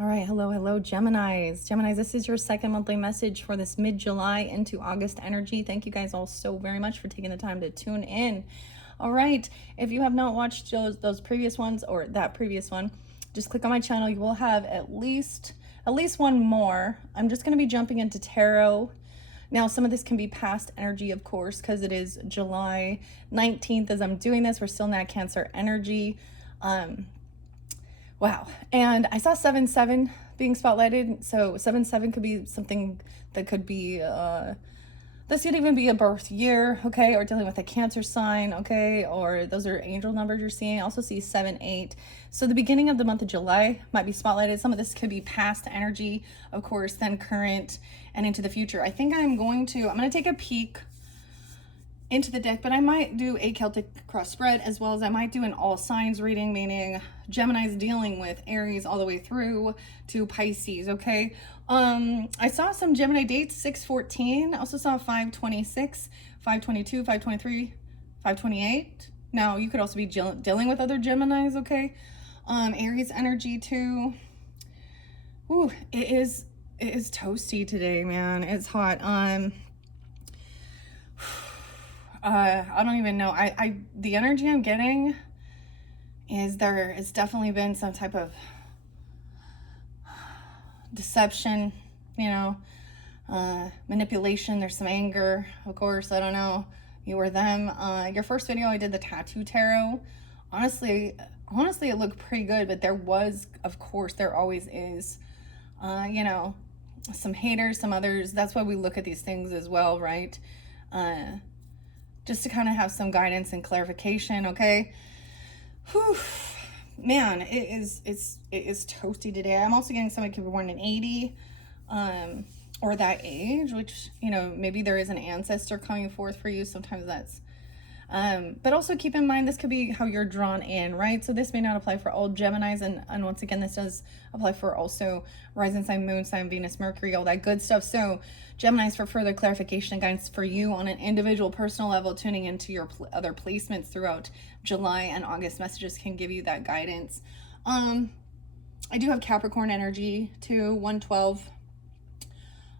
All right, hello, Geminis. Geminis, this is your second monthly message for this mid-July into August energy. Thank you guys all so very much for taking the time to tune in. All right, if you have not watched those previous ones or that previous one, just click on my channel. You will have at least one more. I'm just going to be jumping into tarot. Now, some of this can be past energy, of course, because it is July 19th as I'm doing this. We're still in that Cancer energy. Wow. And I saw 7-7 being spotlighted. So 7-7 could be something that could be, this could even be a birth year, okay? Or dealing with a Cancer sign, okay? Or those are angel numbers you're seeing. I also see 7-8. So the beginning of the month of July might be spotlighted. Some of this could be past energy, of course, then current and into the future. I think I'm going to take a peek into the deck, but I might do a Celtic cross spread, as well as I might do an all signs reading, meaning Gemini's dealing with Aries all the way through to Pisces, okay? I saw some Gemini dates, 6-14. I also saw 5-26, 5-22, 5-23, 5-28. Now, you could also be dealing with other Geminis, okay? Aries energy too. Ooh, it is toasty today, man. It's hot. I don't even know. The energy I'm getting is there has definitely been some type of deception, manipulation. There's some anger, of course. I don't know, you or them. Your first video, I did the tattoo tarot. Honestly, it looked pretty good, but there was, of course, there always is, some haters, some others. That's why we look at these things as well, right? Just to kind of have some guidance and clarification, okay? Whew. Man, it is toasty today. I'm also getting somebody could be born in 80, or that age, which, maybe there is an ancestor coming forth for you. Sometimes that's, but also keep in mind, this could be how you're drawn in, right? So this may not apply for all Geminis, and once again, this does apply for also rising sign, moon sign, Venus, Mercury, all that good stuff. So Geminis, for further clarification and guidance for you on an individual personal level, tuning into your other placements throughout July and August messages can give you that guidance. I do have Capricorn energy too, 112.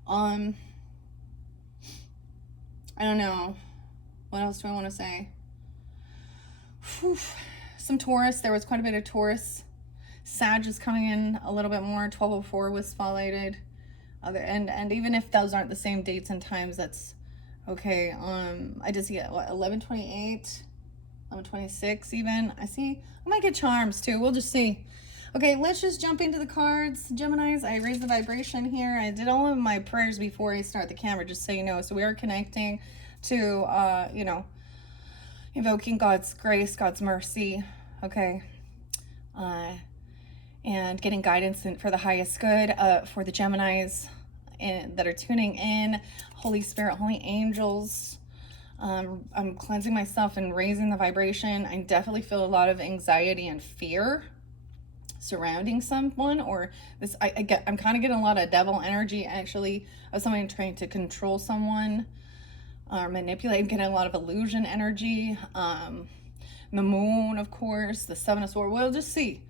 I don't know. What else do I want to say? Whew. Some Taurus. There was quite a bit of Taurus. Sag is coming in a little bit more. 1204 was spotlighted. And even if those aren't the same dates and times, that's okay. I did see 1128, 1126 even. I might get charms too. We'll just see. Okay, let's just jump into the cards, Geminis. I raised the vibration here. I did all of my prayers before I start the camera, just so you know. So we are connecting to, invoking God's grace, God's mercy, okay? And getting guidance for the highest good for the Geminis that are tuning in. Holy Spirit, holy angels. I'm cleansing myself and raising the vibration. I definitely feel a lot of anxiety and fear surrounding someone, or this. I'm kind of getting a lot of devil energy, actually, of someone trying to control someone or manipulate. I'm getting a lot of illusion energy. The moon, of course, the 7 of Swords. We'll just see.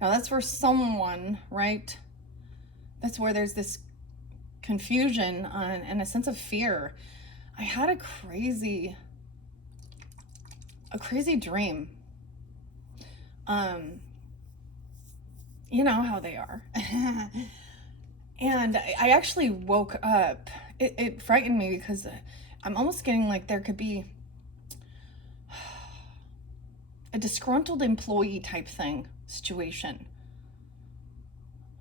Now that's for someone, right? That's where there's this confusion and a sense of fear. I had a crazy dream. You know how they are. And I actually woke up. It frightened me because I'm almost getting like there could be a disgruntled employee type situation.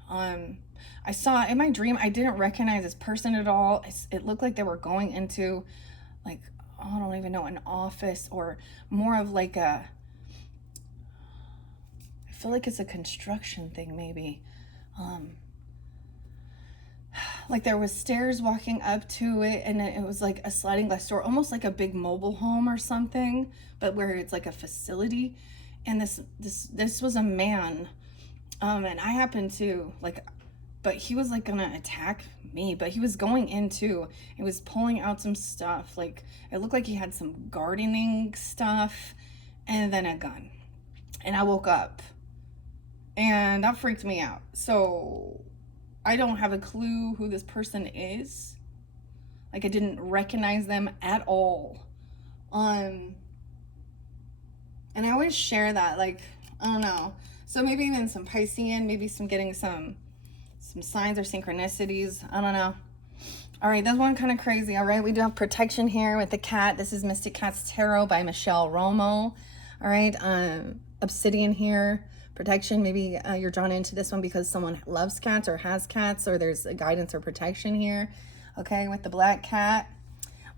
I saw in my dream, I didn't recognize this person at all. It looked like they were going into, like, I don't even know, an office, or more of like I feel like it's a construction thing, maybe. Like there was stairs walking up to it, and it was like a sliding glass door, almost like a big mobile home or something, but where it's like a facility. And this was a man, and I happened to but he was like gonna attack me, but he was going into, he was pulling out some stuff, like it looked like he had some gardening stuff and then a gun. And I woke up And that freaked me out. So I don't have a clue who this person is. Like, I didn't recognize them at all. And I always share that, like, I don't know. So maybe even some Piscean, maybe getting some signs or synchronicities. I don't know. All right, that's one kind of crazy. All right, we do have protection here with the cat. This is Mystic Cats Tarot by Michelle Romo. All right, obsidian here, protection. Maybe you're drawn into this one because someone loves cats or has cats, or there's a guidance or protection here. Okay, with the black cat.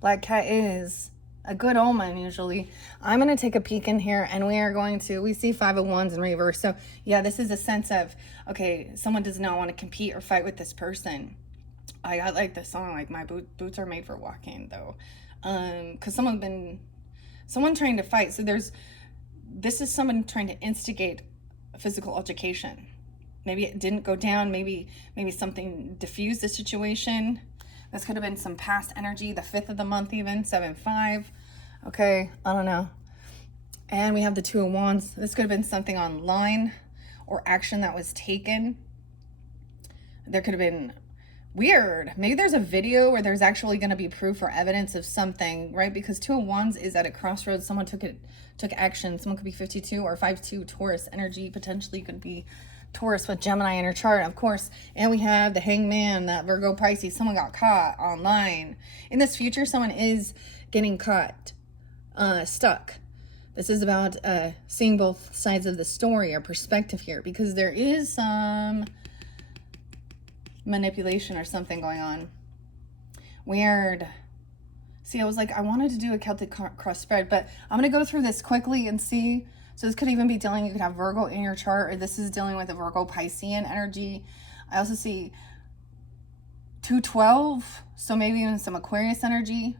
Black cat is a good omen usually. I'm going to take a peek in here, and we see 5 of Wands in reverse. So yeah, this is a sense of, okay, someone does not want to compete or fight with this person. I got like the song, like my boots are made for walking, though. Because someone trying to fight. So this is someone trying to instigate a physical altercation. Maybe it didn't go down. Maybe something diffused the situation. This could have been some past energy, the 5th of the month even, 7-5. Okay, I don't know. And we have the 2 of Wands. This could have been something online or action that was taken. There could have been, weird, maybe there's a video where there's actually going to be proof or evidence of something, right? Because 2 of Wands is at a crossroads. Someone took action. Someone could be 52 or 5-2 Taurus energy. Potentially could be Taurus with Gemini in her chart, of course. And we have the Hangman, that Virgo Pisces. Someone got caught online. In this future, someone is getting caught, stuck. This is about seeing both sides of the story or perspective here, because there is some manipulation or something going on. Weird. See, I was like, I wanted to do a Celtic cross spread, but I'm going to go through this quickly and see. So this could even be you could have Virgo in your chart, or this is dealing with a Virgo Piscean energy. I also see 212, so maybe even some Aquarius energy.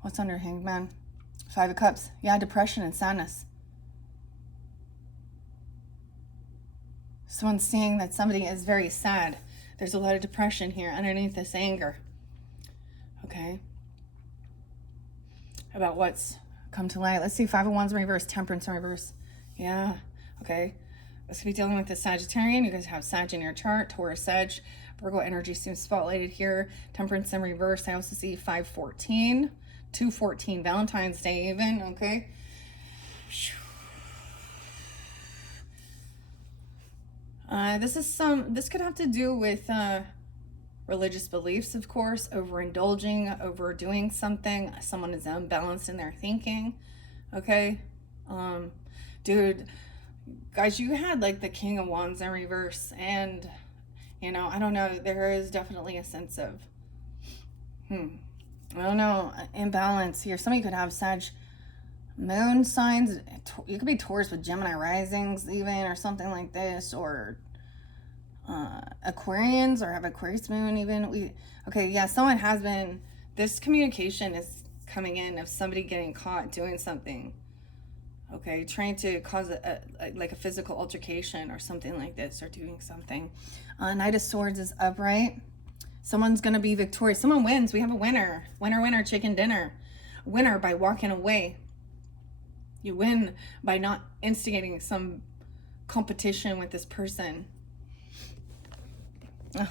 What's under Hangman? 5 of Cups. Yeah, depression and sadness. Someone's seeing that somebody is very sad. There's a lot of depression here underneath this anger. Okay. About what's come to light. Let's see, 5 of Wands in reverse, Temperance in reverse. Yeah, okay. This could be dealing with the Sagittarian. You guys have Sag in your chart, Taurus, Sag. Virgo energy seems spotlighted here. Temperance in reverse. I also see 5-14, 2-14, Valentine's Day even, okay. This could have to do with religious beliefs, of course, overindulging, overdoing something. Someone is unbalanced in their thinking. Okay. Dude, guys, you had like the King of Wands in reverse, and I don't know, there is definitely a sense of I don't know, imbalance here. Some of you could have Sag moon signs. You could be Taurus with Gemini risings even, or something like this, or Aquarians, or have Aquarius moon even. Okay, yeah, someone has been, this communication is coming in of somebody getting caught doing something, okay, trying to cause like a physical altercation or something like this, or doing something. Knight of Swords is upright. Someone's gonna be victorious. Someone wins. We have a winner. Winner, chicken dinner. Winner by walking away. You win by not instigating some competition with this person. Ugh.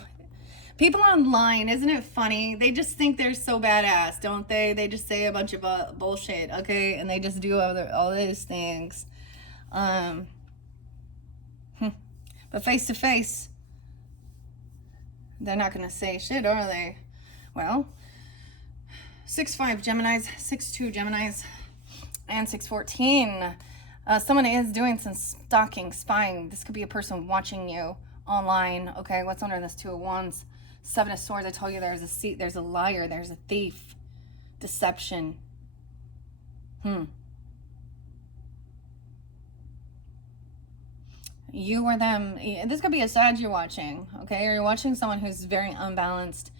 People online, isn't it funny? They just think they're so badass, don't they? They just say a bunch of bullshit, okay? And they just do all those things. But face to face, they're not going to say shit, are they? Well, 6-5 Geminis, 6-2 Geminis, and 6-14. Someone is doing some stalking, spying. This could be a person watching you online. Okay, what's under this 2 of Wands? 7 of Swords. I told you there's a liar, there's a thief, deception. You or them. This could be a Sag you're watching, okay? Or you're watching someone who's very unbalanced.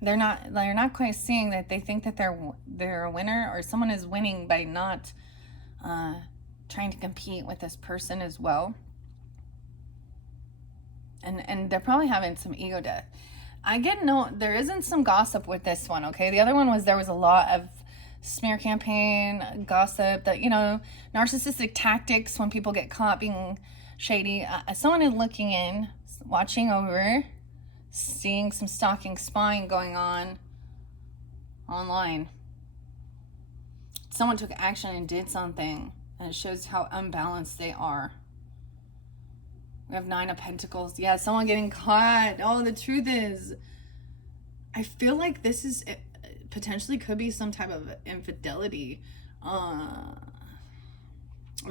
They're not quite seeing that. They think that they're a winner, or someone is winning by not trying to compete with this person as well. And they're probably having some ego death. There isn't some gossip with this one, okay? The other one was there was a lot of smear campaign, gossip, that, narcissistic tactics when people get caught being shady. Someone is looking in, watching over, seeing some stalking, spying going on online. Someone took action and did something, and it shows how unbalanced they are. We have 9 of Pentacles. Yeah, someone getting caught. Oh, the truth is, I feel like this is potentially could be some type of infidelity. Of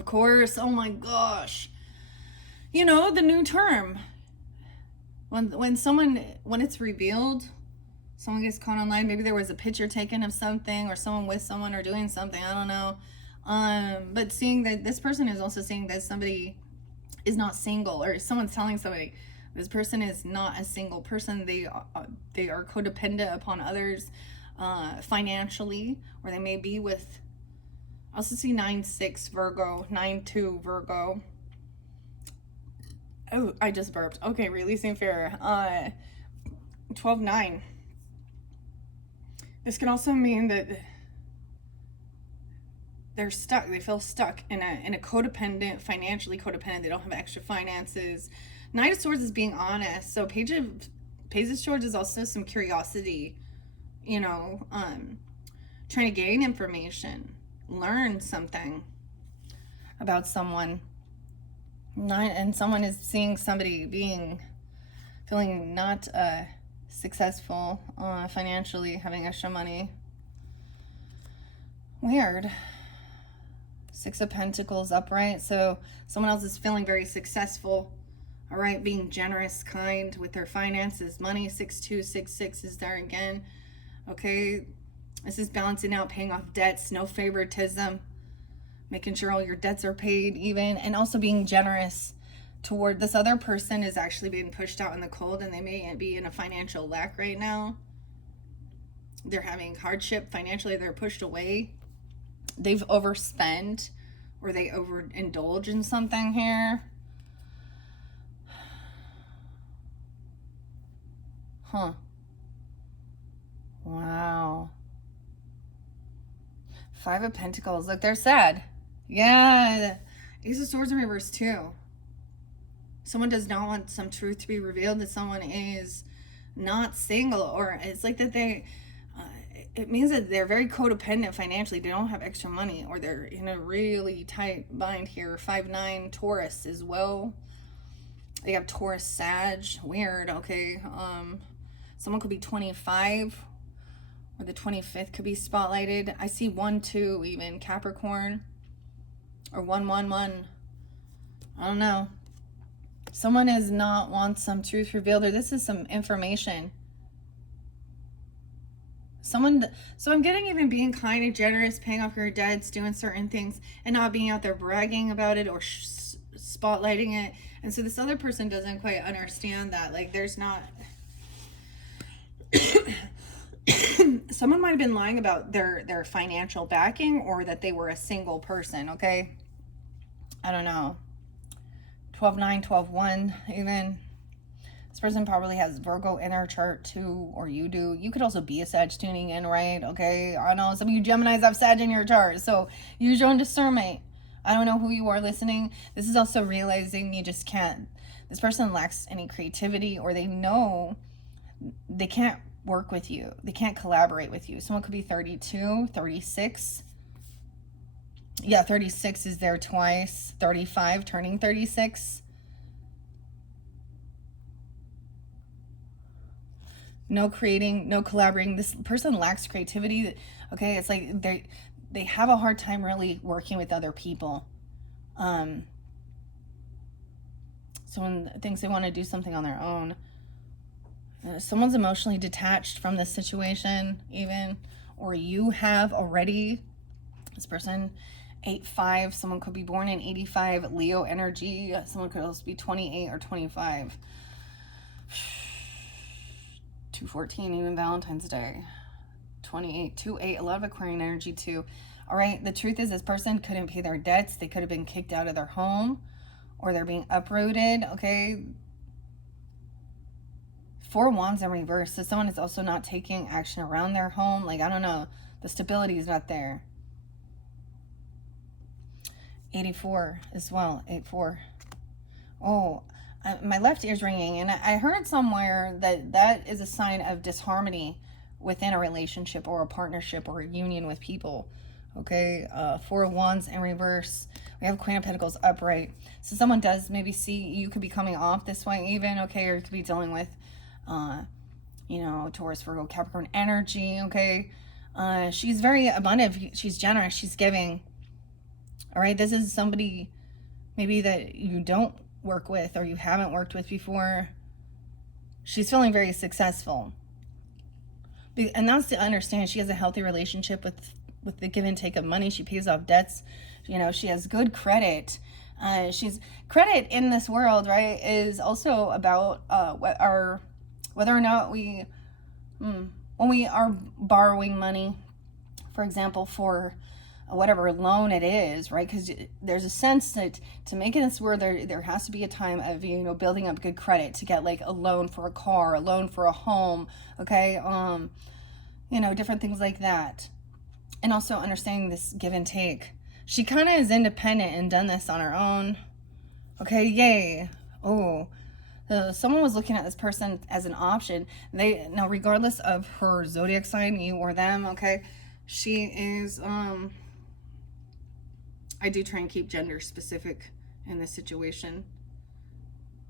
course. Oh my gosh. The new term. When it's revealed, someone gets caught online. Maybe there was a picture taken of something, or someone with someone, or doing something. I don't know. But seeing that this person is also seeing that somebody is not single, or someone's telling somebody this person is not a single person. They are codependent upon others financially, or they may be with. I also see 9-6 Virgo, 9-2 Virgo. Oh, I just burped. Okay, releasing fear. 12-9. This can also mean that they're stuck. They feel stuck in a codependent, financially codependent. They don't have extra finances. Knight of Swords is being honest. So Page of Swords is also some curiosity, trying to gain information, learn something about someone. And someone is seeing somebody feeling not successful financially, having extra money. Weird. 6 of Pentacles upright. So someone else is feeling very successful. All right, being generous, kind with their finances, money. 6-2, 6-6 is there again. Okay, this is balancing out, paying off debts, no favoritism, making sure all your debts are paid even, and also being generous toward this other person is actually being pushed out in the cold, and they may be in a financial lack right now. They're having hardship financially. They're pushed away. They've overspent, or they overindulge in something here. Huh. Wow. 5 of Pentacles. Look, they're sad. Yeah. Ace of Swords in reverse too. Someone does not want some truth to be revealed, that someone is not single, or it's like that it means that they're very codependent financially. They don't have extra money, or they're in a really tight bind here. 5-9 Taurus as well. They have Taurus Sag. Weird. Okay. Someone could be 25, or the 25th could be spotlighted. I see 1-2 even Capricorn, or 1-1-1. I don't know. Someone is not wants some truth revealed, or this is some information. So I'm getting even being kind and generous, paying off your debts, doing certain things, and not being out there bragging about it or spotlighting it. And so this other person doesn't quite understand that. Like, there's not... Someone might have been lying about their financial backing, or that they were a single person, okay? I don't know. 12-9, 12-1 even. This person probably has Virgo in their chart too, or you do. You could also be a Sag tuning in, right? Okay, I know some of you Geminis have Sag in your chart, so use your own discernment. I don't know who you are listening. This is also realizing you just can't. This person lacks any creativity, or they know they can't work with you. They can't collaborate with you. Someone could be 32, 36. Yeah, 36 is there twice. 35, turning 36. No creating, no collaborating. This person lacks creativity. Okay, it's like they have a hard time really working with other people. Someone thinks they want to do something on their own. Someone's emotionally detached from this situation even, or you have already. This person, 8-5, someone could be born in 85, Leo energy. Someone could also be 28 or 25. 2-14, even Valentine's Day. 28, 2-8, a lot of Aquarian energy too. All right, the truth is this person couldn't pay their debts. They could have been kicked out of their home, or they're being uprooted, okay? 4 Wands in reverse. So someone is also not taking action around their home. Like, I don't know. The stability is not there. 84 as well. 84. Oh, my left ear's ringing, and I heard somewhere that that is a sign of disharmony within a relationship or a partnership or a union with people. Okay, 4 of Wands in reverse. We have Queen of Pentacles upright. So someone does maybe see, you could be coming off this way even, okay, or you could be dealing with, you know, Taurus, Virgo, Capricorn energy, okay. She's very abundant. She's generous. She's giving. All right, this is somebody maybe that you don't work with or you haven't worked with before. She's feeling very successful. And that's to understand she has a healthy relationship with the give and take of money. She pays off debts. You know, she has good credit. She's credit in this world, right, is also about whether or not we, when we are borrowing money, for example, for whatever loan it is, right? Because there's a sense that to make it this where there has to be a time of, you know, building up good credit to get like a loan for a car, a loan for a home, okay, you know, different things like that. And also understanding this give and take. She kind of is independent and done this on her own. Okay, yay. Oh, someone was looking at this person as an option. Now, regardless of her zodiac sign, you or them, okay, she is, I do try and keep gender specific in this situation.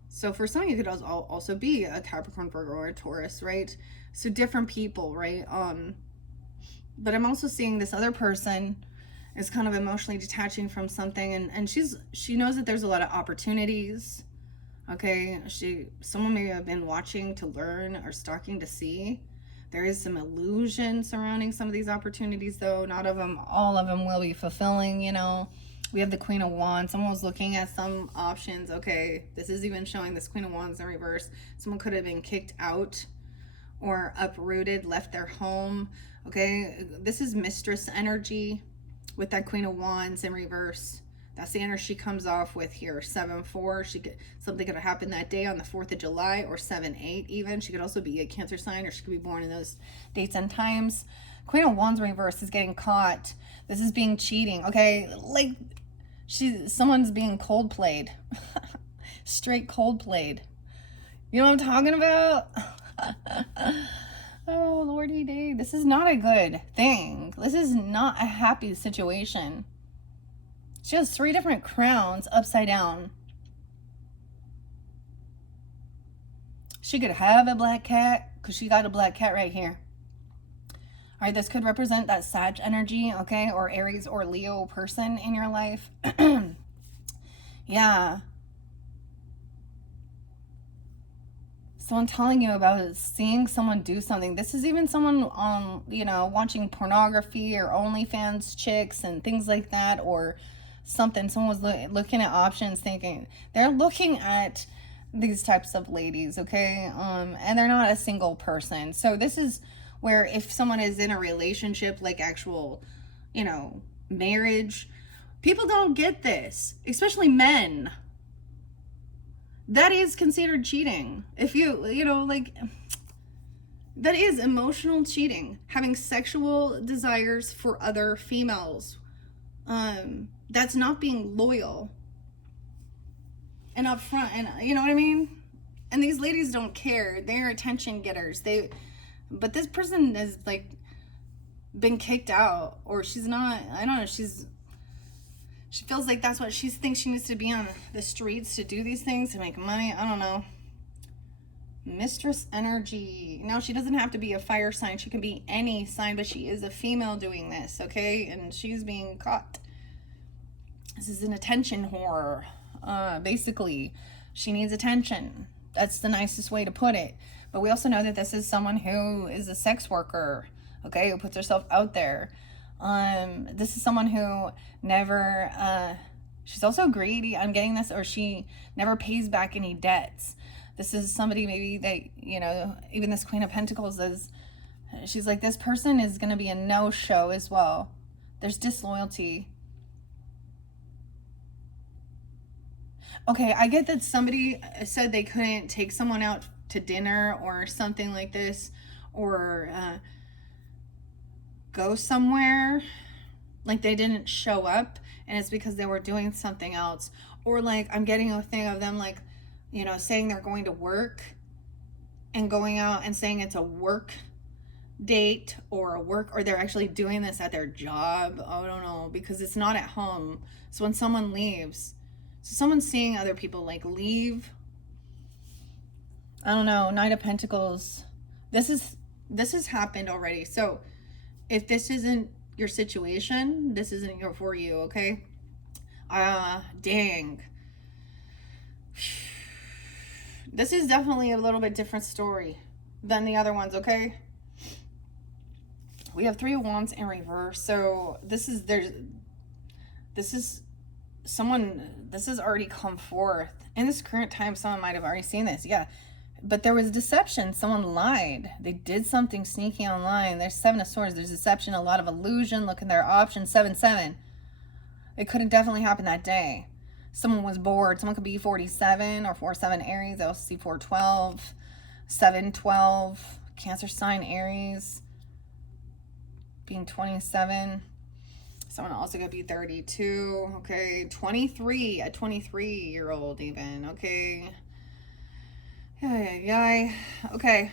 So for some, you could also be a Capricorn, Virgo, or a Taurus, right? So different people, right? But I'm also seeing this other person is kind of emotionally detaching from something, and she knows that there's a lot of opportunities. Okay, someone may have been watching to learn or stalking to see. There is some illusion surrounding some of these opportunities, though. Not of them, all of them will be fulfilling, you know. We have the Queen of Wands. Someone was looking at some options. Okay, this is even showing this Queen of Wands in reverse. Someone could have been kicked out or uprooted, left their home. Okay, this is mistress energy with that Queen of Wands in reverse. That's the energy she comes off with here. 7-4. Something could have happened that day on the 4th of July, or 7-8 even. She could also be a Cancer sign, or she could be born in those dates and times. Queen of Wands reverse is getting caught. This is being cheating. Okay, like someone's being cold played. Straight cold played. You know what I'm talking about? Oh, Lordy day. This is not a good thing. This is not a happy situation. She has 3 different crowns upside down. She could have a black cat because she got a black cat right here. All right, this could represent that Sag energy, okay, or Aries or Leo person in your life. Yeah. So I'm telling you about seeing someone do something. This is even someone you know, watching pornography or OnlyFans chicks and things like that, or something. Someone was looking at options, thinking they're looking at these types of ladies, okay, and they're not a single person. So this is where if someone is in a relationship, like actual, you know, marriage, people don't get this, especially men. That is considered cheating. If you know, like, that is emotional cheating, having sexual desires for other females. That's not being loyal and upfront, and you know what I mean? And these ladies don't care. They're attention getters. But this person has like been kicked out, or she's not, I don't know, she feels like that's what she thinks she needs to be on the streets to do these things, to make money. I don't know. Mistress energy. Now, she doesn't have to be a fire sign. She can be any sign, but she is a female doing this, okay? And she's being caught. This is an attention whore. Basically, she needs attention. That's the nicest way to put it. But we also know that this is someone who is a sex worker, okay, who puts herself out there. This is someone who never, she's also greedy. I'm getting this, or she never pays back any debts. This is somebody maybe that, you know, even this Queen of Pentacles is, she's like, this person is going to be a no-show as well. There's disloyalty. Okay, I get that somebody said they couldn't take someone out to dinner or something like this, or go somewhere, like they didn't show up, and it's because they were doing something else. Or like I'm getting a thing of them like, you know, saying they're going to work and going out and saying it's a work date or a work, or they're actually doing this at their job. I don't know, because it's not at home. So when someone leaves, so someone's seeing other people like leave. I don't know, Knight of Pentacles. This has happened already. So if this isn't your situation, this isn't for you, okay? Dang. This is definitely a little bit different story than the other ones, okay? We have 3 of Wands in reverse. So this is already come forth. In this current time, someone might have already seen this. Yeah. But there was deception. Someone lied. They did something sneaky online. There's 7 of Swords. There's deception, a lot of illusion. Look at their options. 7-7. It could have definitely happened that day. Someone was bored. Someone could be 47 or 4-7 Aries. I also see 4-12, 7-12, Cancer sign Aries, being 27. Someone also could be 32. Okay, 23, a 23-year-old even. Okay. Yeah. Okay.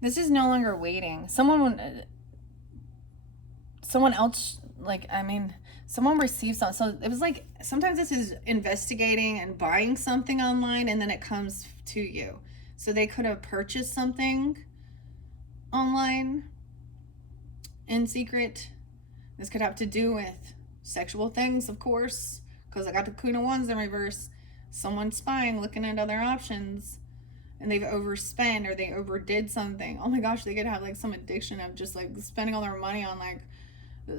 This is no longer waiting. Someone else, like, I mean, someone received something. So it was like, sometimes this is investigating and buying something online and then it comes to you. So they could have purchased something online in secret. This could have to do with sexual things, of course, because I got the Queen of Wands in reverse. Someone spying, looking at other options, and they've overspent or they overdid something. Oh my gosh, they could have like some addiction of just like spending all their money on like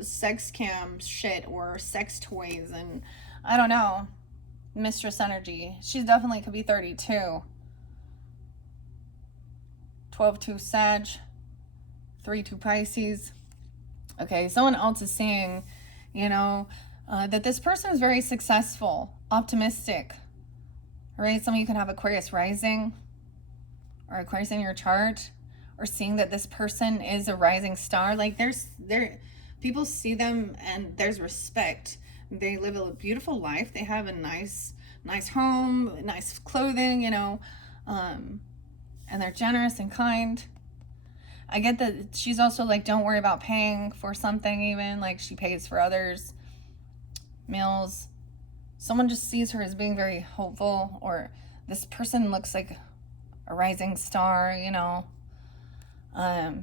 sex cam shit or sex toys, and I don't know. Mistress energy. She definitely could be 32. 12-2 Sag, 3-2 Pisces. Okay, someone else is saying, you know, that this person is very successful, optimistic. Right? Some of you can have Aquarius rising or Aquarius in your chart, or seeing that this person is a rising star. Like people see them and there's respect. They live a beautiful life. They have a nice home, nice clothing, you know, and they're generous and kind. I get that she's also like, don't worry about paying for something, even like she pays for others' meals. Someone just sees her as being very hopeful, or this person looks like a rising star, you know.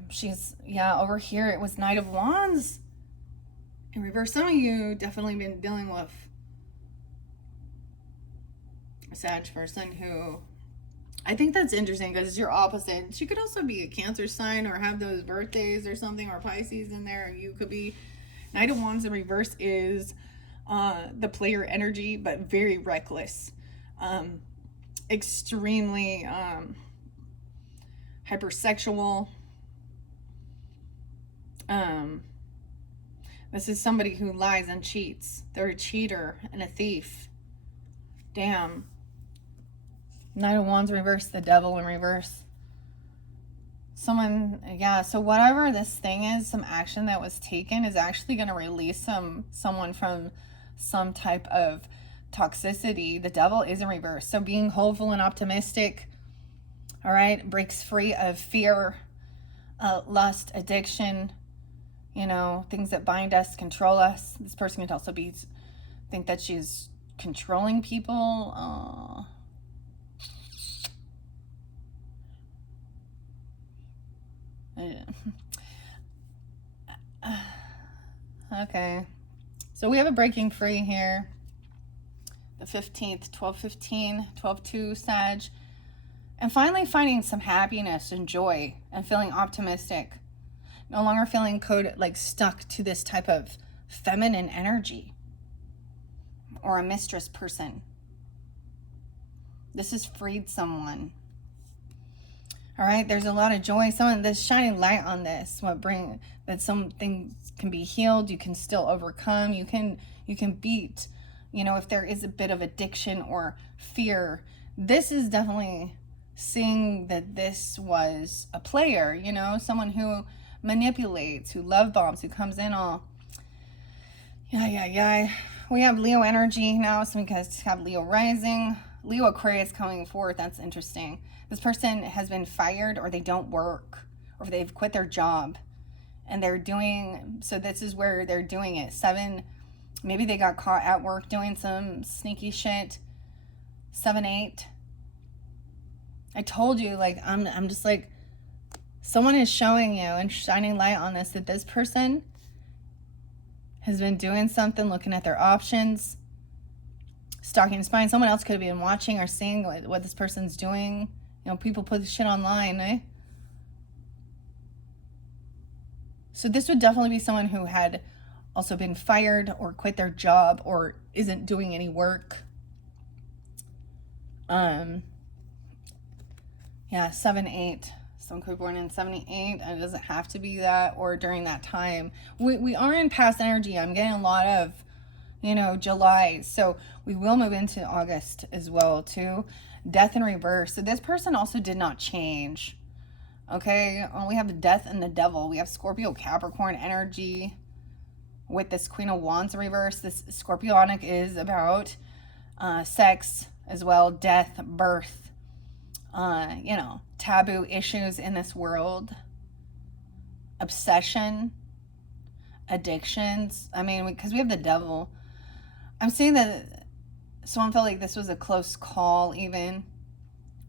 She's, yeah, over here it was Knight of Wands in reverse. Some of you definitely been dealing with a Sag person who, I think that's interesting because it's your opposite. She could also be a Cancer sign or have those birthdays or something, or Pisces in there. You could be. Knight of Wands in reverse is the player energy, but very reckless, extremely hypersexual. This is somebody who lies and cheats. They're a cheater and a thief. Damn. Knight of Wands in reverse, the Devil in reverse. Someone, yeah, so whatever this thing is, some action that was taken is actually going to release someone from some type of toxicity. The Devil is in reverse. So being hopeful and optimistic, all right, breaks free of fear, lust, addiction, you know, things that bind us, control us. This person could also think that she's controlling people. Okay, so we have a breaking free here. The 15th, 12-15, 12-2 Sag. And finally finding some happiness and joy and feeling optimistic. No longer feeling stuck to this type of feminine energy or a mistress person. This has freed someone. All right, there's a lot of joy. Someone that's shining light on this. That some things can be healed. You can still overcome. You can beat. You know, if there is a bit of addiction or fear, this is definitely seeing that this was a player, you know, someone who manipulates, who love bombs, who comes in all, yeah. We have Leo energy now, so we guys have Leo rising. Leo Aquarius coming forth. That's interesting. This person has been fired, or they don't work, or they've quit their job, and they're doing, so this is where they're doing it. 7, maybe they got caught at work doing some sneaky shit. 7, 8. I told you, like, I'm just like, someone is showing you and shining light on this, that this person has been doing something, looking at their options, stalking, spying. Someone else could have been watching or seeing what this person's doing. You know, people put shit online, eh? So this would definitely be someone who had also been fired or quit their job or isn't doing any work. Yeah, 7, 8. Someone could be born in 78, and it doesn't have to be that or during that time. We are in past energy. I'm getting a lot of, you know, July. So we will move into August as well too. Death in reverse. So this person also did not change. Okay, we have the Death and the Devil. We have Scorpio Capricorn energy with this Queen of Wands in reverse. This Scorpionic is about sex as well, death, birth. You know, taboo issues in this world, obsession, addictions. I mean, because we have the Devil. I'm seeing that someone felt like this was a close call, even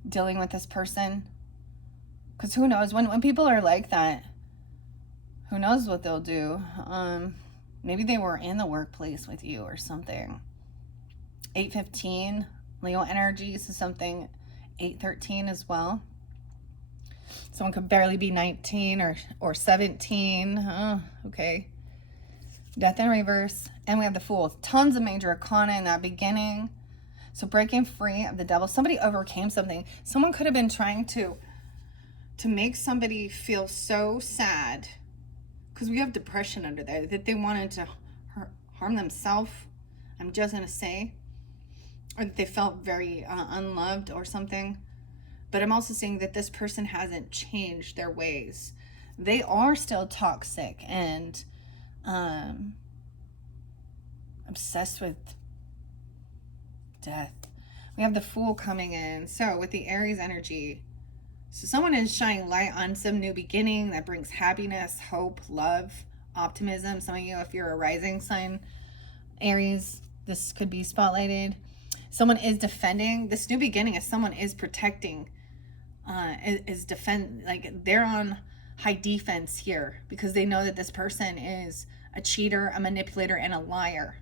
dealing with this person. Because who knows, when people are like that, who knows what they'll do. Maybe they were in the workplace with you or something. 8:15, Leo energy, so something. 8:13 as well. Someone could barely be 19 or 17. Okay. Death in reverse. And we have the Fool. Tons of major arcana in that beginning. So breaking free of the Devil. Somebody overcame something. Someone could have been trying to make somebody feel so sad, because we have depression under there, that they wanted to harm themselves. I'm just going to say. Or that they felt very unloved or something. But I'm also seeing that this person hasn't changed their ways. They are still toxic and obsessed with death. We have the Fool coming in. So with the Aries energy, so someone is shining light on some new beginning that brings happiness, hope, love, optimism. Some of you, if you're a rising sign Aries, this could be spotlighted. Someone is defending. This new beginning is someone is protecting, is defend, like they're on high defense here because they know that this person is a cheater, a manipulator, and a liar.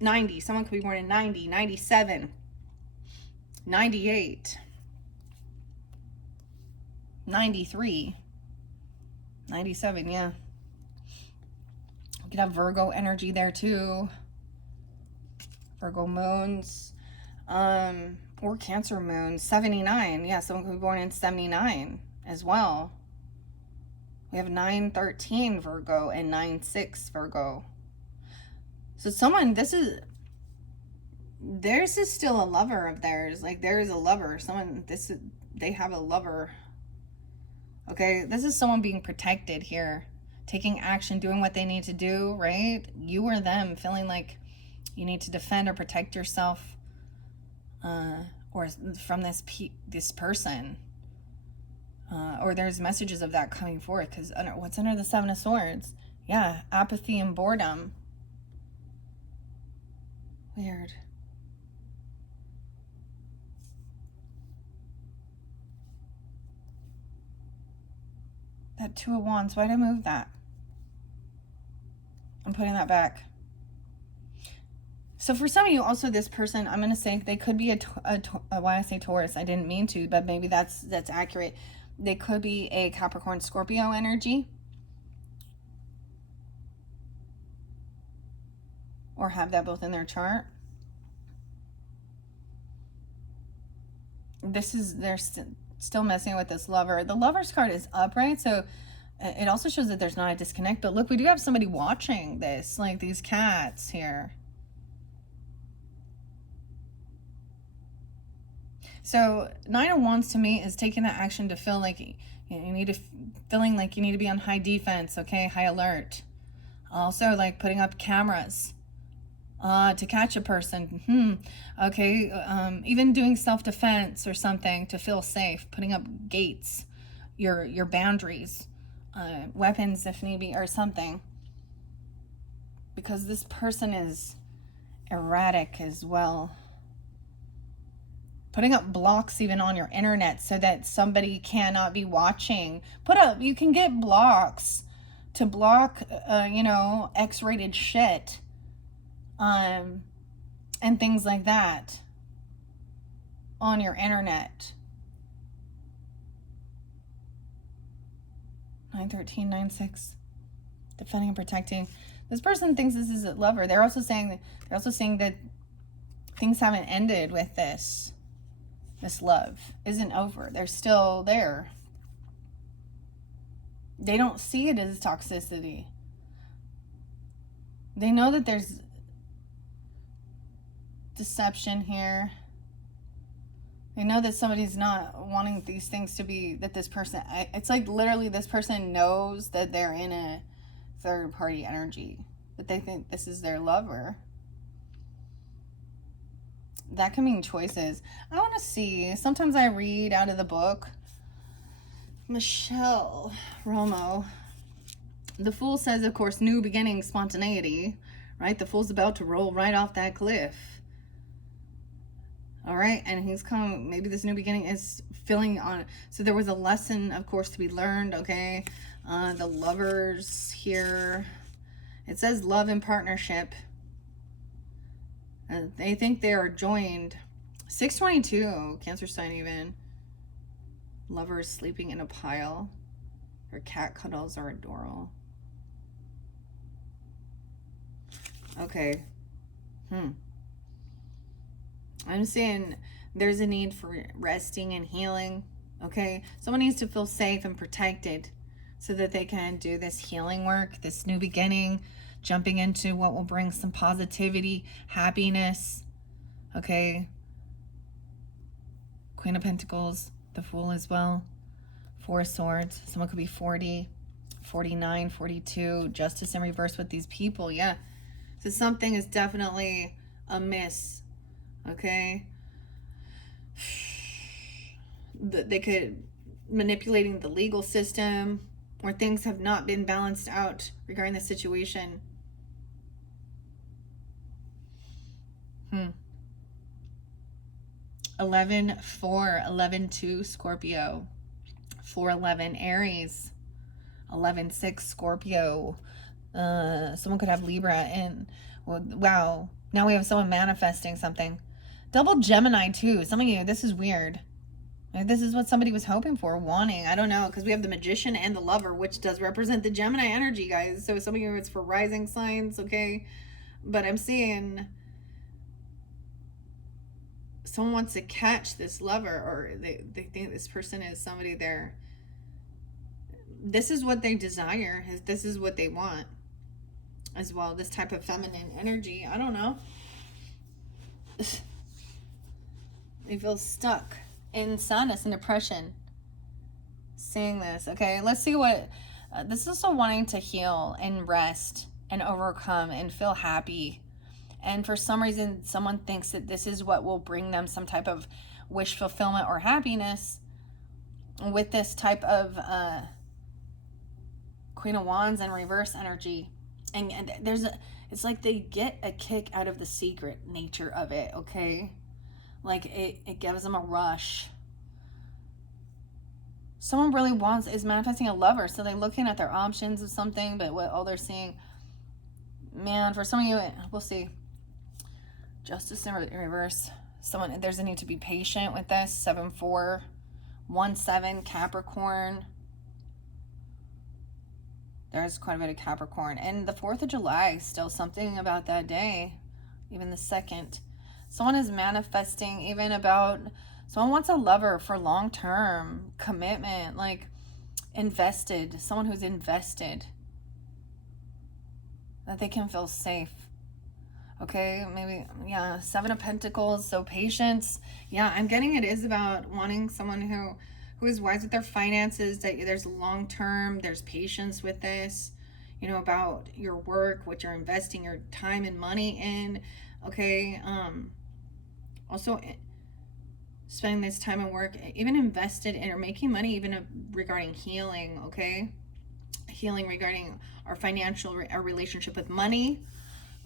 90. Someone could be born in 90, 97, 98, 93, 97, yeah. You could have Virgo energy there too. Virgo moons. Or Cancer moon. 79. Yeah, someone could be born in 79 as well. We have 9-13 Virgo and 9-6 Virgo. So someone, theirs is still a lover of theirs. Like there is a lover. They have a lover. Okay, this is someone being protected here. Taking action, doing what they need to do, right? You or them feeling like you need to defend or protect yourself or from this person. Or there's messages of that coming forth, because what's under the 7 of Swords? Yeah, apathy and boredom. Weird. That 2 of Wands, why did I move that? I'm putting that back. So for some of you, also this person, I'm going to say they could be why I say Taurus, I didn't mean to, but maybe that's accurate. They could be a Capricorn Scorpio energy. Or have that both in their chart. They're still messing with this lover. The Lover's card is upright, so it also shows that there's not a disconnect. But look, we do have somebody watching this, like these cats here. So 9 of Wands to me is taking that action to feel like you need to, feeling like you need to be on high defense, okay, high alert. Also, like putting up cameras to catch a person. Okay, even doing self-defense or something to feel safe. Putting up gates, your boundaries, weapons if need be, or something. Because this person is erratic as well. Putting up blocks even on your internet so that somebody cannot be watching. You can get blocks to block, X-rated shit. And things like that on your internet. 913, 96. Defending and protecting. This person thinks this is a lover. They're also saying that things haven't ended with this. This love isn't over. They're still there. They don't see it as toxicity. They know that there's deception here. They know that somebody's not wanting these things to be, that this person, it's like literally this person knows that they're in a third party energy, that they think this is their lover. That can mean choices. I want to see, sometimes I read out of the book. Michelle Romo. The Fool says, of course, new beginning, spontaneity, right? The Fool's about to roll right off that cliff. All right, and he's come, maybe this new beginning is filling on, so there was a lesson, of course, to be learned, okay? The Lovers here, it says love and partnership. They think they are joined. 622, Cancer sign even. Lovers sleeping in a pile. Or cat cuddles are adorable. Okay. I'm saying there's a need for resting and healing, okay? Someone needs to feel safe and protected so that they can do this healing work, this new beginning, jumping into what will bring some positivity, happiness, okay? Queen of Pentacles, the Fool as well. 4 of Swords, someone could be 40, 49, 42, Justice in reverse with these people, yeah. So something is definitely amiss. Okay, they could manipulating the legal system, or things have not been balanced out regarding the situation. 11-4, 11-2 Scorpio, 4-11 Aries, 11-6 Scorpio. Someone could have Libra, and wow, now we have someone manifesting something. Double Gemini too. Some of you, this is weird. This is what somebody was hoping for, wanting. I don't know, because we have the Magician and the Lover, which does represent the Gemini energy, guys. So some of you, it's for rising signs, okay? But I'm seeing someone wants to catch this lover, or they think this person is somebody there. This is what they desire. This is what they want as well. This type of feminine energy. I don't know. They feel stuck in sadness and depression seeing this. Okay, let's see what this is. Also wanting to heal and rest and overcome and feel happy, and for some reason someone thinks that this is what will bring them some type of wish fulfillment or happiness with this type of Queen of Wands and reverse energy. And it's like they get a kick out of the secret nature of it, okay? Like it gives them a rush. Someone really is manifesting a lover, so they're looking at their options of something, but what all they're seeing, man, for some of you, we'll see. Justice in reverse. There's a need to be patient with this. 7-4, 1-7 Capricorn. There's quite a bit of Capricorn. And the 4th of July, still something about that day. Even the 2nd. Someone is manifesting even about, someone wants a lover for long-term commitment, like invested, someone who's invested, that they can feel safe. Okay, maybe, yeah, Seven of Pentacles, so patience. Yeah, I'm getting it is about wanting someone who is wise with their finances, that there's long term, there's patience with this, you know, about your work, what you're investing your time and money in. Okay, also spending this time and work, even invested in or making money, even regarding healing. Okay, healing regarding our financial, our relationship with money.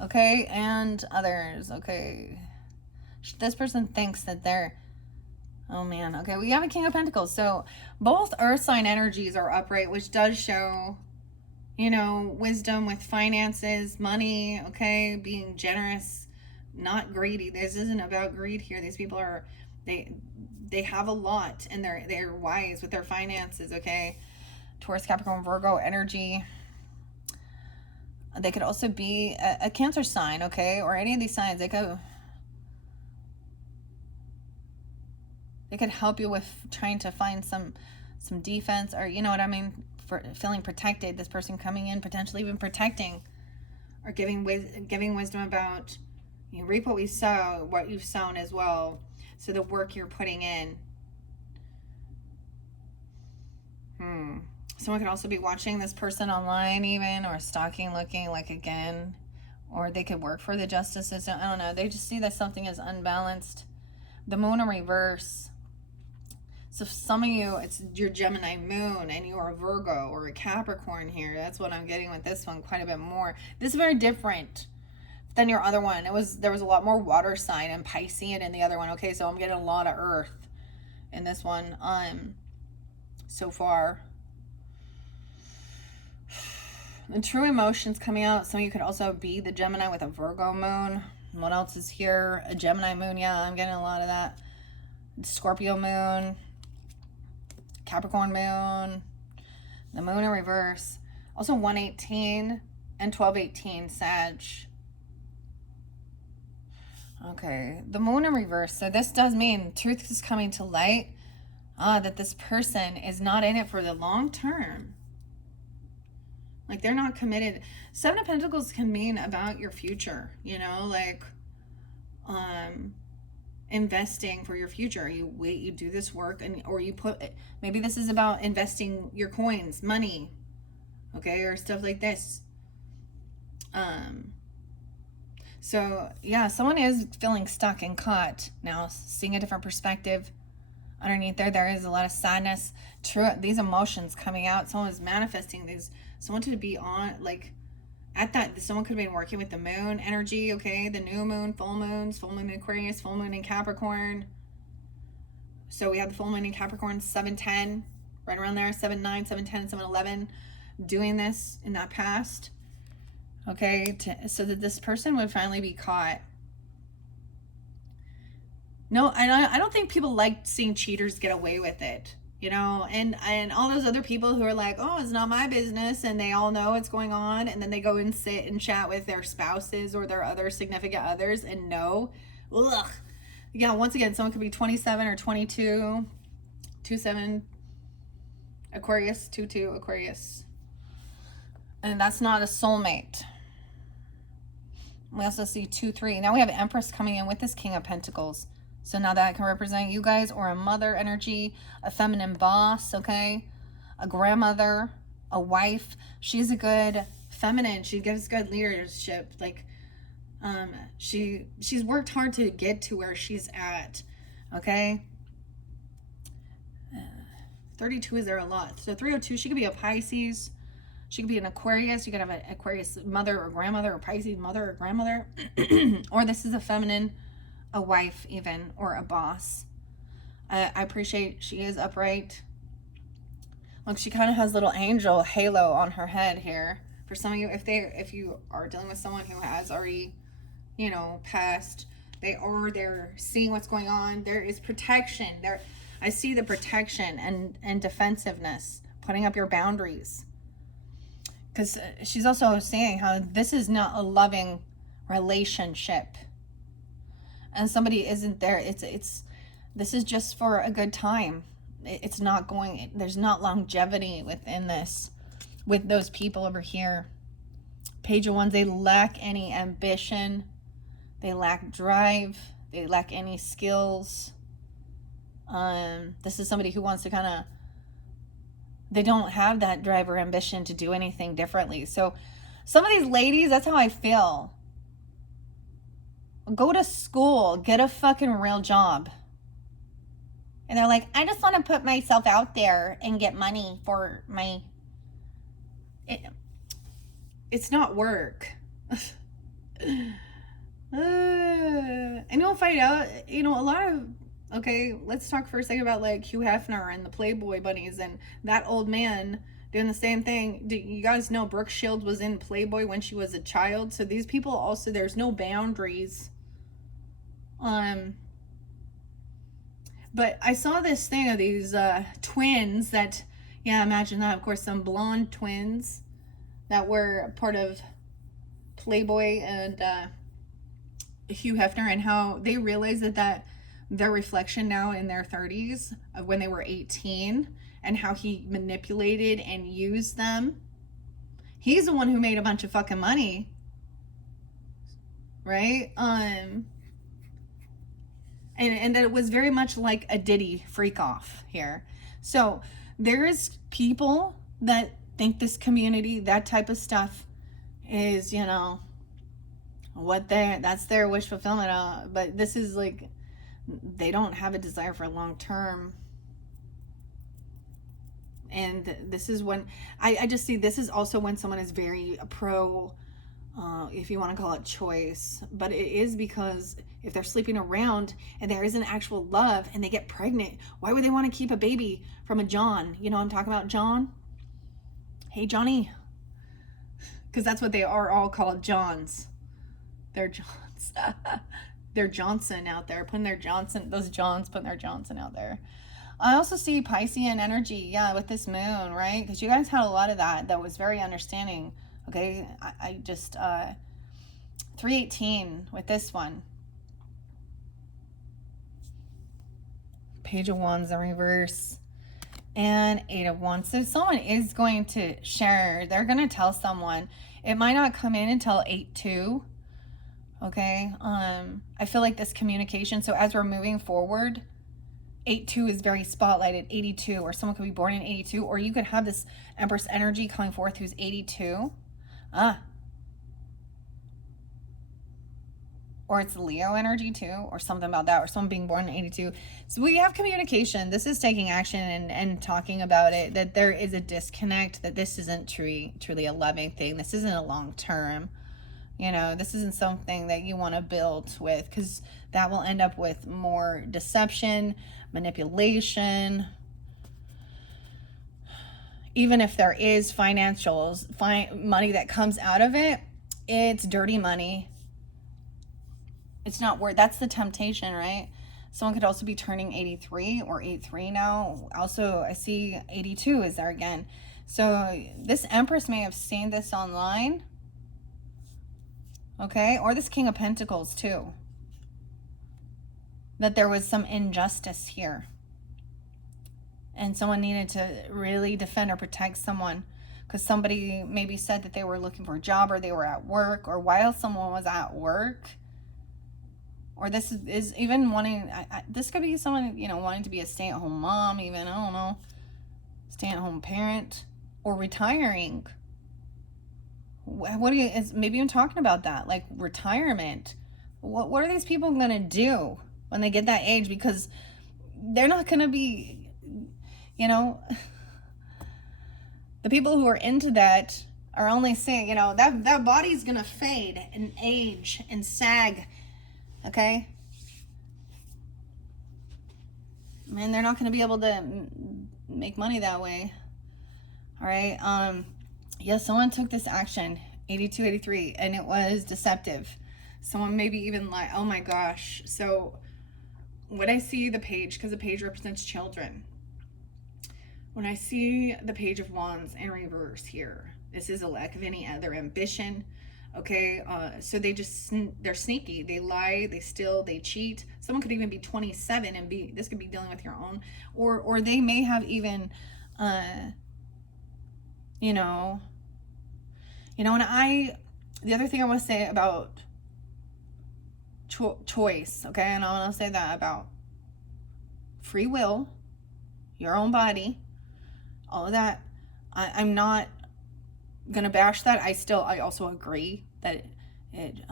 Okay, and others. Okay, this person thinks that they're, oh man, okay, we have a King of Pentacles. So both earth sign energies are upright, which does show, you know, wisdom with finances, money. Okay, being generous, not greedy. This isn't about greed here. These people are, they have a lot, and they're wise with their finances. Okay, Taurus, Capricorn, Virgo energy. They could also be a Cancer sign, okay, or any of these signs. They could help you with trying to find some defense, or you know what I mean, for feeling protected. This person coming in, potentially even protecting or giving wisdom about, you reap what we sow, what you've sown as well. So the work you're putting in. Someone could also be watching this person online even, or stalking, looking, like, again, or they could work for the justice system. I don't know. They just see that something is unbalanced. The moon in reverse. So some of you, it's your Gemini moon and you're a Virgo or a Capricorn here. That's what I'm getting with this one quite a bit more. This is very different than your other one. There was a lot more water sign and Piscean in the other one. Okay, so I'm getting a lot of earth in this one so far. The true emotions coming out. Some of you could also be the Gemini with a Virgo moon. What else is here? A Gemini moon. Yeah, I'm getting a lot of that. Scorpio moon. Capricorn moon. The moon in reverse. Also 118 and 1218 Sag. Okay, the moon in reverse. So this does mean truth is coming to light. That this person is not in it for the long term. Like, they're not committed. Seven of Pentacles can mean about your future, you know, like investing for your future. You wait, you do this work, and or you put, maybe this is about investing your coins, money, okay, or stuff like this. So yeah, someone is feeling stuck and caught now, seeing a different perspective. Underneath there is a lot of sadness. These emotions coming out. Someone is manifesting these. Someone to be on, like, at that. Someone could have been working with the moon energy. Okay, the new moon, full moons, full moon in Aquarius, full moon in Capricorn. So we have the full moon in Capricorn, 7-10, right around there, 7-9, 7-10, 7-11, doing this in that past. Okay, so that this person would finally be caught. No, I don't think people like seeing cheaters get away with it, you know, and all those other people who are like, oh, it's not my business, and they all know what's going on, and then they go and sit and chat with their spouses or their other significant others and know. Ugh. Yeah, once again, someone could be 27 or 22, 2-7 Aquarius, 2-2 Aquarius. And that's not a soulmate. We also see 2-3. Now we have Empress coming in with this King of Pentacles. So now that can represent you guys, or a mother energy, a feminine boss, okay? A grandmother, a wife. She's a good feminine. She gives good leadership. Like, she's worked hard to get to where she's at, okay? 32 is there a lot. So 302, she could be a Pisces. She could be an Aquarius. You could have an Aquarius mother or grandmother, or Pisces mother or grandmother. Or this is a feminine, a wife even, or a boss. I appreciate she is upright. Look, she kind of has a little angel halo on her head here. For some of you, if you are dealing with someone who has already, you know, passed, they're seeing what's going on. There is protection. I see the protection and defensiveness, putting up your boundaries. Because she's also saying how this is not a loving relationship. And somebody isn't there. This is just for a good time. It's not going, there's not longevity within this, with those people over here. Page of Wands, they lack any ambition. They lack drive. They lack any skills. This is somebody who wants to kind of, they don't have that drive or ambition to do anything differently. So some of these ladies, that's how I feel. Go to school, get a fucking real job. And they're like, I just want to put myself out there and get money for my... It's not work. And you'll find out, a lot of... Okay, let's talk for a second about like Hugh Hefner and the Playboy bunnies and that old man doing the same thing. Do you guys know Brooke Shields was in Playboy when she was a child? So these people also, there's no boundaries. But I saw this thing of these twins that, yeah, imagine that. Of course, some blonde twins that were part of Playboy and Hugh Hefner, and how they realized that their reflection now in their 30s of when they were 18, and how he manipulated and used them. He's the one who made a bunch of fucking money, right? And that it was very much like a Diddy freak off here. So there's people that think this community, that type of stuff is, that's their wish fulfillment. But this is like, they don't have a desire for long term. And this is when I just see, this is also when someone is very pro, if you want to call it choice, but it is because if they're sleeping around and there isn't actual love and they get pregnant, why would they want to keep a baby from a John? I'm talking about John. Hey, Johnny. Because that's what they are all called, Johns. They're Johns. They're Johnson out there, putting their Johnson, those Johns putting their Johnson out there. I also see Piscean energy, yeah, with this moon, right? Because you guys had a lot of that was very understanding. Okay, I just 318 with this one. Page of Wands in reverse and 8 of Wands. So someone is going to share. They're going to tell someone. It might not come in until 8-2. Okay, I feel like this communication. So as we're moving forward, 8-2 is very spotlighted. 82, or someone could be born in 82, or you could have this Empress energy coming forth who's 82. Or it's Leo energy too, or something about that, or someone being born in 82. So we have communication. This is taking action and talking about it, that there is a disconnect, that this isn't truly a loving thing. This isn't a long term. This isn't something that you want to build with, because that will end up with more deception, manipulation. Even if there is money that comes out of it, it's dirty money. It's not worth. That's the temptation, right? Someone could also be turning 83 or 83 now. Also, I see 82 is there again. So this Empress may have seen this online. Okay, or this King of Pentacles too. That there was some injustice here. And someone needed to really defend or protect someone. Because somebody maybe said that they were looking for a job, or they were at work, or while someone was at work. Or this is even wanting, this could be someone, wanting to be a stay-at-home mom even, I don't know. Stay-at-home parent. Or retiring. Maybe I'm talking about that, like retirement. What are these people going to do when they get that age? Because they're not going to be, the people who are into that are only saying, that body's going to fade and age and sag. Okay? And they're not going to be able to make money that way. All right? Yeah, someone took this action, 82, 83, and it was deceptive. Someone maybe even like, oh my gosh. So when I see the page, because the page represents children, when I see the Page of Wands in reverse here, this is a lack of any other ambition. Okay, so they're sneaky. They lie, they steal, they cheat. Someone could even be 27 and this could be dealing with your own, or they may have even, and the other thing I want to say about choice, okay? And I want to say that about free will, your own body, all of that. I'm not gonna bash that. I also agree that it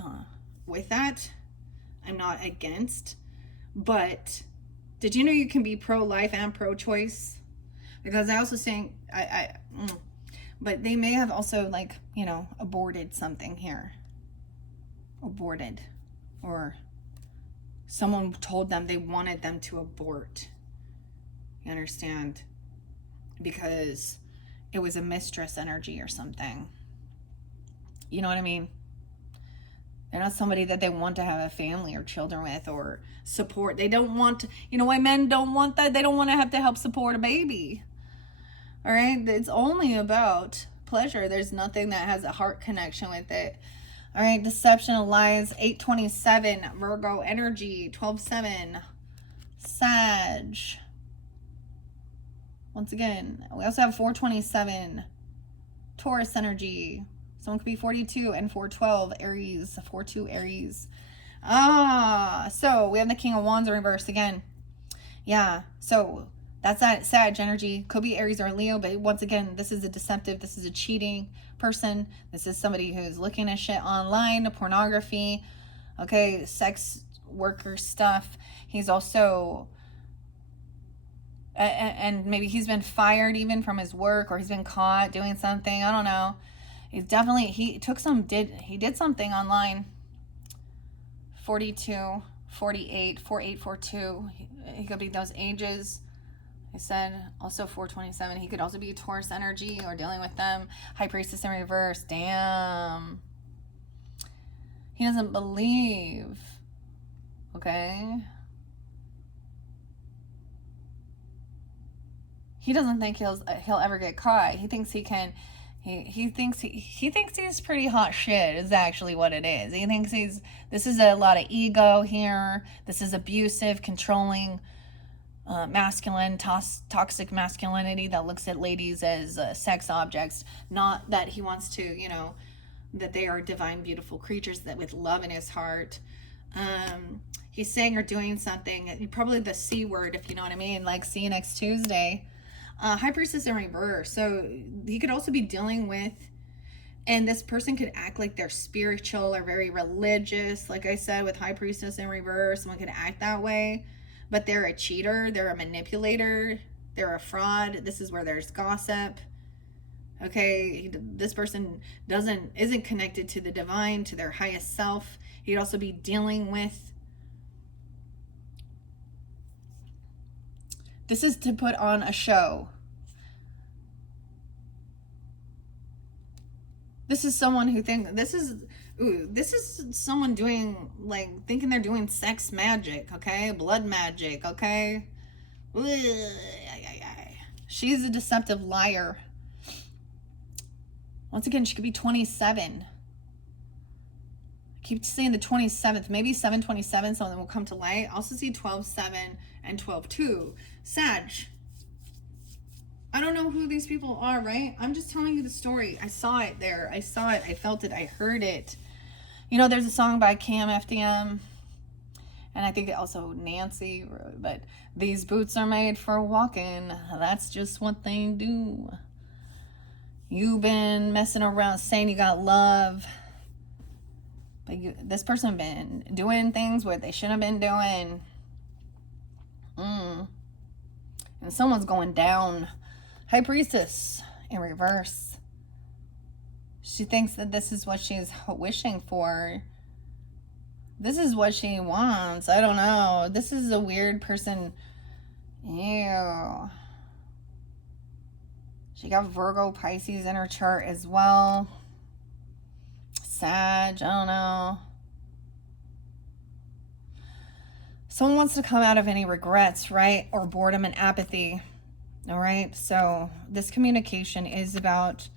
with that, I'm not against. But did you know you can be pro-life and pro-choice? Because I also think but they may have also, like, you know, aborted something here. Aborted. Or someone told them they wanted them to abort. You understand? Because it was a mistress energy or something. You know what I mean? They're not somebody that they want to have a family or children with or support. They don't want to, you know why men don't want that? They don't want to have to help support a baby. All right? It's only about pleasure. There's nothing that has a heart connection with it. All right? Deception of lies, 827, Virgo energy, 12-7, Sag. Once again, we also have 427, Taurus energy. Someone could be 42 and 412, Aries, 42 Aries. So we have the King of Wands in reverse again. Yeah, so that's that Sag energy. Could be Aries or Leo, but once again, this is a deceptive, this is a cheating person. This is somebody who's looking at shit online, pornography, okay, sex worker stuff. He's also, and maybe he's been fired even from his work, or he's been caught doing something. I don't know. He's definitely, he did something online. 42, 48, 4842. He could be those ages. I said also 427. He could also be Taurus energy or dealing with them. High Priestess in reverse. Damn. He doesn't believe. Okay. He doesn't think he'll ever get caught. He thinks he can. He thinks he's pretty hot shit is actually what it is. He thinks this is a lot of ego here. This is abusive, controlling, masculine, toxic masculinity that looks at ladies as sex objects. Not that he wants to, you know, that they are divine, beautiful creatures that with love in his heart. He's saying or doing something, probably the C word, if you know what I mean, like see you next Tuesday. High Priestess in reverse. So he could also be dealing with, and this person could act like they're spiritual or very religious. Like I said, with High Priestess in reverse, someone could act that way, but they're a cheater, they're a manipulator, they're a fraud. This is where there's gossip. Okay, this person isn't connected to the divine, to their highest self. He'd also be dealing with, this is to put on a show. This is someone who this is someone doing, like, thinking they're doing sex magic, okay? Blood magic, okay? She's a deceptive liar. Once again, she could be 27. I keep saying the 27th, maybe 7/27, something will come to light. I also see 12/7 and 12/2. Sag. I don't know who these people are, right? I'm just telling you the story. I saw it there. I saw it. I felt it. I heard it. You know, there's a song by Cam FDM, and I think also Nancy, but these boots are made for walking. That's just what they do. You've been messing around saying you got love, but this person been doing things where they shouldn't have been doing. And someone's going down. High Priestess in reverse. She thinks that this is what she's wishing for. This is what she wants. I don't know. This is a weird person. Ew. She got Virgo, Pisces in her chart as well. Sag, I don't know. Someone wants to come out of any regrets, right? Or boredom and apathy. All right. So this communication is about,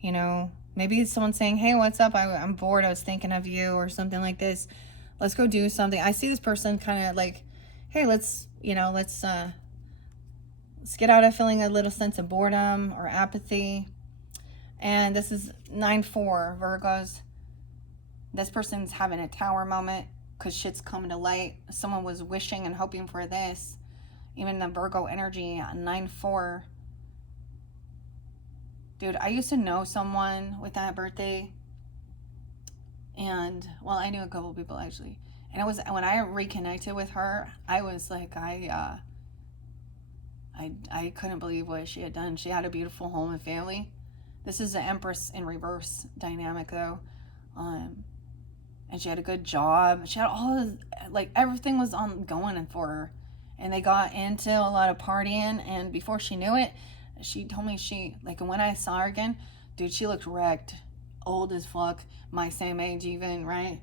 you know, maybe someone saying, hey, what's up? I'm bored. I was thinking of you or something like this. Let's go do something. I see this person kind of like, hey, let's get out of feeling a little sense of boredom or apathy. And this is 9/4 Virgos. This person's having a tower moment. because shit's coming to light. Someone was wishing and hoping for this. Even the Virgo energy, 9/4. Dude, I used to know someone with that birthday. And, well, I knew a couple people actually. And it was, when I reconnected with her, I was like, I couldn't believe what she had done. She had a beautiful home and family. This is the Empress in reverse dynamic, though. And she had a good job. She had all this, like, everything was on going for her. And they got into a lot of partying. And before she knew it, she told me like, when I saw her again, dude, she looked wrecked. Old as fuck. My same age even, right?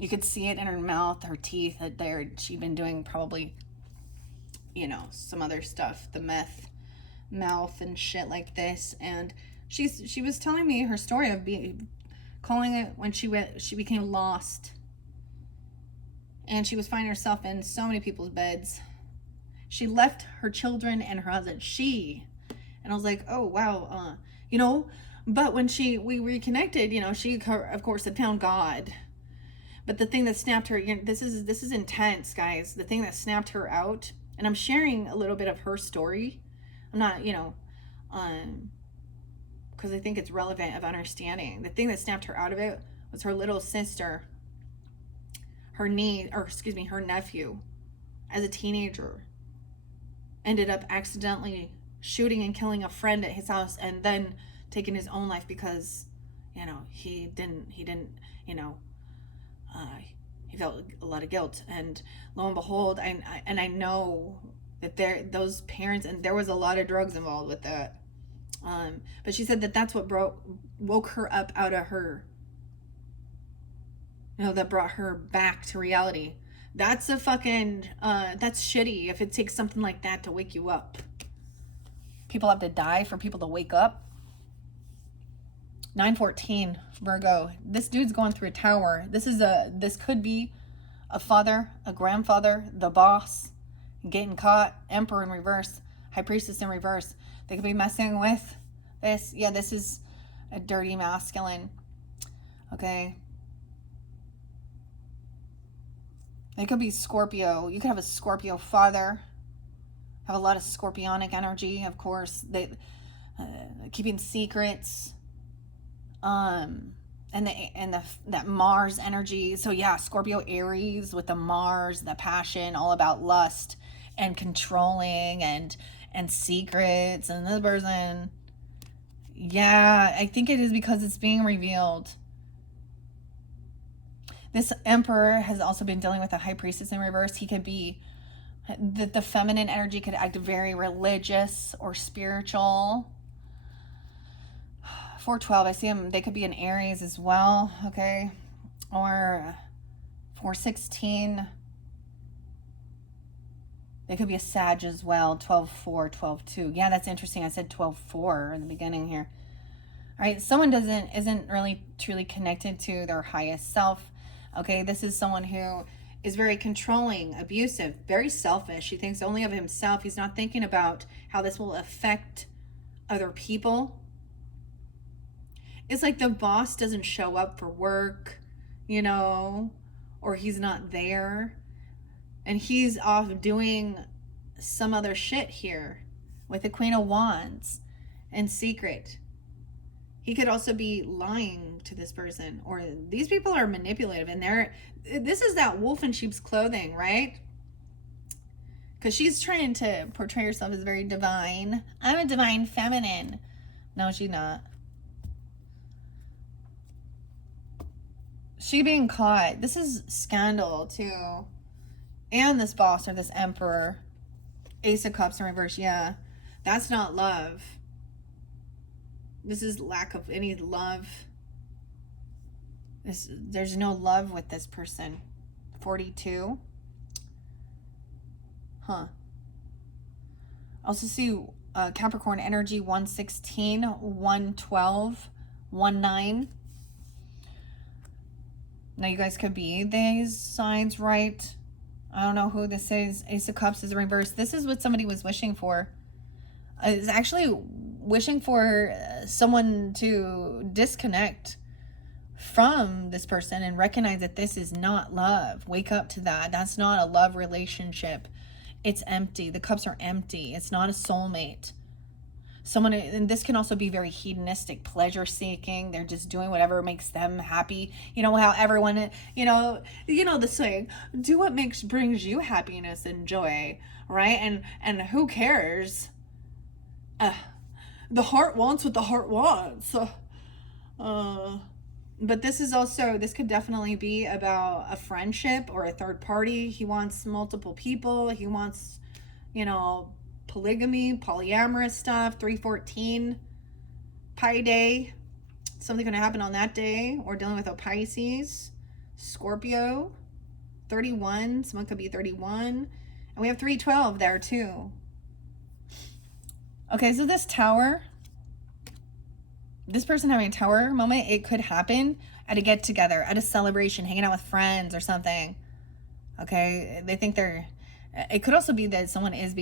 You could see it in her mouth, her teeth, that she'd been doing probably, some other stuff, the meth mouth and shit like this. And she was telling me her story of calling it when she became lost, and she was finding herself in so many people's beds. She left her children and her husband. And I was like, oh wow, but when we reconnected, she of course had found God. But the thing that snapped her, this is intense, guys. The thing that snapped her out, and I'm sharing a little bit of her story. I'm not, because I think it's relevant of understanding. The thing that snapped her out of it was her little sister, her nephew, as a teenager, ended up accidentally shooting and killing a friend at his house, and then taking his own life because, he felt a lot of guilt. And lo and behold, I know that those parents, and there was a lot of drugs involved with that. But she said that's what woke her up out of her, that brought her back to reality. That's a fucking, that's shitty if it takes something like that to wake you up. People have to die for people to wake up. 9/14, Virgo. This dude's going through a tower. This could be a father, a grandfather, the boss, getting caught. Emperor in reverse, High Priestess in reverse. They could be messing with this. Yeah, this is a dirty masculine. Okay. It could be Scorpio. You could have a Scorpio father. Have a lot of scorpionic energy, of course. They keeping secrets. That Mars energy. So yeah, Scorpio Aries with the Mars, the passion, all about lust and controlling and secrets. And this person, yeah, I think it is because it's being revealed. This Emperor has also been dealing with a High Priestess in reverse. He could be, the feminine energy could act very religious or spiritual. 4/12, I see them, they could be in Aries as well, okay? Or 4/16, they could be a Sag as well. 12/4, 12/2. Yeah, that's interesting. I said 12/4 in the beginning here. All right, someone isn't really truly connected to their highest self. Okay, this is someone who is very controlling, abusive, very selfish. He thinks only of himself. He's not thinking about how this will affect other people. It's like the boss doesn't show up for work, or he's not there, and he's off doing some other shit here with the Queen of Wands in secret. He could also be lying to this person, or these people are manipulative, and this is that wolf in sheep's clothing, right? Because she's trying to portray herself as very divine. I'm a divine feminine. No, she's not. She being caught. This is scandal too. And this boss or this Emperor. Ace of Cups in reverse. Yeah. That's not love. This is lack of any love. There's no love with this person. 42. Huh. Also see Capricorn energy 116, 112, 19. Now you guys could be these signs, right? I don't know who this is. Ace of Cups is reversed. This is what somebody was wishing for. Is actually wishing for someone to disconnect from this person and recognize that this is not love. Wake up to that. That's not a love relationship. It's empty. The cups are empty. It's not a soulmate. Someone, and this can also be very hedonistic, pleasure seeking. They're just doing whatever makes them happy. You know how everyone, the saying, do what brings you happiness and joy, right? And who cares? The heart wants what the heart wants. But this could definitely be about a friendship or a third party. He wants multiple people. He wants, polygamy, polyamorous stuff. 314 Pi Day. Something going to happen on that day. Or dealing with a Pisces, Scorpio, 31. Someone could be 31. And we have 312 there too. Okay, so this tower, this person having a tower moment, it could happen at a get together, at a celebration, hanging out with friends or something. Okay, they think it could also be that someone is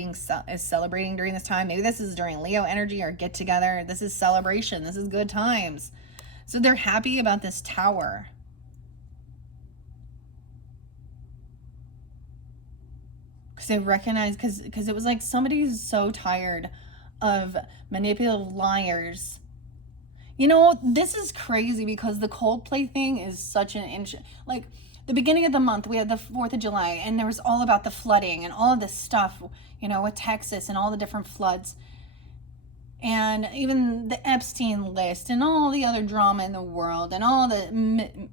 celebrating during this time. Maybe this is during Leo energy or get together. This is celebration. This is good times. So they're happy about this tower. Because they recognize, because it was like somebody's so tired of manipulative liars. This is crazy because the Coldplay thing is such like the beginning of the month, we had the 4th of July, and there was all about the flooding and all of this stuff, with Texas and all the different floods. And even the Epstein list and all the other drama in the world and all the,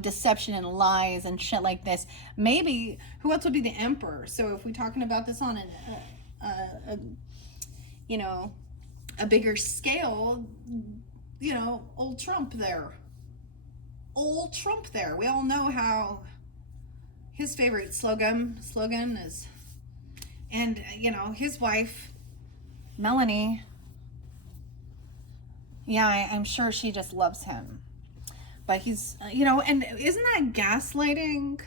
deception and lies and shit like this. Maybe, who else would be the emperor? So if we're talking about this on a bigger scale, old Trump there. We all know how his favorite slogan is, and his wife Melanie, I'm sure she just loves him, but he's and isn't that gaslighting?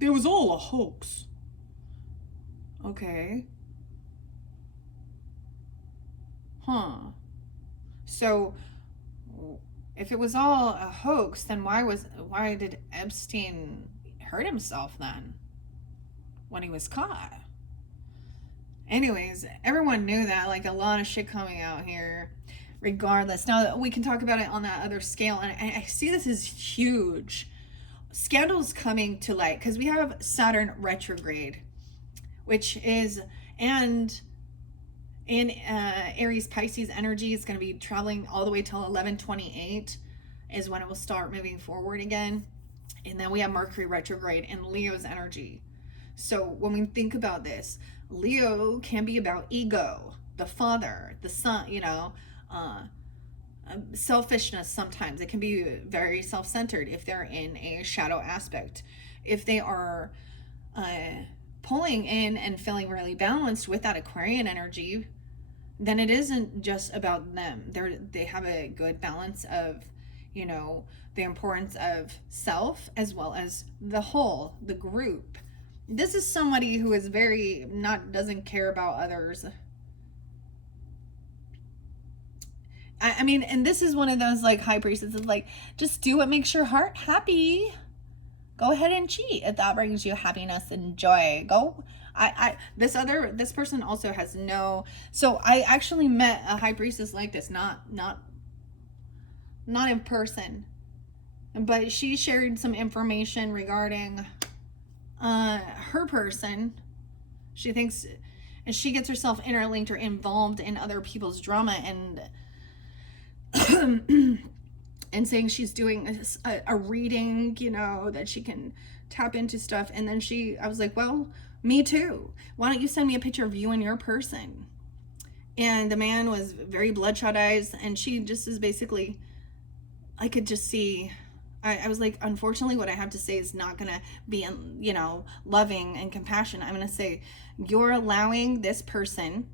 It was all a hoax. Okay. So if it was all a hoax, then why did Epstein hurt himself then when he was caught? Anyways, everyone knew that, like a lot of shit coming out here regardless. Now we can talk about it on that other scale, and I see this as huge. Scandals coming to light because we have Saturn retrograde, which is, and in Aries Pisces energy, it's going to be traveling all the way till 11/28 is when it will start moving forward again. And then we have Mercury retrograde in Leo's energy. So when we think about this, Leo can be about ego, the father, the son, selfishness. Sometimes it can be very self-centered if they're in a shadow aspect. If they are pulling in and feeling really balanced with that Aquarian energy, then it isn't just about them. They have a good balance of, the importance of self as well as the whole, the group. This is somebody who is doesn't care about others. I mean, and this is one of those like high priestesses, like, just do what makes your heart happy. Go ahead and cheat if that brings you happiness and joy. Go. This person also has no. So I actually met a high priestess like this, not in person, but she shared some information regarding her person. She thinks, and she gets herself interlinked or involved in other people's drama and and saying she's doing a reading, that she can tap into stuff. And then I was like, well, me too. Why don't you send me a picture of you and your person? And the man was very bloodshot eyes, and she just is basically, I could just see, I was like, unfortunately, what I have to say is not going to be, loving and compassionate. I'm going to say, you're allowing this person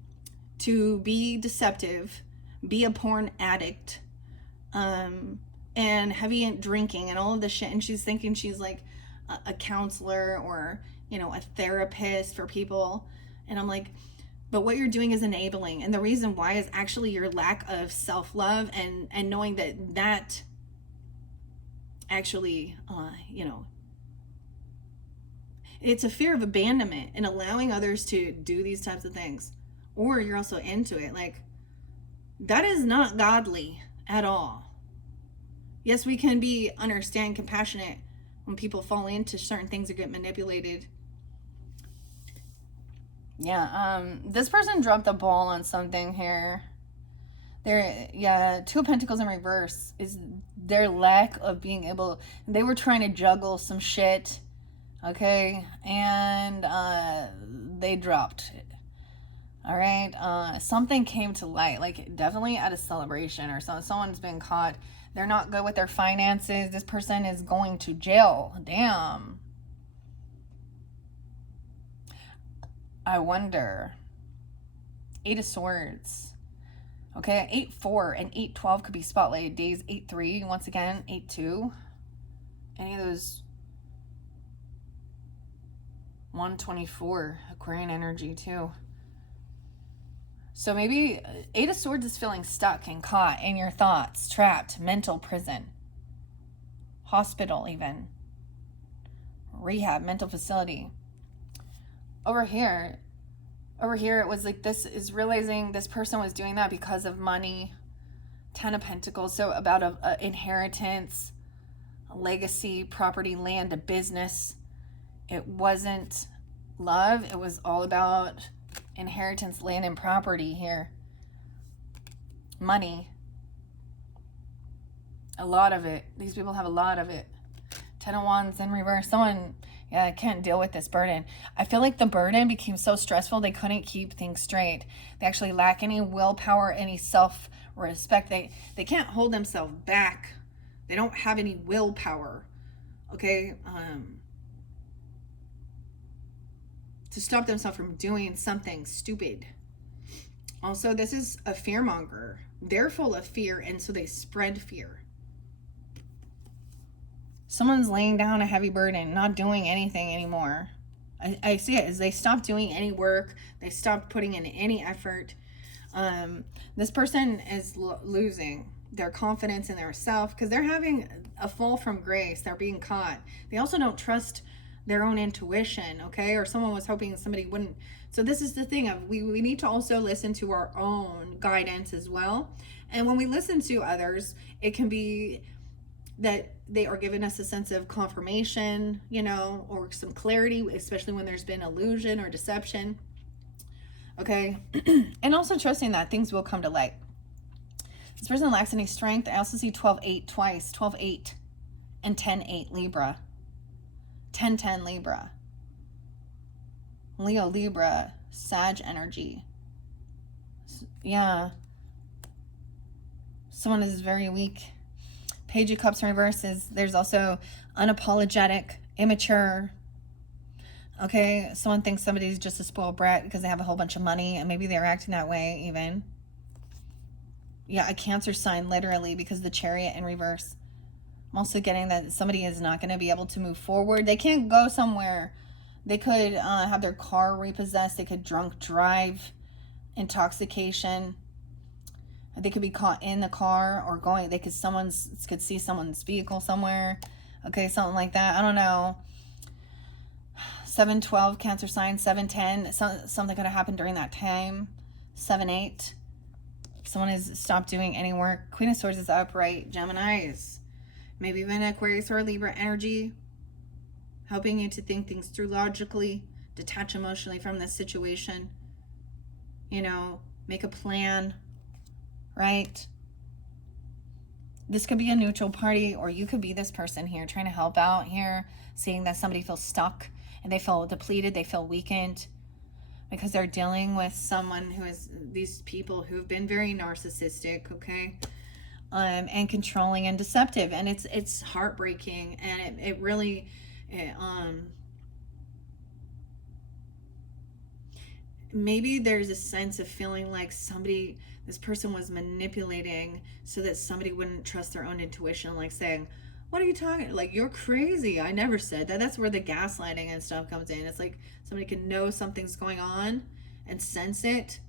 to be deceptive, be a porn addict, and heavy drinking and all of this shit. And she's thinking she's like a counselor or, a therapist for people. And I'm like, But what you're doing is enabling. And the reason why is actually your lack of self-love and knowing that actually, it's a fear of abandonment and allowing others to do these types of things. Or you're also into it. Like, that is not godly at all. Yes, we can understand, compassionate when people fall into certain things or get manipulated. Yeah, this person dropped the ball on something here. Two of Pentacles in reverse is their lack of being able, they were trying to juggle some shit, okay, and they dropped it. All right, something came to light, like definitely at a celebration or something. Someone's been caught. They're not good with their finances. This person is going to jail. Damn. I wonder. 8 of Swords. Okay, 8-4 and 8-12 could be spotlighted days. 8-3, once again, 8-2. Any of those. 124, Aquarian energy too. So maybe 8 of Swords is feeling stuck and caught in your thoughts, trapped, mental prison, hospital even, rehab, mental facility. Over here, it was like this is realizing this person was doing that because of money. 10 of Pentacles, so about a inheritance, a legacy, property, land, a business. It wasn't love. It was all about inheritance, land, and property here. Money. A lot of it. These people have a lot of it. 10 of Wands in reverse. Someone, can't deal with this burden. I feel like the burden became so stressful they couldn't keep things straight. They actually lack any willpower, any self-respect. They can't hold themselves back. They don't have any willpower. Okay? To stop themselves from doing something stupid. Also, this is a fearmonger. They're full of fear, and so they spread fear. Someone's laying down a heavy burden, not doing anything anymore. I see it as they stop doing any work. They stop putting in any effort. This person is losing their confidence in their self because they're having a fall from grace. They're being caught. They also don't trust their own intuition, okay? Or someone was hoping somebody wouldn't. So this is the thing of we need to also listen to our own guidance as well. And when we listen to others, it can be that they are giving us a sense of confirmation, or some clarity, especially when there's been illusion or deception. Okay? And also trusting that things will come to light. This person lacks any strength. I also see 12-8 twice. 12-8 and 10-8 Libra. 10-10 Libra. Leo, Libra, Sag energy. Yeah. Someone is very weak. Page of Cups reverses. There's also unapologetic, immature. Okay, someone thinks somebody's just a spoiled brat because they have a whole bunch of money, and maybe they're acting that way even. Yeah, a Cancer sign, literally, because of the Chariot in reverse. I'm also getting that somebody is not going to be able to move forward. They can't go somewhere. They could have their car repossessed. They could drunk drive, intoxication. They could be caught in the car or going. They could see someone's vehicle somewhere. Okay, something like that. I don't know. 7-12 Cancer sign. 7-10. Something could have happened during that time. 7-8. Someone has stopped doing any work. Queen of Swords is upright. Geminis. Maybe even Aquarius or Libra energy. Helping you to think things through logically. Detach emotionally from this situation. Make a plan. Right? This could be a neutral party, or you could be this person here trying to help out here, seeing that somebody feels stuck and they feel depleted, they feel weakened because they're dealing with someone who is these people who've been very narcissistic, okay? And controlling and deceptive, and it's heartbreaking, and it really maybe there's a sense of feeling like this person was manipulating so that somebody wouldn't trust their own intuition, like saying, what are you talking, like, you're crazy, I never said that. That's where the gaslighting and stuff comes in. It's like somebody can know something's going on and sense it,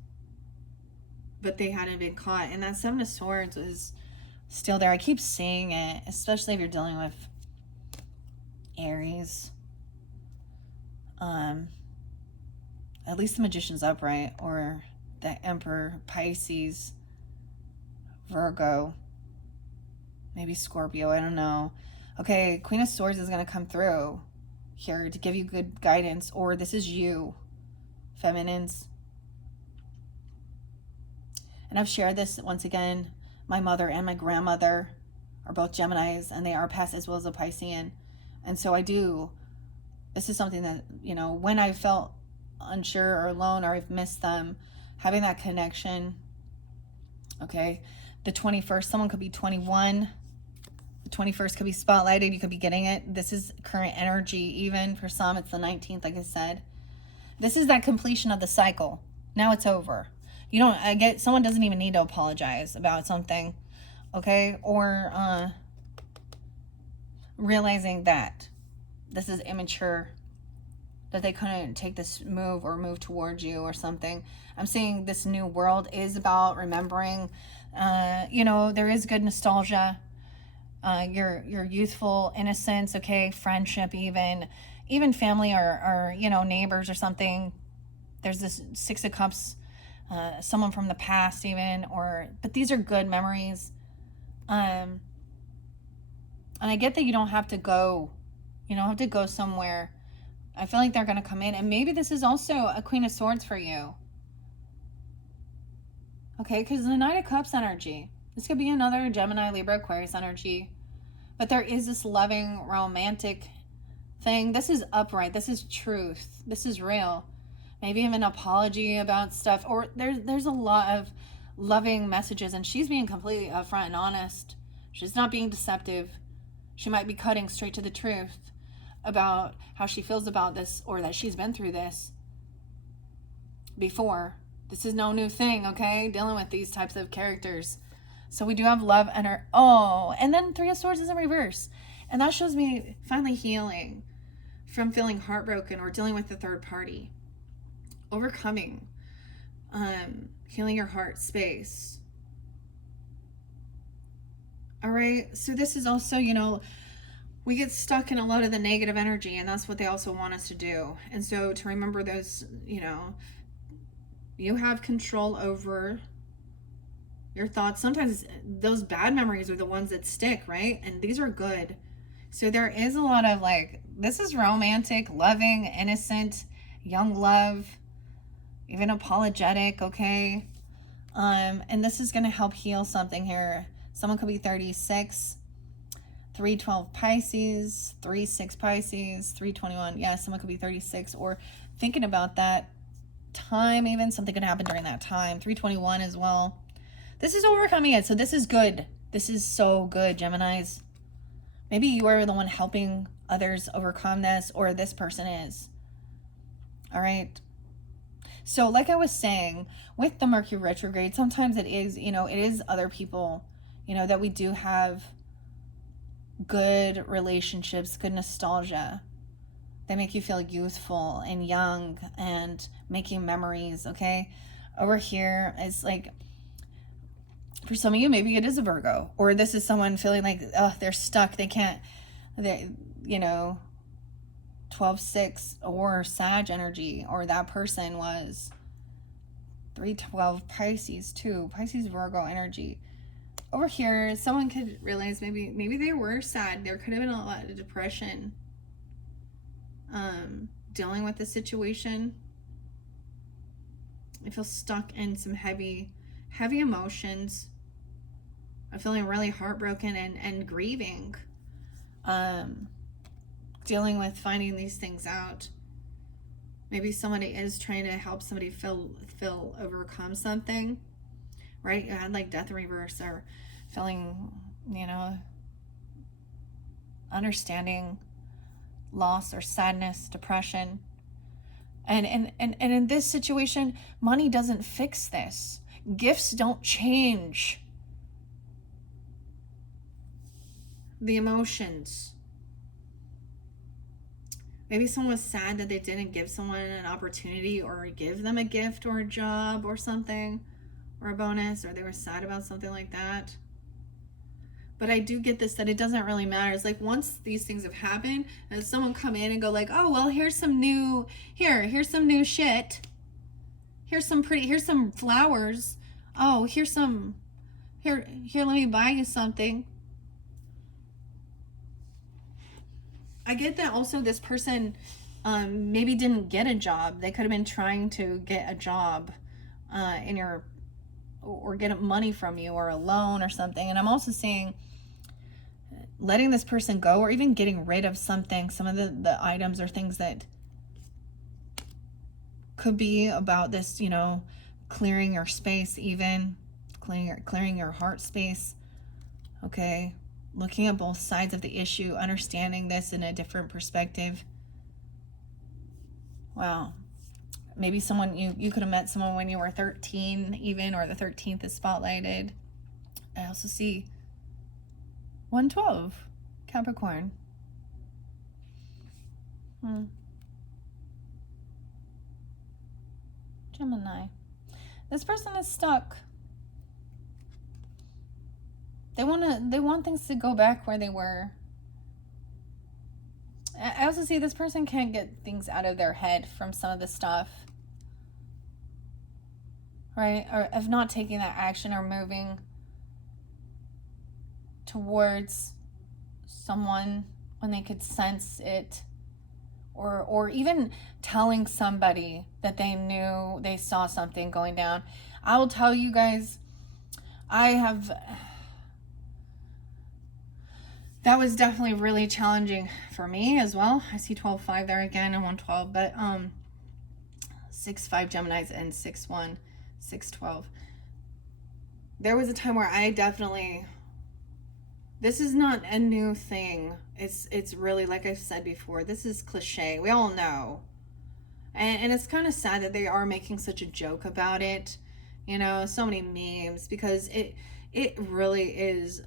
but they hadn't been caught. And that Seven of Swords was still there. I keep seeing it, especially if you're dealing with Aries. At least the Magician's upright, or the Emperor, Pisces, Virgo, maybe Scorpio, I don't know. Okay, Queen of Swords is going to come through here to give you good guidance, or this is you, feminines. And I've shared this once again. My mother and my grandmother are both Geminis, and they are past as well as a Piscean. And so this is something that, you know, when I felt unsure or alone, or I've missed them, having that connection. Okay, the 21st, someone could be 21. The 21st could be spotlighted. You could be getting it. This is current energy. Even for some, it's the 19th, like I said. This is that completion of the cycle. Now it's over. You don't, I get, someone doesn't even need to apologize about something, okay? Or realizing that this is immature, that they couldn't take this move or move towards you or something. I'm saying this new world is about remembering, you know, there is good nostalgia, your youthful innocence, okay, friendship, even family, or you know, neighbors or something. There's this Six of Cups, someone from the past even, but these are good memories. And I get that you don't have to go somewhere. I feel like they're going to come in, and maybe this is also a Queen of Swords for you. Okay, because the Knight of Cups energy, this could be another Gemini, Libra, Aquarius energy, but there is this loving, romantic thing. This is upright. This is truth. This is real. Maybe even an apology about stuff, or there's a lot of loving messages, and she's being completely upfront and honest. She's not being deceptive. She might be cutting straight to the truth about how she feels about this, or that she's been through this before. This is no new thing, okay? Dealing with these types of characters. So we do have love and and then Three of Swords is in reverse. And that shows me finally healing from feeling heartbroken or dealing with the third party. Overcoming, healing your heart space. All right, so this is also, you know, we get stuck in a lot of the negative energy, and that's what they also want us to do. And so to remember those, you know, you have control over your thoughts. Sometimes those bad memories are the ones that stick, right? And these are good. So there is a lot of like, this is romantic, loving, innocent, young love, even apologetic, okay? And this is going to help heal something here. Someone could be 36, 312 Pisces, 36 Pisces, 321. Yeah, someone could be 36, or thinking about that time, even something could happen during that time. 321 as well. This is overcoming it. So this is good. This is so good, Geminis. Maybe you are the one helping others overcome this, or this person is. All right. So like I was saying, with the Mercury retrograde, sometimes it is, you know, it is other people, you know, that we do have good relationships, good nostalgia. They make you feel youthful and young and making memories, okay? Over here is like, for some of you, maybe it is a Virgo, or this is someone feeling like, oh, they're stuck. You know, 12-6 or Sag energy, or that person was 312 Pisces too. Pisces, Virgo energy. Over here, someone could realize maybe they were sad. There could have been a lot of depression dealing with the situation. I feel stuck in some heavy emotions. I'm feeling really heartbroken and grieving. Dealing with finding these things out. Maybe somebody is trying to help somebody overcome something, right? You had like death in reverse, or feeling, you know, understanding loss or sadness, depression. And in this situation, money doesn't fix this. Gifts don't change the emotions. Maybe someone was sad that they didn't give someone an opportunity or give them a gift or a job or something, or a bonus, or they were sad about something like that. But I do get this, that it doesn't really matter. It's like once these things have happened and someone come in and go like, oh, well, here's some new shit. Here's some flowers. Oh, here, let me buy you something. I get that also this person maybe didn't get a job. They could have been trying to get a job or get money from you or a loan or something. And I'm also seeing letting this person go, or even getting rid of something, some of the items or things that could be about this, clearing your space, even clearing your heart space. Okay. Looking at both sides of the issue, understanding this in a different perspective. Wow. Maybe someone, you could have met someone when you were 13 even, or the 13th is spotlighted. I also see 112, Capricorn. Gemini. This person is stuck. They want things to go back where they were. I also see this person can't get things out of their head from some of the stuff. Right? Or of not taking that action or moving towards someone when they could sense it, or even telling somebody that they knew they saw something going down. I will tell you guys, that was definitely really challenging for me as well. I see 12-5 there again and 112, but 6-5 Geminis and 6-1 6-12. There was a time where I definitely, this is not a new thing. It's really, like I've said before, this is cliche. We all know. And it's kind of sad that they are making such a joke about it. So many memes, because it really is,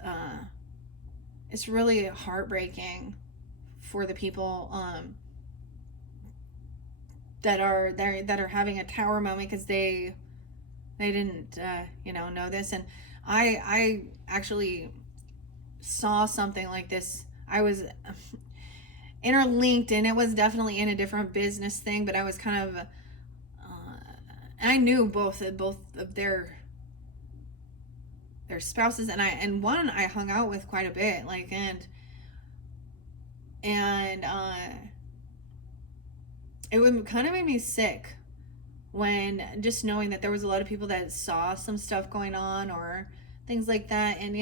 it's really heartbreaking for the people that are having a tower moment because they didn't know this. And I actually saw something like this. I was interlinked, and it was definitely in a different business thing, but I was kind of I knew both of their spouses, and one I hung out with quite a bit, like, and it would kind of make me sick when just knowing that there was a lot of people that saw some stuff going on or things like that, and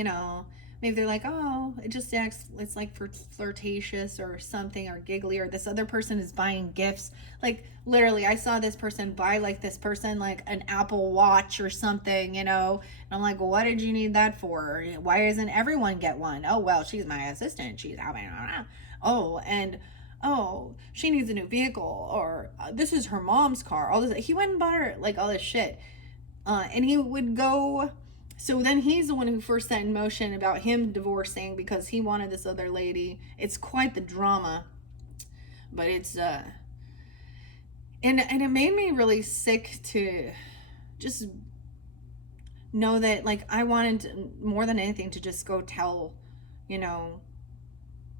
maybe they're like, oh, it just acts, it's like flirtatious or something, or giggly, or this other person is buying gifts. Like, literally, I saw this person buy, like, this person, like, an Apple Watch or something, and I'm like, well, what did you need that for? Why doesn't everyone get one? Oh, well, she's my assistant. She's having, oh, she needs a new vehicle, or this is her mom's car. All this, he went and bought her, like, all this shit. And he would go. So then he's the one who first set in motion about him divorcing because he wanted this other lady. It's quite the drama, but it's and it made me really sick to just know that, like, I wanted more than anything to just go tell,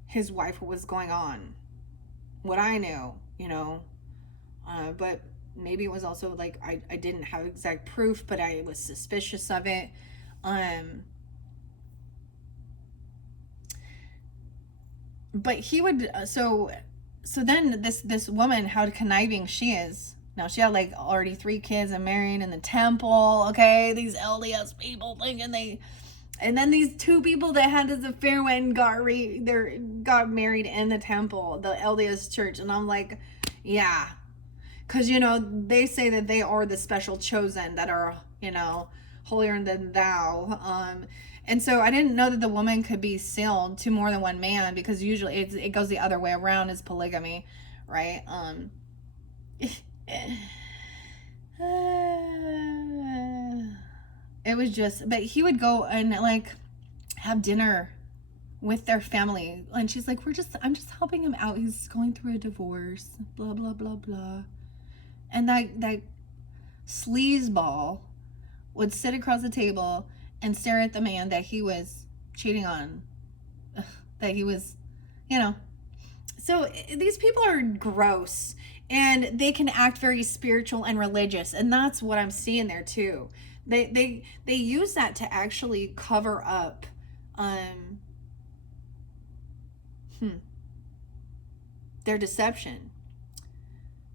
his wife what was going on, what I knew, but maybe it was also like I didn't have exact proof, but I was suspicious of it. But he would, so then this woman, how conniving she is. Now, she had, like, already 3 kids and married in the temple. Okay, these LDS people thinking and then these 2 people that had this affair went and got married in the temple, the LDS church. And I'm like, yeah, because they say that they are the special chosen that are holier than thou. And so I didn't know that the woman could be sealed to more than one man, because usually it goes the other way around, is polygamy, right? It was just, but he would go and, like, have dinner with their family. And she's like, I'm just helping him out. He's going through a divorce, blah, blah, blah, blah. And that sleazeball would sit across the table and stare at the man that he was cheating on, that he was, you know. So these people are gross, and they can act very spiritual and religious, and that's what I'm seeing there too. They use that to actually cover up their deception.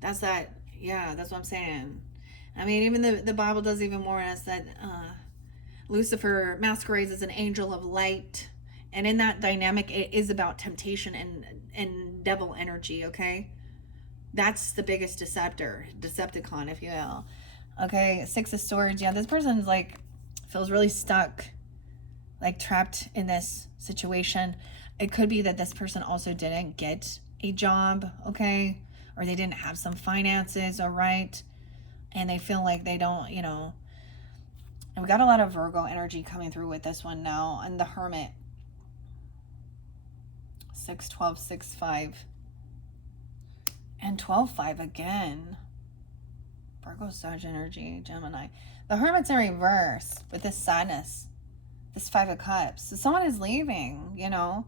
That's that. Yeah, that's what I'm saying. I mean, even the Bible does even more as that Lucifer masquerades as an angel of light. And in that dynamic, it is about temptation and devil energy, okay? That's the biggest Decepticon, if you will. Okay, Six of Swords. Yeah, this person's like, feels really stuck, like trapped in this situation. It could be that this person also didn't get a job, okay? Or they didn't have some finances, all right? And they feel like they don't, you know. And we got a lot of Virgo energy coming through with this one now. And the Hermit. 6, 12, 6, 5. And 12, 5 again. Virgo, Sag energy, Gemini. The Hermit's in reverse with this sadness. This 5 of Cups. So someone is leaving, you know.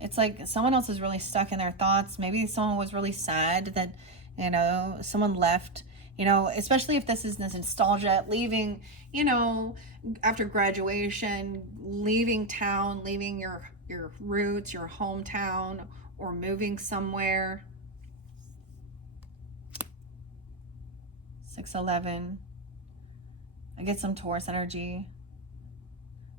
It's like someone else is really stuck in their thoughts. Maybe someone was really sad that, you know, someone left. You know, especially if this is this nostalgia, leaving, you know, after graduation, leaving town, leaving your roots, your hometown, or moving somewhere. 611. I get some Taurus energy.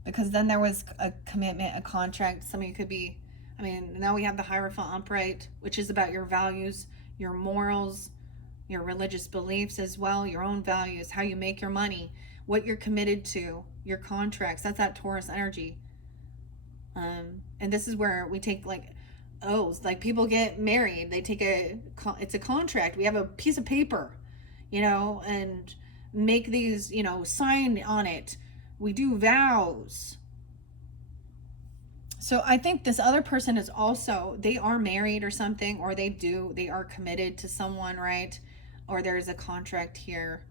Because then there was a commitment, a contract. Some of you could be, I mean, now we have the Hierophant upright, which is about your values, your morals, your religious beliefs as well, your own values, how you make your money, what you're committed to, your contracts. That's that Taurus energy. And this is where we take like oaths. Like people get married, they take it's a contract. We have a piece of paper, you know, and make these, you know, sign on it. We do vows. So I think this other person is also, they are married or something, or they are committed to someone, right? Or there's a contract here.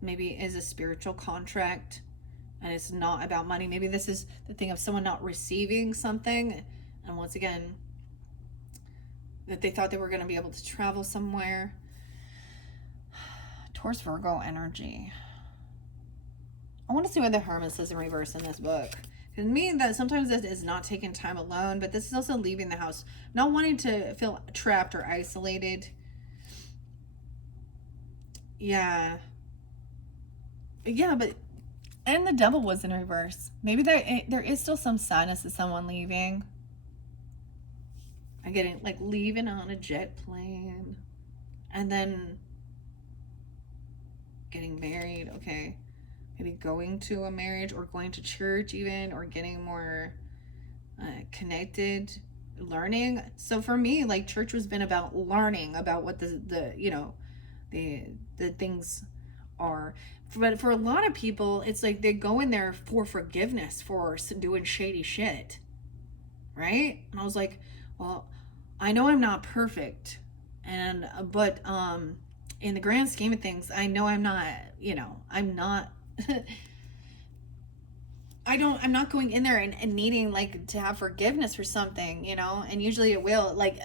Maybe it is a spiritual contract and it's not about money. Maybe this is the thing of someone not receiving something. And once again, that they thought they were going to be able to travel somewhere. Taurus, Virgo energy. I want to see what the Hermit says in reverse in this book. Because to me, that sometimes this is not taking time alone, but this is also leaving the house, not wanting to feel trapped or isolated. Yeah, but and the Devil was in reverse. Maybe there is still some sadness of someone leaving. I get it, like leaving on a jet plane, and then getting married. Okay. Maybe going to a marriage or going to church even, or getting more connected, learning. So for me, like church has been about learning about what the you know, the things are. But for a lot of people, it's like they go in there for forgiveness for doing shady shit, right? And I was like, well, I know I'm not perfect, but in the grand scheme of things, I know I'm not, you know, I'm not I'm not going in there and needing like to have forgiveness for something, you know, and usually it will. Like,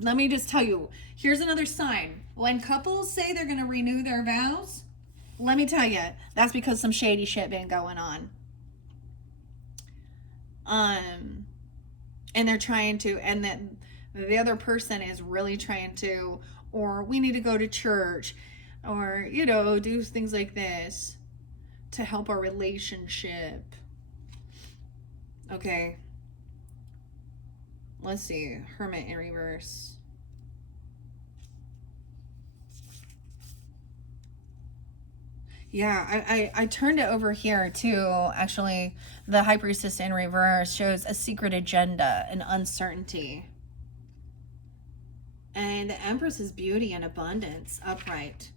let me just tell you, here's another sign. When couples say they're going to renew their vows, let me tell you, that's because some shady shit been going on. And they're trying to, and then the other person is really trying to, or we need to go to church, or, you know, do things like this to help our relationship. Okay. Let's see. Hermit in reverse. Yeah, I turned it over here too. Actually, the High Priestess in reverse shows a secret agenda and uncertainty. And the Empress is beauty and abundance, upright.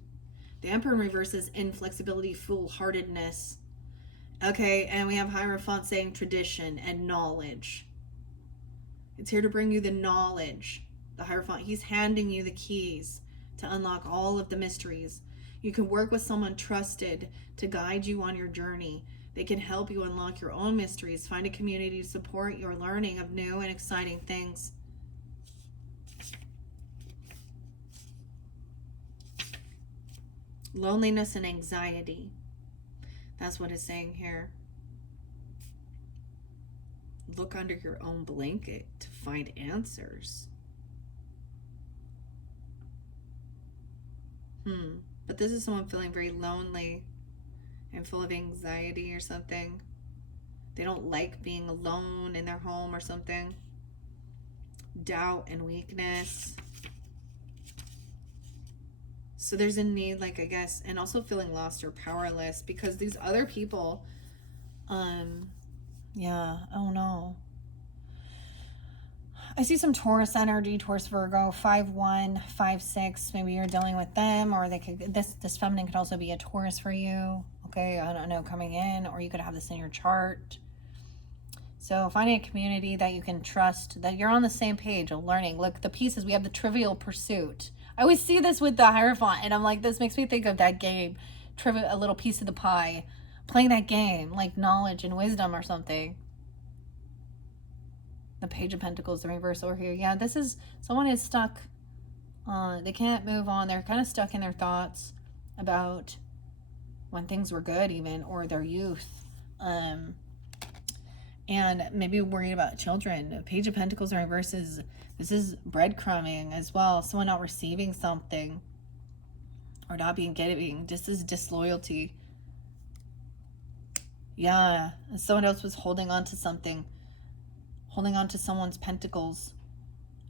The Emperor in reverse is inflexibility, foolhardiness. Okay, and we have Hierophant saying tradition and knowledge. It's here to bring you the knowledge. The Hierophant, he's handing you the keys to unlock all of the mysteries. You can work with someone trusted to guide you on your journey. They can help you unlock your own mysteries, find a community to support your learning of new and exciting things. Loneliness and anxiety. That's what it's saying here. Look under your own blanket to find answers. But this is someone feeling very lonely and full of anxiety or something. They don't like being alone in their home or something. Doubt and weakness. So there's a need, like, I guess, and also feeling lost or powerless because these other people, yeah, oh no. I see some Taurus energy, Taurus, Virgo, 5-1, 5-6. Maybe you're dealing with them, or they could, this feminine could also be a Taurus for you. Okay, I don't know, coming in, or you could have this in your chart. So finding a community that you can trust, that you're on the same page of learning. Look, the pieces, we have the Trivial Pursuit. I always see this with the Hierophant, and I'm like, this makes me think of that game, a little piece of the pie. Playing that game, like knowledge and wisdom or something. The Page of Pentacles, the reverse over here. Yeah, this is, someone is stuck. They can't move on. They're kind of stuck in their thoughts about when things were good even, or their youth. And maybe worried about children. The Page of Pentacles in reverse is, this is breadcrumbing as well. Someone not receiving something or not being getting. This is disloyalty. Yeah, someone else was holding on to something. Holding on to someone's pentacles,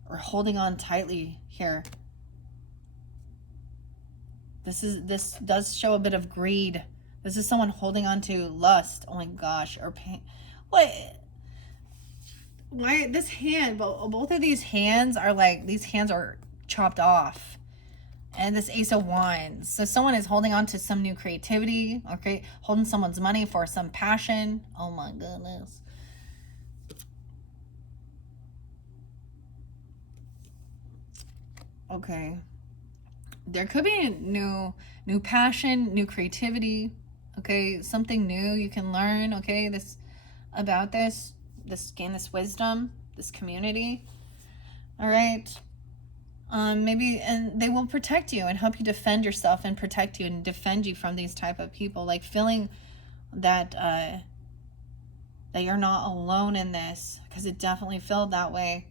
or holding on tightly here. This does show a bit of greed. This is someone holding on to lust. Oh my gosh, or pain. What? Why this hand? Both of these hands are like, these hands are chopped off. And this Ace of Wands. So someone is holding on to some new creativity. Okay, holding someone's money for some passion. Oh my goodness. Okay, there could be a new passion, new creativity. Okay, something new you can learn. Okay, about this gain this wisdom, this community. All right, maybe, and they will protect you and help you defend yourself and protect you and defend you from these type of people. Like feeling that that you're not alone in this, because it definitely felt that way.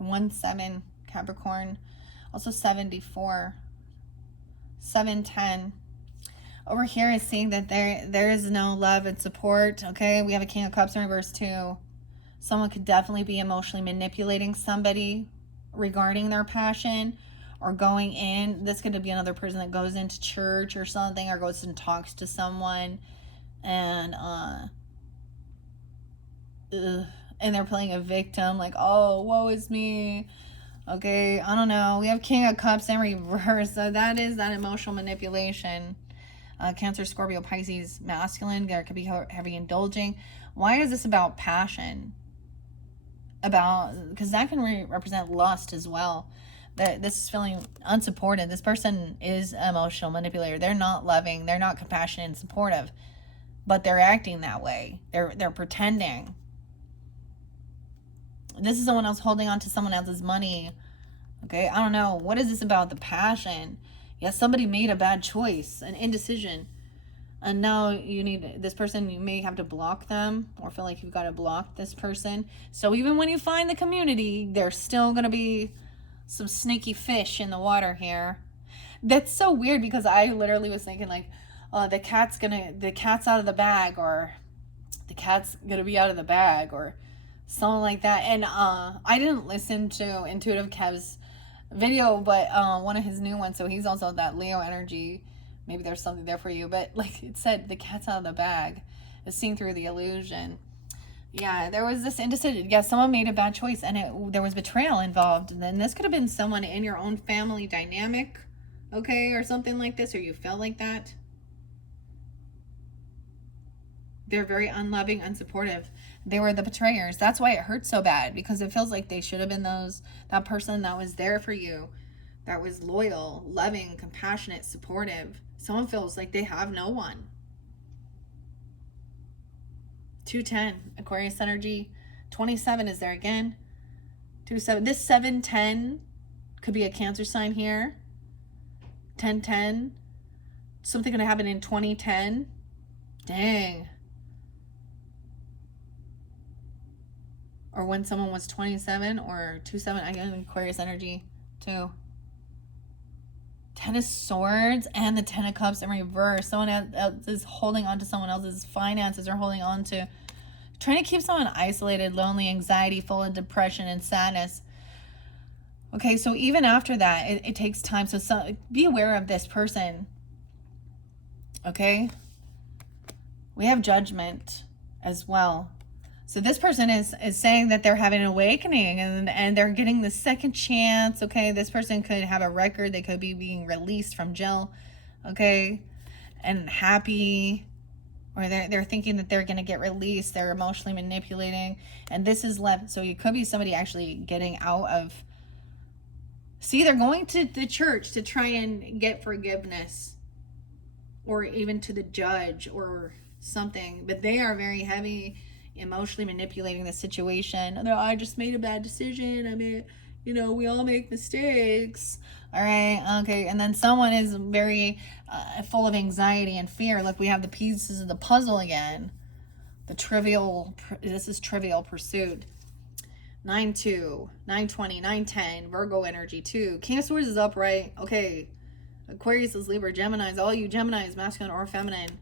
1-7 Capricorn, also 74, 7-10. Over here is seeing that there is no love and support. Okay, we have a King of Cups in reverse too. Someone could definitely be emotionally manipulating somebody regarding their passion, or going in. This could be another person that goes into church or something, or goes and talks to someone, and they're playing a victim, like, oh, woe is me. Okay, I don't know. We have King of Cups in reverse, so that is that emotional manipulation. Cancer, Scorpio, Pisces, masculine. There could be heavy indulging. Why is this about passion? Because that can represent lust as well. This is feeling unsupported. This person is an emotional manipulator. They're not loving. They're not compassionate and supportive, but they're acting that way. They're pretending. This is someone else holding on to someone else's money. Okay, I don't know. What is this about? The passion. Yes, somebody made a bad choice, an indecision. And now you need this person, you may have to block them, or feel like you've got to block this person. So even when you find the community, there's still going to be some snaky fish in the water here. That's so weird, because I literally was thinking like, the cat's out of the bag, or the cat's going to be out of the bag, or something like that. And I didn't listen to Intuitive Kev's video, but one of his new ones, so he's also that Leo energy. Maybe there's something there for you, but like it said, the cat's out of the bag is seeing through the illusion. Yeah, there was this indecision. Yeah, someone made a bad choice, and there was betrayal involved. And then this could have been someone in your own family dynamic, okay, or something like this, or you felt like that. They're very unloving, unsupportive. They were the betrayers. That's why it hurts so bad, because it feels like they should have been that person that was there for you, that was loyal, loving, compassionate, supportive. Someone feels like they have no one. 210, Aquarius energy. 27 is there again. 27. This 710 could be a Cancer sign here. 1010. Something going to happen in 2010. Dang. Or when someone was 27 or 27. I get Aquarius energy too. 10 of Swords and the 10 of Cups in reverse. Someone else is holding on to someone else's finances, or holding on to, trying to keep someone isolated, lonely, anxiety, full of depression and sadness. Okay, so even after that, it takes time. So be aware of this person. Okay? We have Judgment as well. So this person is saying that they're having an awakening, and they're getting the second chance. Okay, this person could have a record. They could be being released from jail. Okay, and happy, or they're thinking that they're going to get released. They're emotionally manipulating, and this is left. So it could be somebody actually getting out of. See, they're going to the church to try and get forgiveness, or even to the judge or something, but they are very heavy, emotionally manipulating the situation. I just made a bad decision. I mean, we all make mistakes. All right, okay. And then someone is very full of anxiety and fear. Look, we have the pieces of the puzzle again. This is Trivial Pursuit. 9-2, 9-20, 9-10, Virgo energy 2. King of Swords is upright. Okay. Aquarius is Libra, Geminis. All you Geminis, masculine or feminine.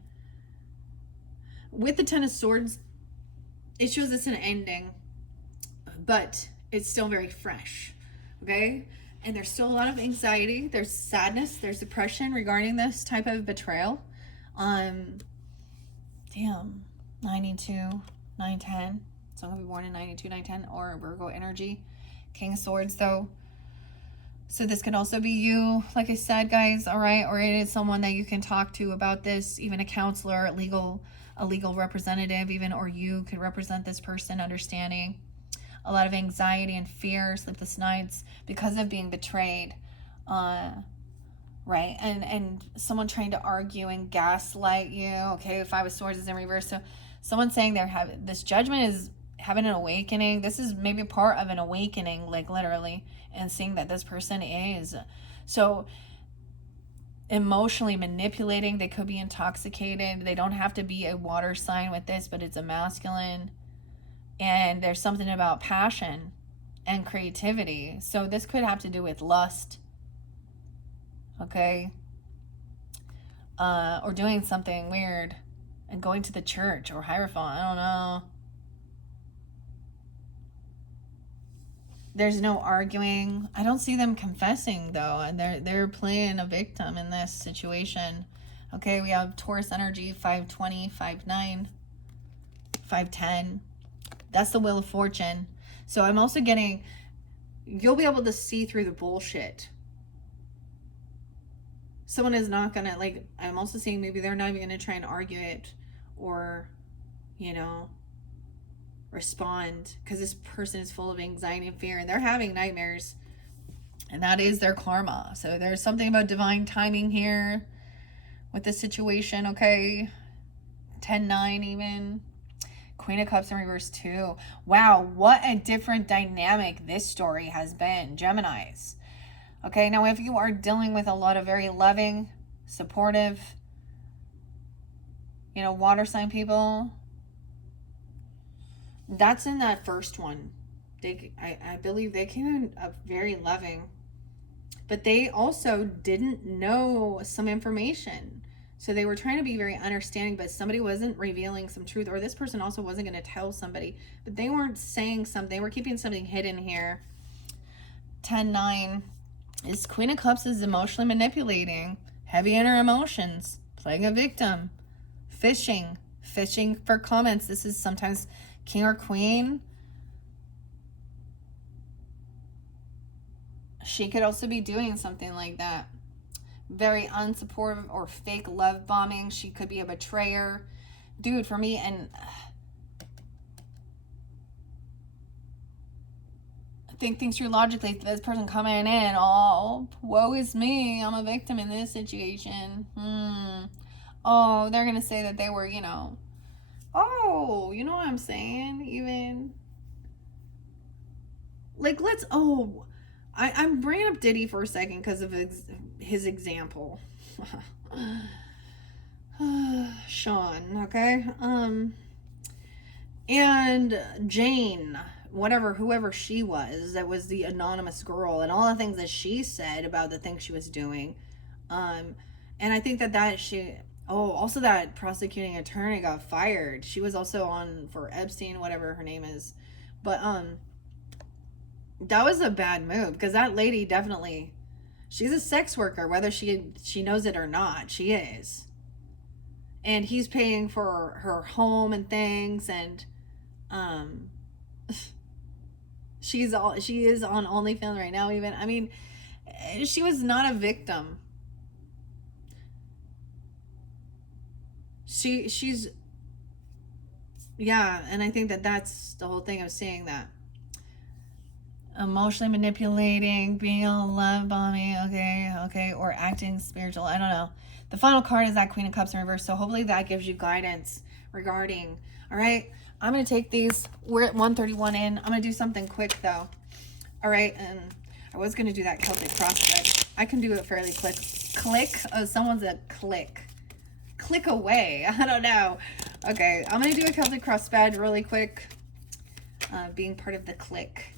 With the 10 of Swords, it shows it's an ending, but it's still very fresh. Okay? And there's still a lot of anxiety. There's sadness. There's depression regarding this type of betrayal. Damn. 92, 9-10. So I'm going to be born in 92, 9-10, or Virgo energy. King of Swords, though. So this could also be you, like I said, guys, all right? Or it is someone that you can talk to about this, even a counselor, a legal representative, even, or you could represent this person, understanding a lot of anxiety and fear, sleepless nights, because of being betrayed, right? And someone trying to argue and gaslight you. Okay, 5 of Swords is in reverse. So someone saying this Judgment is having an awakening. This is maybe part of an awakening, like literally, and seeing that this person is so emotionally manipulating. They could be intoxicated. They don't have to be a water sign with this, but it's a masculine. And there's something about passion and creativity. So this could have to do with lust. Okay? Or doing something weird and going to the church or Hierophant. I don't know. There's no arguing. I don't see them confessing, though, and they're playing a victim in this situation. Okay, we have Taurus energy, 5-20, 5-9, 5-10. That's the Wheel of Fortune. So I'm also getting, you'll be able to see through the bullshit. Someone is not going to, like, I'm also seeing maybe they're not even going to try and argue it or, respond, because this person is full of anxiety and fear, and they're having nightmares, and that is their karma. So there's something about divine timing here with this situation. Okay, 10-9 even. Queen of Cups in reverse too. Wow, what a different dynamic this story has been, Geminis. Okay, now if you are dealing with a lot of very loving, supportive, water sign people, that's in that first one. I believe they came in very loving, but they also didn't know some information. So they were trying to be very understanding, but somebody wasn't revealing some truth, or this person also wasn't going to tell somebody, but they weren't saying something. They were keeping something hidden here. 10-9 is Queen of Cups is emotionally manipulating, heavy inner emotions, playing a victim, fishing for comments. This is sometimes King or Queen. She could also be doing something like that. Very unsupportive or fake love bombing. She could be a betrayer. dude, for me, and think things through logically. This person coming in, oh, woe is me, I'm a victim in this situation. Oh, they're gonna say that they were, you know, oh, you know what I'm saying? Even like, let's, oh, I'm bringing up Diddy for a second because of his example. Sean, okay? And Jane, whoever she was, that was the anonymous girl, and all the things that she said about the things she was doing. And I think also that prosecuting attorney got fired. She was also on for Epstein, whatever her name is. But that was a bad move, because that lady definitely, she's a sex worker, whether she knows it or not. She is. And he's paying for her home and things, and she is on OnlyFans right now. Even, I mean, she was not a victim. She's yeah, and I think that's the whole thing of saying that. Emotionally manipulating, being all love bombing, okay, or acting spiritual. I don't know. The final card is that Queen of Cups in reverse, so hopefully that gives you guidance regarding. All right, I'm gonna take these. We're at 131 in. I'm gonna do something quick though. All right, and I was gonna do that Celtic cross spread. I can do it fairly quick. Click. Oh, someone's a click away. I don't know. Okay, I'm gonna do a Celtic cross spread really quick. Being part of the click.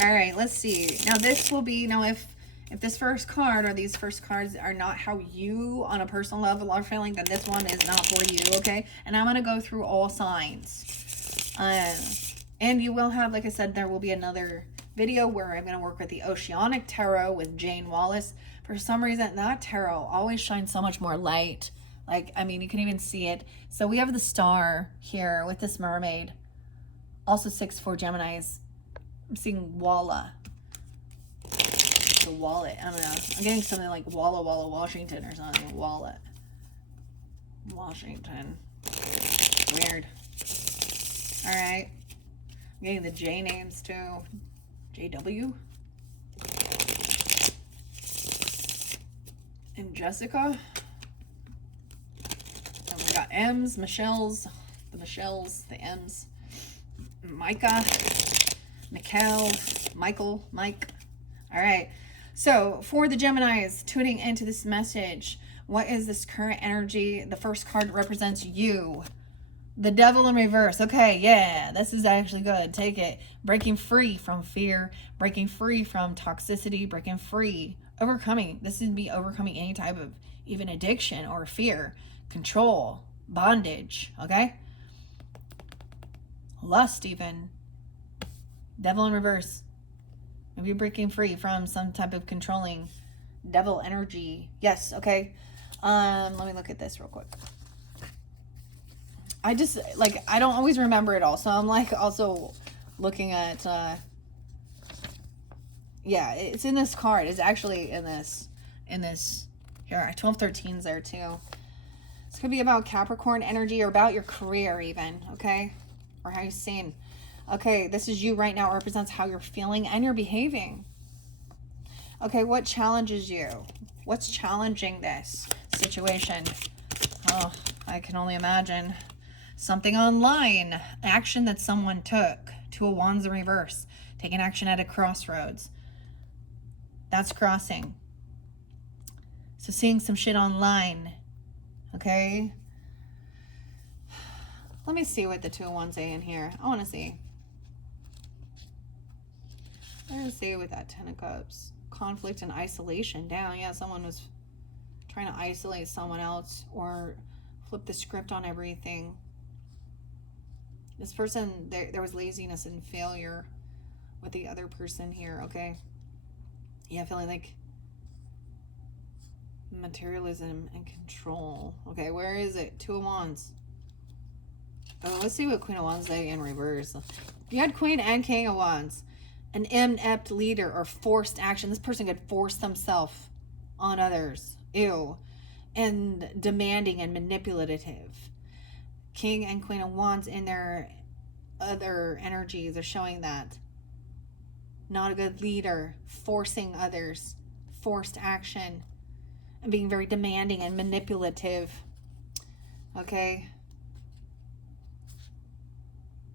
All right, let's see. Now this will be, if this first card or these first cards are not how you on a personal level are feeling, then this one is not for you, okay? And I'm going to go through all signs. And you will have, like I said, there will be another video where I'm going to work with the Oceanic Tarot with Jane Wallace. For some reason, that tarot always shines so much more light. Like, I mean, you can even see it. So we have the star here with this mermaid. Also 6 for Geminis. I'm seeing Walla. The wallet. I don't know. I'm getting something like Walla Washington or something. Wallet. Washington. Weird. Alright. I'm getting the J names too. JW. And Jessica. And we got M's, Michelle's, the M's. Micah. Michael, Mike. All right. So for the Geminis tuning into this message, what is this current energy? The first card represents you. The Devil in reverse. Okay, yeah, this is actually good. Take it. Breaking free from fear, breaking free from toxicity, breaking free. Overcoming. This would be overcoming any type of even addiction or fear, control, bondage, okay? Lust even. Devil in reverse. Maybe you're breaking free from some type of controlling devil energy. Yes, okay. Let me look at this real quick. I just, like, I don't always remember it all. So I'm, like, also looking at, yeah, it's in this card. It's actually in this, here, 1213's there, too. This could be about Capricorn energy or about your career, even, okay? Or how you're seeing. Okay, this is you right now. It represents how you're feeling and you're behaving. Okay, what challenges you? What's challenging this situation? Oh, I can only imagine. Something online. Action that someone took. 2 of Wands in reverse. Taking action at a crossroads. That's crossing. So seeing some shit online. Okay? Let me see what the 2 of Wands say in here. I want to see. Let's see with that 10 of Cups. Conflict and isolation. Down. Yeah, someone was trying to isolate someone else or flip the script on everything. This person, there was laziness and failure with the other person here, okay? Yeah, feeling like materialism and control. Okay, where is it? 2 of Wands. Oh, let's see what Queen of Wands say in reverse. You had Queen and King of Wands. An inept leader or forced action. This person could force themselves on others. Ew. and demanding and manipulative. King and Queen of Wands in their other energies are showing that. Not a good leader, forcing others, forced action, and being very demanding and manipulative. Okay?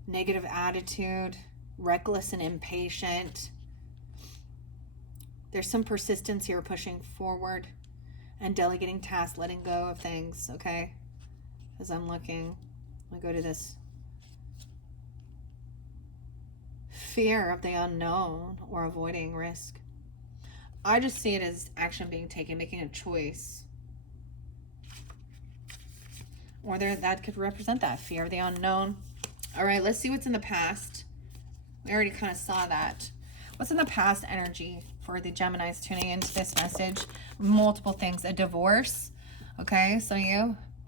Negative attitude, reckless and impatient. There's some persistence here, pushing forward and delegating tasks, letting go of things, okay? As I'm looking, I go to this fear of the unknown or avoiding risk. I just see it as action being taken, making a choice. Or that could represent that fear of the unknown. All right, let's see what's in the past. We already kind of saw that. What's in the past energy for the Geminis tuning into this message? Multiple things. A divorce. Okay, so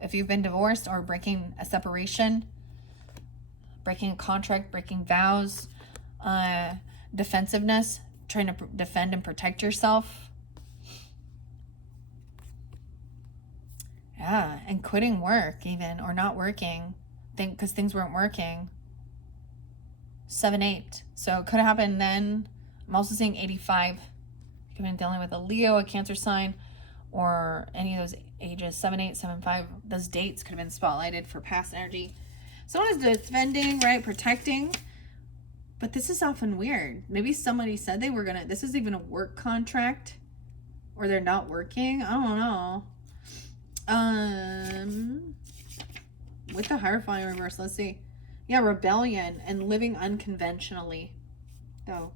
if you've been divorced or breaking a separation, breaking a contract, breaking vows, defensiveness, trying to defend and protect yourself. Yeah, and quitting work even, or not working, because things weren't working. 7-8. So it could have happened then. I'm also seeing 85. You could have been dealing with a Leo, a Cancer sign, or any of those ages. 7-8, 7-5. Those dates could have been spotlighted for past energy. Someone is defending, right? Protecting. But this is often weird. Maybe somebody said they were gonna, this is even a work contract, or they're not working. I don't know. With the Hierophant in reverse, let's see. Yeah, rebellion and living unconventionally. Though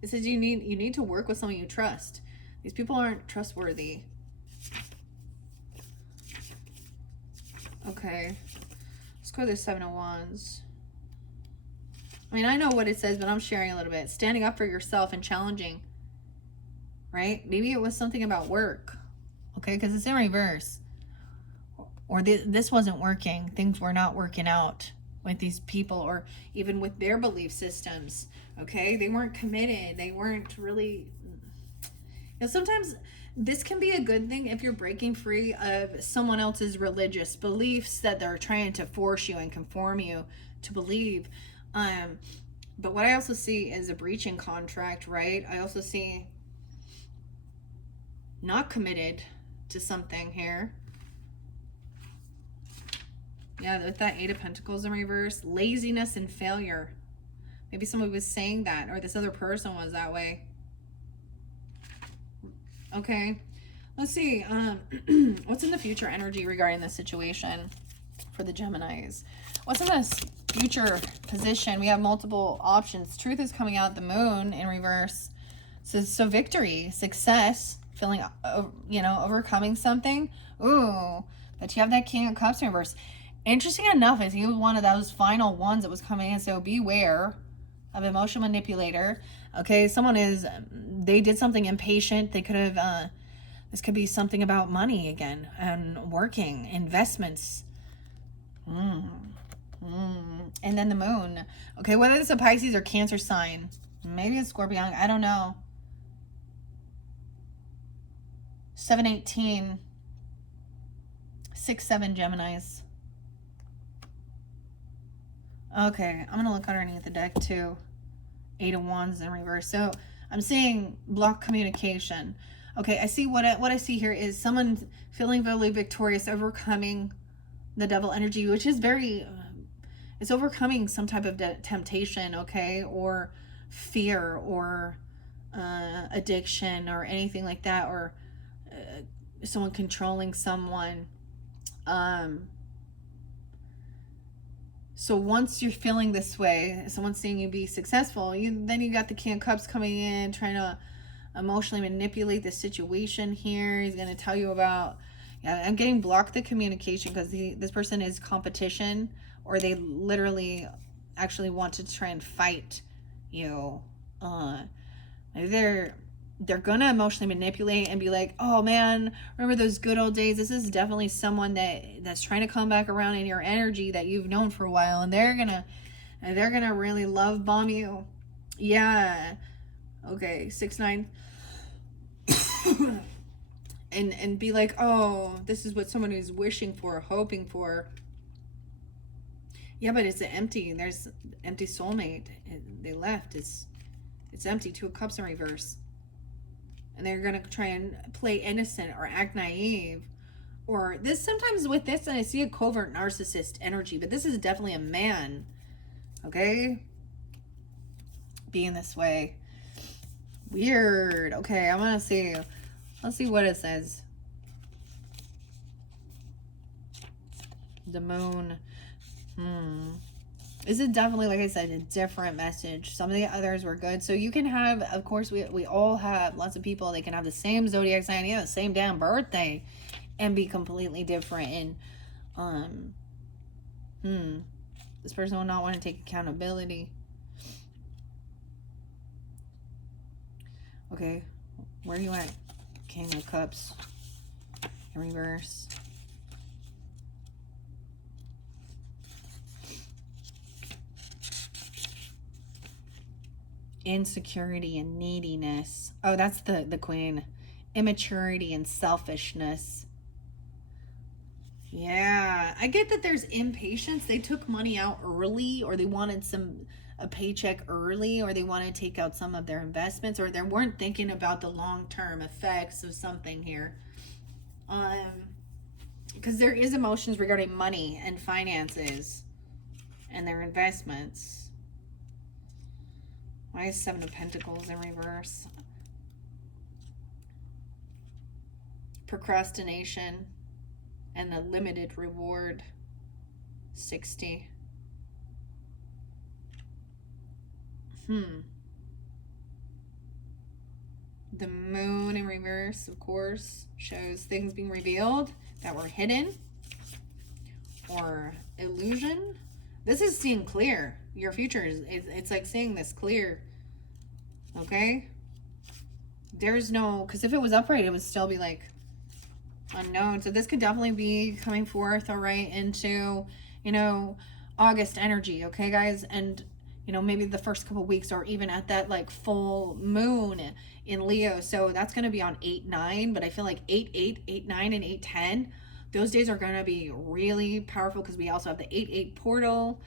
it says you need to work with someone you trust. These people aren't trustworthy. Okay, let's go to the 7 of Wands. I mean, I know what it says, but I'm sharing a little bit. Standing up for yourself and challenging, right? Maybe it was something about work, okay? Because it's in reverse. Or this wasn't working. Things were not working out with these people, or even with their belief systems, okay? They weren't committed. They weren't really... sometimes this can be a good thing if you're breaking free of someone else's religious beliefs that they're trying to force you and conform you to believe. But what I also see is a breaching contract, right? I also see not committed to something here. Yeah, with that 8 of Pentacles in reverse, laziness and failure. Maybe somebody was saying that, or this other person was that way. Okay, let's see. What's in the future energy regarding this situation for the Geminis? What's in this future position? We have multiple options. Truth is coming out. The Moon in reverse. So victory, success, feeling, overcoming something. Ooh, but you have that King of Cups in reverse. Interesting enough, is he was one of those final ones that was coming in. So beware of emotional manipulator. Okay, they did something impatient. They could have, this could be something about money again and working, investments. And then the Moon. Okay, whether it's a Pisces or Cancer sign, maybe it's Scorpion, I don't know. 7-18, 6-7 Geminis. Okay, I'm gonna look underneath the deck too. 8 of Wands in reverse. So I'm seeing block communication. Okay, I see what I see here is someone feeling really victorious, overcoming the devil energy, which is very, it's overcoming some type of temptation, okay, or fear, or addiction, or anything like that, or someone controlling someone. So once you're feeling this way, someone's seeing you be successful, then you got the King of Cups coming in, trying to emotionally manipulate the situation here. He's going to tell you about, I'm getting blocked the communication because this person is competition, or they literally actually want to try and fight you. Maybe they're gonna emotionally manipulate and be like, oh man, remember those good old days? This is definitely someone that's trying to come back around in your energy that you've known for a while, and they're gonna really love bomb you. Yeah. Okay, 6-9. and be like, oh, this is what someone is wishing for, hoping for. Yeah, but it's empty. There's empty soulmate. They left. It's empty. Two of Cups in reverse. And they're going to try and play innocent or act naive. Or this, sometimes with this, and I see a covert narcissist energy, but this is definitely a man. Okay? Being this way. Weird. Okay, I want to see. Let's see what it says. The moon. This is definitely, like I said, a different message. Some of the others were good. So you can have, of course, we all have lots of people. They can have the same zodiac sign, the same damn birthday, and be completely different. And this person will not want to take accountability. Okay, where are you at? King of Cups in reverse. Insecurity and neediness. Oh, that's the Queen. Immaturity and selfishness. Yeah, I get that there's impatience. They took money out early, or they wanted a paycheck early, or they want to take out some of their investments, or they weren't thinking about the long-term effects of something here. Because there is emotions regarding money and finances and their investments. Why is Seven of Pentacles in reverse? Procrastination and a limited reward. 60. The moon in reverse, of course, shows things being revealed that were hidden or illusion. This is seeing clear. Your future is, it's like seeing this clear. Okay? There's no, because if it was upright, it would still be like unknown. So this could definitely be coming forth, all right, into, August energy, okay, guys? And, maybe the first couple weeks, or even at that like full moon in Leo. So that's going to be on 8-9, but I feel like 8-8, 8-9, and 8-10. Those days are going to be really powerful because we also have the 8-8 portal.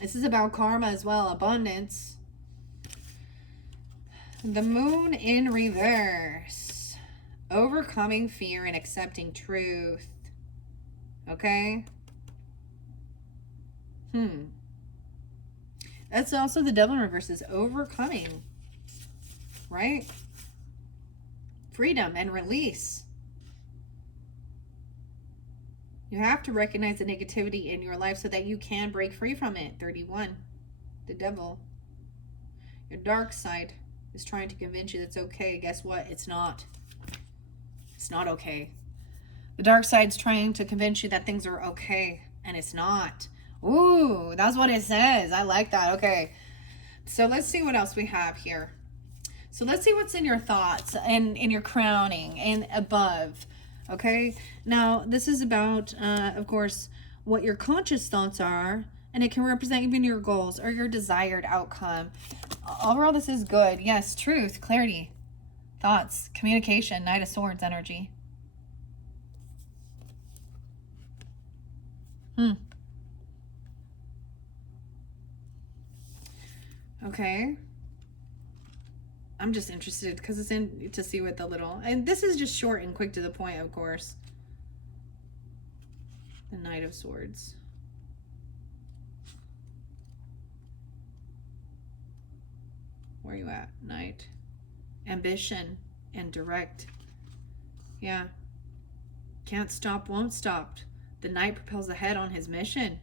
This is about karma as well, abundance. The moon in reverse. Overcoming fear and accepting truth. Okay? That's also the devil in reverse, is overcoming. Right? Freedom and release. You have to recognize the negativity in your life so that you can break free from it. 31. The devil. Your dark side is trying to convince you that's okay. Guess what? It's not. It's not okay. The dark side's trying to convince you that things are okay, and it's not. Ooh, that's what it says. I like that. Okay. So let's see what else we have here. So let's see what's in your thoughts and in your crowning and above. Okay, now this is about, of course, what your conscious thoughts are, and it can represent even your goals or your desired outcome. Overall, this is good. Yes, truth, clarity, thoughts, communication, Knight of Swords energy. Okay. I'm just interested because it's in to see what the little, and this is just short and quick to the point, of course. The Knight of Swords. Where are you at? Knight. Ambition and direct. Yeah. Can't stop, won't stop. The Knight propels ahead on his mission.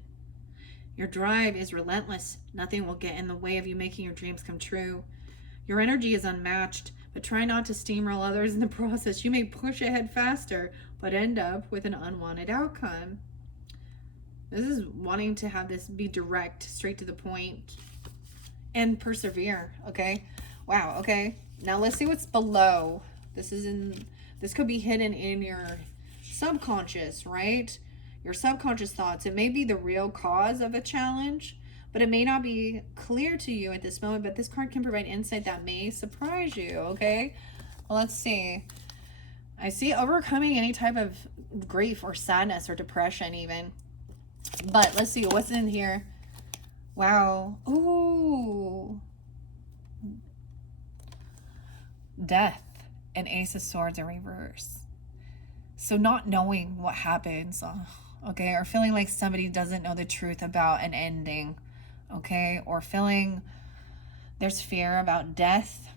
Your drive is relentless. Nothing will get in the way of you making your dreams come true. Your energy is unmatched, but try not to steamroll others in the process. You may push ahead faster, but end up with an unwanted outcome. This is wanting to have this be direct, straight to the point, and persevere, okay? Wow, okay. Now let's see what's below. This could be hidden in your subconscious, right? Your subconscious thoughts. It may be the real cause of a challenge, but it may not be clear to you at this moment, but this card can provide insight that may surprise you, okay? Well, let's see. I see overcoming any type of grief or sadness or depression even. But let's see what's in here. Wow. Ooh. Death and Ace of Swords in reverse. So not knowing what happens, okay, or feeling like somebody doesn't know the truth about an ending, okay, or feeling there's fear about death.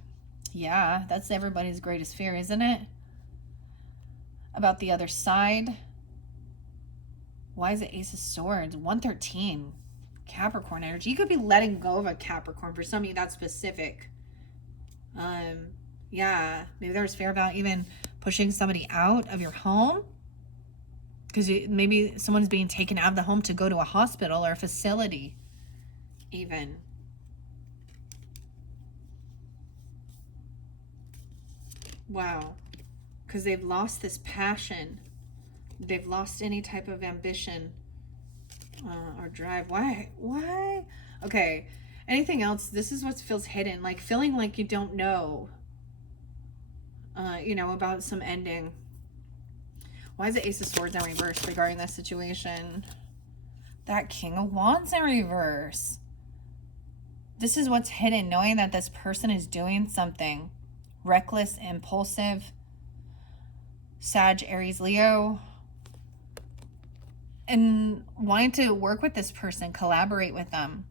Yeah, that's everybody's greatest fear, isn't it? About the other side. Why is it Ace of Swords? 113. Capricorn energy. You could be letting go of a Capricorn. For some of you, that's specific. Yeah, maybe there's fear about even pushing somebody out of your home, because maybe someone's being taken out of the home to go to a hospital or a facility even. Wow. Because they've lost this passion. They've lost any type of ambition or drive. Why? Okay. Anything else? This is what feels hidden. Like feeling like you don't know, about some ending. Why is the Ace of Swords in reverse regarding this situation? That King of Wands in reverse. This is what's hidden, knowing that this person is doing something reckless, impulsive. Sag, Aries, Leo. And wanting to work with this person, collaborate with them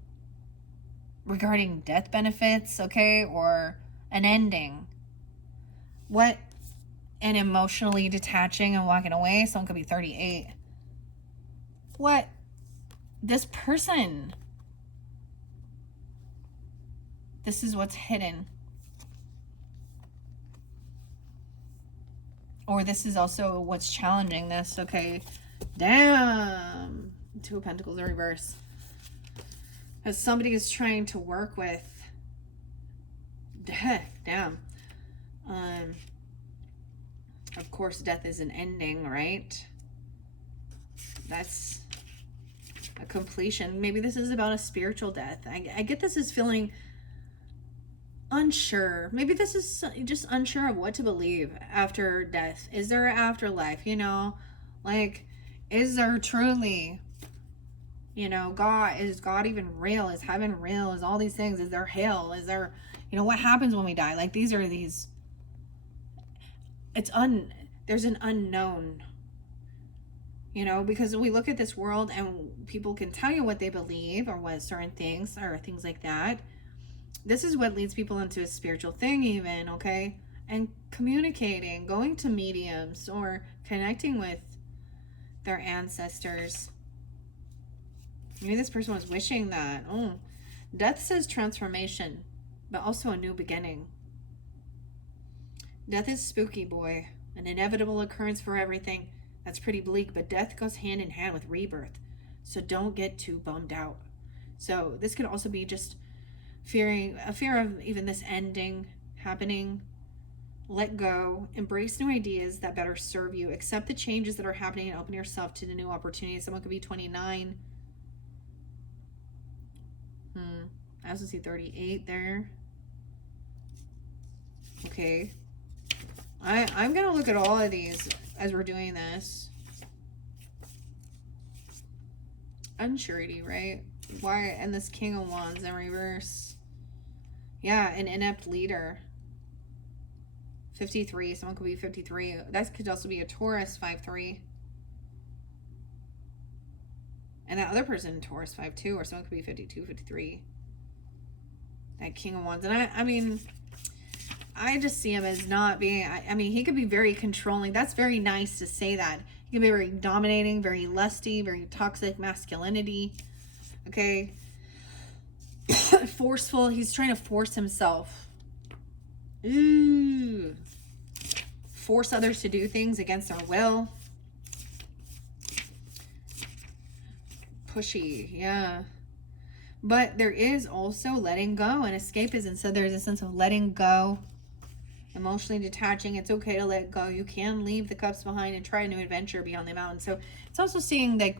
regarding death benefits, okay, or an ending. What? And emotionally detaching and walking away. Someone could be 38. What? This person. This is what's hidden. Or this is also what's challenging this, okay? Damn. Two of Pentacles in reverse. As somebody is trying to work with. Damn. Of course, death is an ending, right? That's a completion. Maybe this is about a spiritual death. I get this as feeling unsure. Maybe this is just unsure of what to believe after death. Is there an afterlife? Like, is there truly, God? Is God even real? Is heaven real? Is all these things? Is there hell? Is there, what happens when we die? Like, there's an unknown, because we look at this world and people can tell you what they believe or what certain things or things like that. This is what leads people into a spiritual thing even, okay? And communicating, going to mediums or connecting with their ancestors. Maybe this person was wishing that. Oh, death says transformation, but also a new beginning. Death is spooky, boy. An inevitable occurrence for everything. That's pretty bleak, but death goes hand in hand with rebirth. So don't get too bummed out. So this could also be just a fear of even this ending happening. Let go. Embrace new ideas that better serve you. Accept the changes that are happening and open yourself to the new opportunities. Someone could be 29. I also see 38 there. Okay. I'm going to look at all of these as we're doing this. Unsurety, right? Why? And this King of Wands in reverse. Yeah, an inept leader. 53. Someone could be 53. That could also be a Taurus, 5'3". And that other person, Taurus, 5'2", or someone could be 52, 53. That King of Wands. And I just see him as not being, he could be very controlling. That's very nice to say that. He can be very dominating, very lusty, very toxic masculinity. Okay. Forceful. He's trying to force himself. Ooh. Force others to do things against their will. Pushy. Yeah. But there is also letting go and escapism. So there's a sense of letting go. Emotionally detaching. It's okay to let go. You can leave the cups behind and try a new adventure beyond the mountain. So it's also seeing that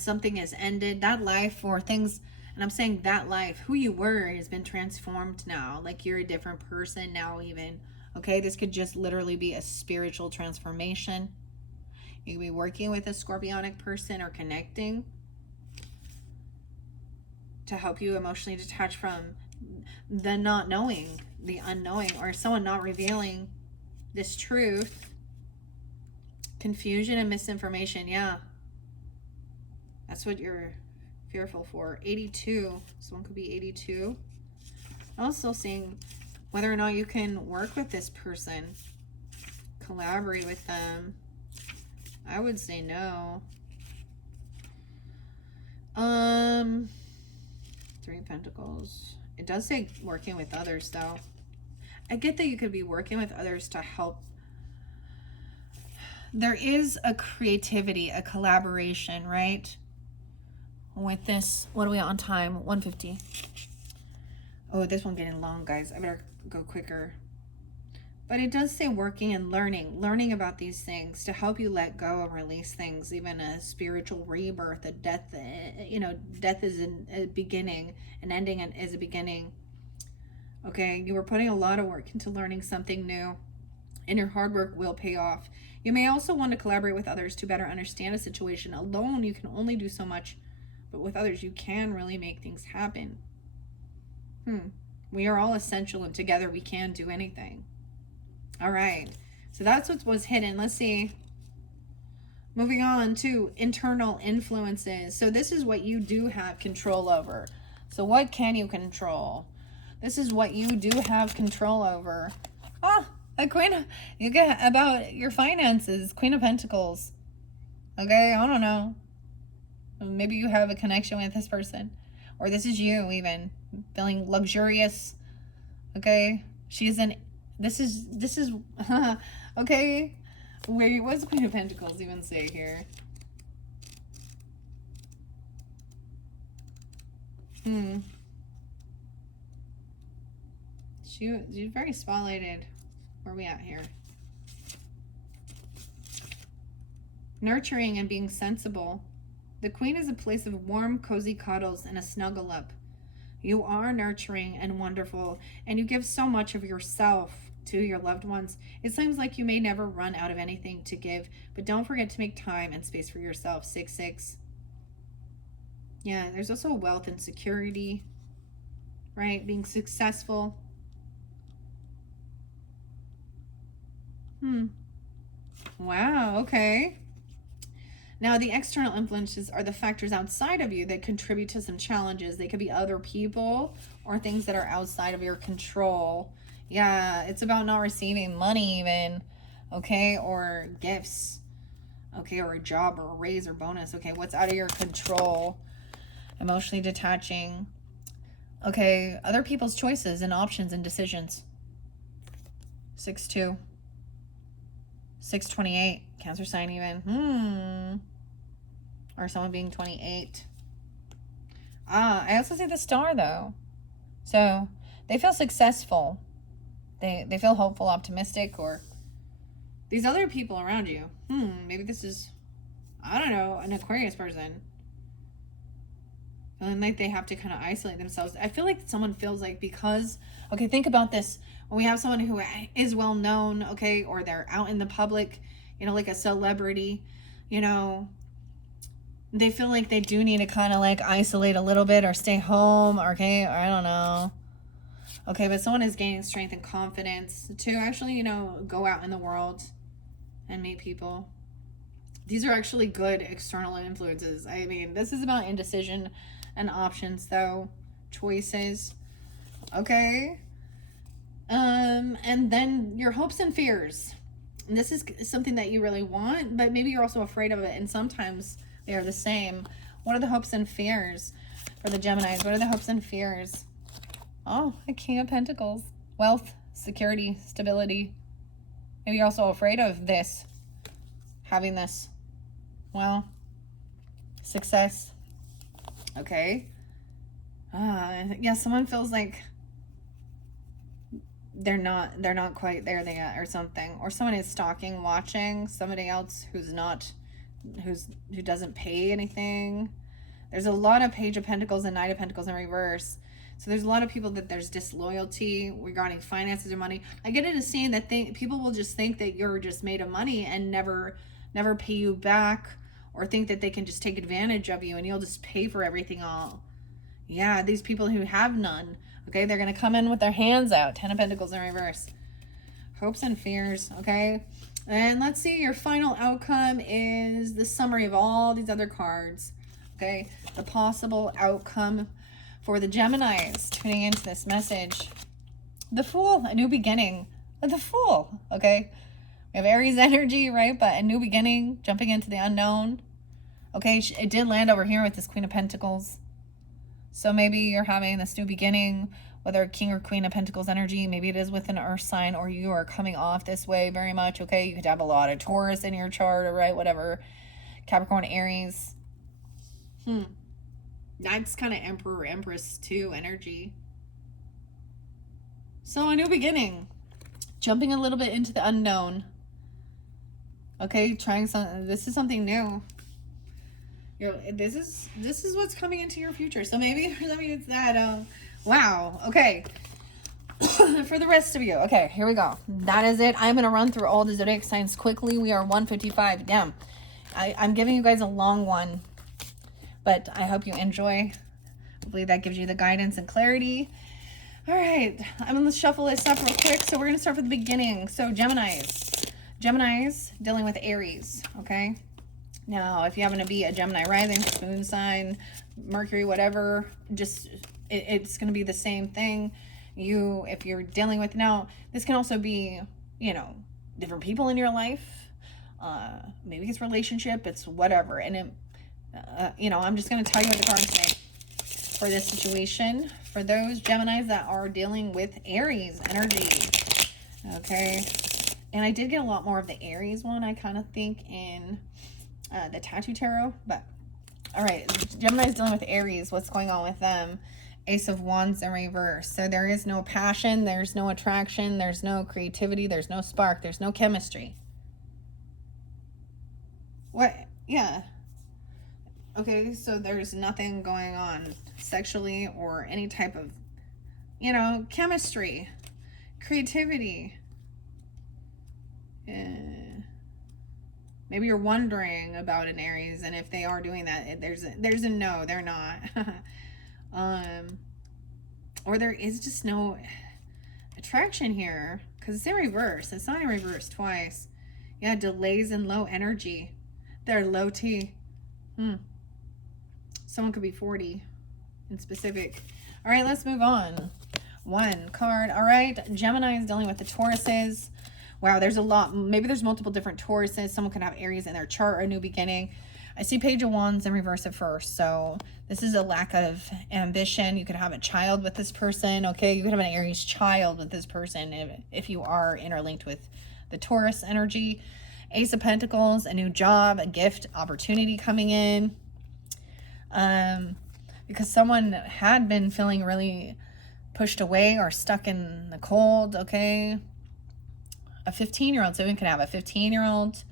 something has ended. That life or things, and I'm saying that life, who you were has been transformed now. Like you're a different person now even. Okay, this could just literally be a spiritual transformation. You could be working with a Scorpionic person or connecting to help you emotionally detach from the not knowing, the unknowing, or someone not revealing this truth. Confusion and misinformation. Yeah. That's what you're fearful for. 82. Someone could be 82. I'm also seeing whether or not you can work with this person, collaborate with them. I would say no. 3 of Pentacles. It does say working with others, though. I get that you could be working with others to help. There is a creativity, a collaboration, right? With this, what are we on time? 150. Oh, this one getting long, guys. I better go quicker. But it does say working and learning about these things to help you let go and release things, even a spiritual rebirth, a death. Death is a beginning, an ending is a beginning. Okay, you were putting a lot of work into learning something new, and your hard work will pay off. You may also want to collaborate with others to better understand a situation. Alone, you can only do so much, but with others, you can really make things happen. We are all essential, and together we can do anything. All right, so that's what was hidden. Let's see. Moving on to internal influences. So this is what you do have control over. So what can you control? This is what you do have control over. A Queen. You get about your finances. Queen of Pentacles. Okay, I don't know. Maybe you have a connection with this person. Or this is you even. Feeling luxurious. Okay. This is okay. Wait, what's Queen of Pentacles even say here? She's very spotlighted. Where are we at here? Nurturing and being sensible. The Queen is a place of warm, cozy cuddles and a snuggle up. You are nurturing and wonderful, and you give so much of yourself to your loved ones. It seems like you may never run out of anything to give, but don't forget to make time and space for yourself. 6-6. Yeah, there's also wealth and security, right? Being successful. Wow, okay. Now, the external influences are the factors outside of you that contribute to some challenges. They could be other people or things that are outside of your control. Yeah, it's about not receiving money even, okay, or gifts, okay, or a job or a raise or bonus, okay, what's out of your control. Emotionally detaching, okay, other people's choices and options and decisions. 6-2. 6-28, Cancer sign even. Or someone being 28. I also see the star though. So they feel successful. They feel hopeful, optimistic, or these other people around you. Maybe this is, I don't know, an Aquarius person. Feeling like they have to kind of isolate themselves. I feel like someone feels like because, okay, think about this. When we have someone who is well known, okay, or they're out in the public, like a celebrity, they feel like they do need to kind of like isolate a little bit or stay home, okay, or I don't know. Okay, but someone is gaining strength and confidence to actually, go out in the world and meet people. These are actually good external influences. I mean, this is about indecision and options, though. Choices. Okay. And then your hopes and fears. And this is something that you really want, but maybe you're also afraid of it. And sometimes they are the same. What are the hopes and fears for the Geminis? What are the hopes and fears? Oh, a King of Pentacles. Wealth, security, stability. Maybe you're also afraid of this. Having this. Well, success. Okay. Yeah, someone feels like they're not quite there yet or something. Or someone is stalking, watching somebody else who doesn't pay anything. There's a lot of Page of Pentacles and Knight of Pentacles in reverse. So there's a lot of people that there's disloyalty regarding finances or money. I get it as saying that people will just think that you're just made of money and never pay you back, or think that they can just take advantage of you and you'll just pay for everything all. Yeah, these people who have none, okay, they're going to come in with their hands out. 10 of Pentacles in reverse. Hopes and fears, okay? And let's see, your final outcome is the summary of all these other cards, okay? The possible outcome for the Geminis tuning into this message. The Fool, a new beginning. The Fool, okay? We have Aries energy, right? But a new beginning, jumping into the unknown. Okay, it did land over here with this Queen of Pentacles. So maybe you're having this new beginning, whether King or Queen of Pentacles energy, maybe it is with an earth sign, or you are coming off this way very much, okay? You could have a lot of Taurus in your chart, or right, whatever. Capricorn, Aries. That's kind of Emperor, Empress too energy. So a new beginning. Jumping a little bit into the unknown. Okay, trying something. This is something new. This is what's coming into your future. So maybe it's that. Wow. Okay. For the rest of you. Okay, here we go. That is it. I'm gonna run through all the zodiac signs quickly. We are 1:55. Damn. I'm giving you guys a long one, but I hope you enjoy. Hopefully that gives you the guidance and clarity. All right, I'm gonna shuffle this up real quick. So we're gonna start from the beginning. So Geminis dealing with Aries. Okay. Now, if you happen to be a Gemini rising, moon sign, Mercury, whatever, just it's going to be the same thing. If you're dealing with, now, this can also be, different people in your life. Maybe it's relationship, it's whatever. And I'm just going to tell you what the cards say for this situation. For those Geminis that are dealing with Aries energy. Okay. And I did get a lot more of the Aries one, I kind of think, in the Tattoo Tarot. But all right, Gemini's dealing with Aries. What's going on with them? Ace of Wands in reverse. So there is no passion, there's no attraction, there's no creativity, there's no spark, there's no chemistry. What? Yeah. Okay, so there's nothing going on sexually or any type of, chemistry, creativity. Maybe you're wondering about an Aries, and if they are doing that, there's a no, they're not. Or there is just no attraction here, because it's in reverse. It's not in reverse twice. Yeah, delays and low energy. They're low T. Someone could be 40 in specific. All right, let's move on. One card. All right, Gemini is dealing with the Tauruses. Wow, there's a lot. Maybe there's multiple different Tauruses. Someone could have Aries in their chart or a new beginning. I see Page of Wands in reverse at first. So this is a lack of ambition. You could have a child with this person. Okay, you could have an Aries child with this person if you are interlinked with the Taurus energy. Ace of Pentacles, a new job, a gift, opportunity coming in. Because someone had been feeling really pushed away or stuck in the cold. Okay. A 15-year-old, so we could have a 15-year-old,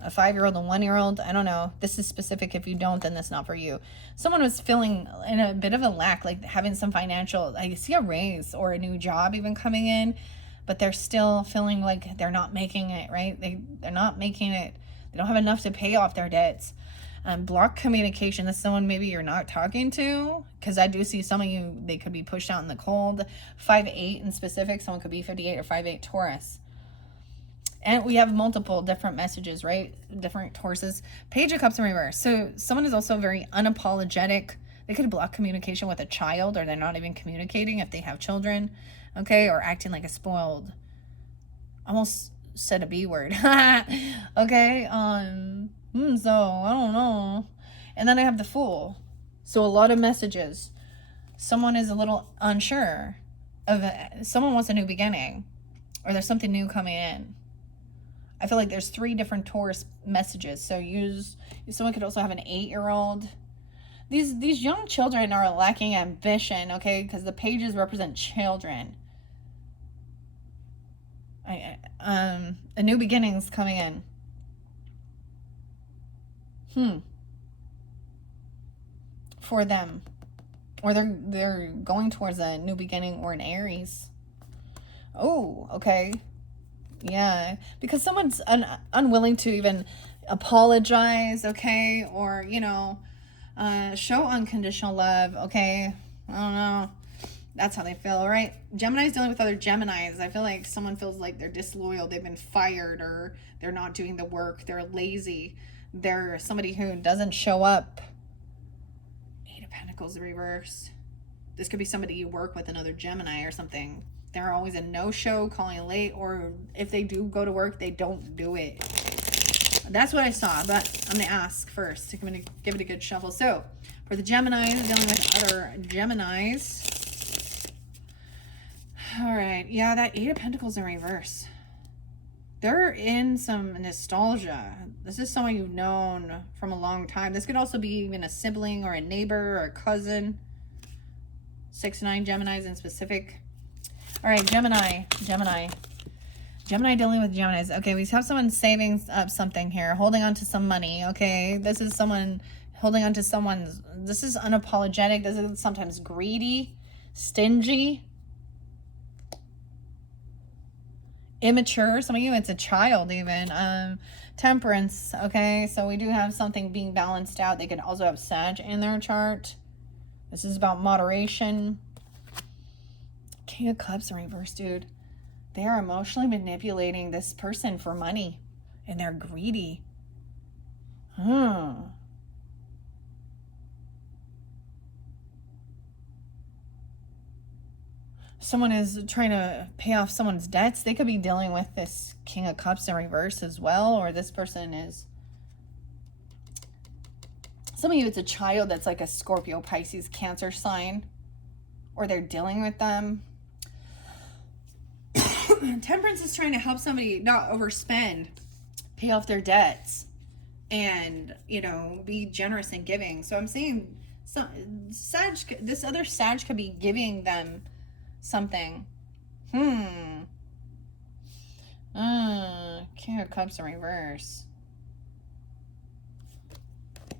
a 5-year-old, and 1-year-old. I don't know. This is specific. If you don't, then that's not for you. Someone was feeling in a bit of a lack, like having some financial, I see a raise or a new job even coming in, but they're still feeling like they're not making it, right? They're not making it. They don't have enough to pay off their debts. Block communication. That's someone maybe you're not talking to, because I do see some of you, they could be pushed out in the cold. 5'8" in specific. Someone could be 58 or 5'8" Taurus. And we have multiple different messages, right? Different Tauruses. Page of Cups in reverse. So someone is also very unapologetic. They could block communication with a child, or they're not even communicating if they have children, okay? Or acting like a spoiled. Almost said a B word. Okay? So, I don't know. And then I have the Fool. So a lot of messages. Someone is a little unsure of it. Someone wants a new beginning, or there's something new coming in. I feel like there's 3 different Taurus messages. So someone could also have an 8-year-old. These young children are lacking ambition, okay? Because the pages represent children. A new beginning's coming in. For them. Or they're going towards a new beginning or an Aries. Oh, okay. Yeah, because someone's unwilling to even apologize, okay? Or, you know, show unconditional love, okay? I don't know. That's how they feel, right? Gemini's dealing with other Geminis. I feel like someone feels like they're disloyal, they've been fired, or they're not doing the work, they're lazy, they're somebody who doesn't show up. Eight of Pentacles reversed. This could be somebody you work with, another Gemini or something. They're always a no-show, calling late, or if they do go to work, they don't do it. That's what I saw, but I'm going to ask first. I'm going to give it a good shuffle. So, for the Geminis, dealing with other Geminis. All right. Yeah, that Eight of Pentacles in reverse. They're in some nostalgia. This is someone you've known from a long time. This could also be even a sibling or a neighbor or a cousin. 6-9 Geminis in specific. All right, Gemini dealing with Geminis. Okay, we have someone saving up something here, holding on to some money. Okay, this is someone holding on to someone's. This is unapologetic. This is sometimes greedy, stingy, immature. Some of you, it's a child even. Temperance. Okay, so we do have something being balanced out. They could also have Sag in their chart. This is about moderation. King of Cups in reverse, dude. They are emotionally manipulating this person for money. And they're greedy. Someone is trying to pay off someone's debts. They could be dealing with this King of Cups in reverse as well. Or this person is... Some of you, it's a child that's like a Scorpio, Pisces, Cancer sign. Or they're dealing with them. Temperance is trying to help somebody not overspend, pay off their debts, and, you know, be generous in giving. So I'm saying this other Sag could be giving them something. King of Cups in reverse.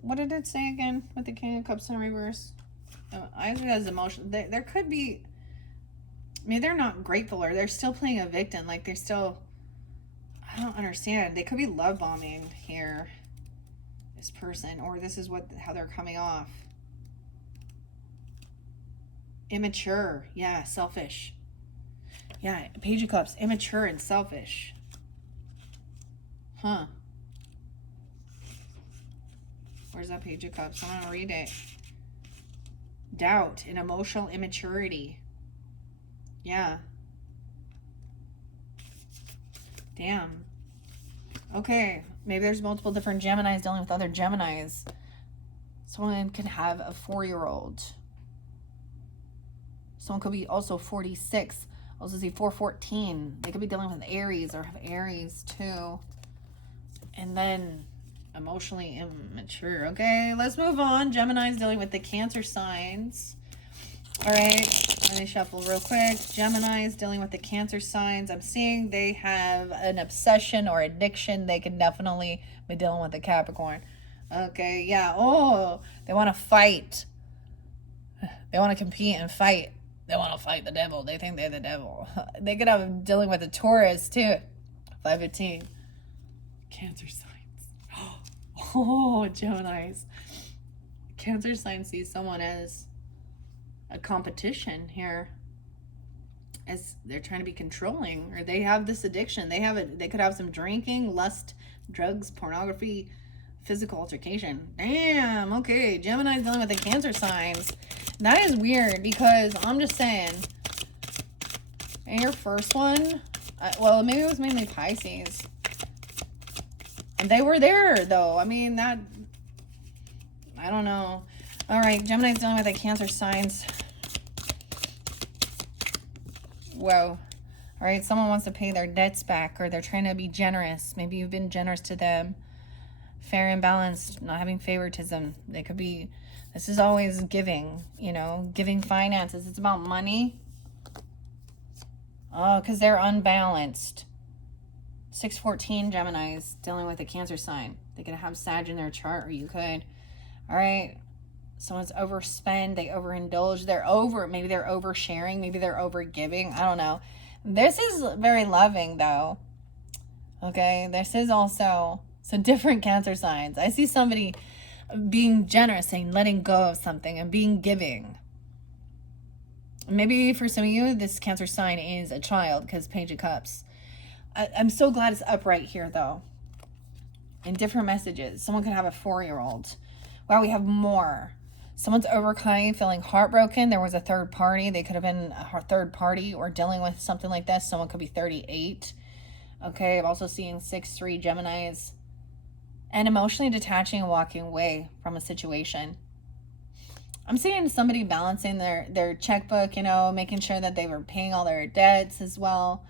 What did it say again with the King of Cups in reverse? I has emotion. There could be, I mean, they're not grateful, or they're still playing a victim. Like they're still, I don't understand. They could be love bombing here, this person, or this is how they're coming off. Immature. Yeah, selfish. Yeah, Page of Cups, immature and selfish. Huh. Where's that Page of Cups? I want to read it. Doubt and emotional immaturity. Yeah. Damn. Okay. Maybe there's multiple different Geminis dealing with other Geminis. Someone could have a 4-year-old. Someone could be also 46. Also see 414. They could be dealing with Aries or have Aries too. And then emotionally immature. Okay, let's move on. Gemini's dealing with the Cancer signs. All right, let me shuffle real quick. Gemini's dealing with the Cancer signs. I'm seeing they have an obsession or addiction. They can definitely be dealing with the Capricorn. Okay, yeah. Oh, they want to fight. They want to compete and fight. They want to fight the devil. They think they're the devil. They could have them dealing with the Taurus too. 515. Cancer signs. Oh, Gemini's. Cancer sign sees someone as a competition here, as they're trying to be controlling, or they have this addiction. They could have some drinking, lust, drugs, pornography, physical altercation. Damn. Okay, Gemini's dealing with the Cancer signs. That is weird, because I'm just saying, and your first one, well, maybe it was mainly Pisces. And they were there, though. I mean, that, I don't know. All right, Gemini's dealing with the Cancer signs. Whoa. All right, someone wants to pay their debts back, or they're trying to be generous. Maybe you've been generous to them. Fair and balanced, not having favoritism. They could be, this is always giving, you know, giving finances. It's about money. Oh, because they're unbalanced. 614 Geminis dealing with a Cancer sign. They could have Sag in their chart, or you could. All right. Someone's overspend, they overindulge, maybe they're oversharing, maybe they're overgiving. I don't know. This is very loving though. Okay, this is also some different Cancer signs. I see somebody being generous and letting go of something and being giving. Maybe for some of you, this Cancer sign is a child because Page of Cups. I'm so glad it's upright here though. In different messages. Someone could have a 4-year-old. Wow, we have more. Someone's overcoming, feeling heartbroken. There was a third party. They could have been a third party or dealing with something like this. Someone could be 38. Okay, I'm also seeing 6-3 Geminis. And emotionally detaching and walking away from a situation. I'm seeing somebody balancing their checkbook, you know, making sure that they were paying all their debts as well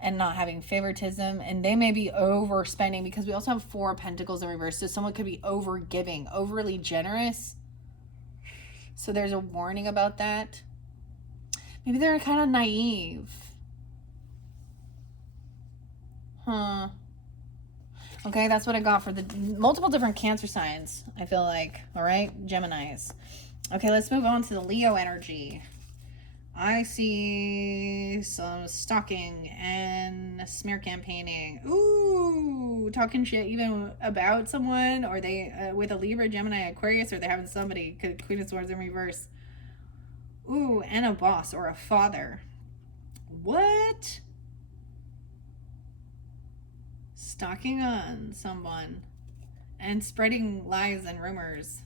and not having favoritism. And they may be overspending because we also have 4 Pentacles in reverse. So someone could be overgiving, overly generous. So there's a warning about that. Maybe they're kind of naive. Okay, that's what I got for the multiple different Cancer signs, I feel like. All right, Geminis. Okay, let's move on to the Leo energy. I see some stalking and smear campaigning. Ooh, talking shit even about someone, or they with a Libra, Gemini, Aquarius, or they having somebody, Queen of Swords in reverse. Ooh, and a boss or a father. What? Stalking on someone and spreading lies and rumors.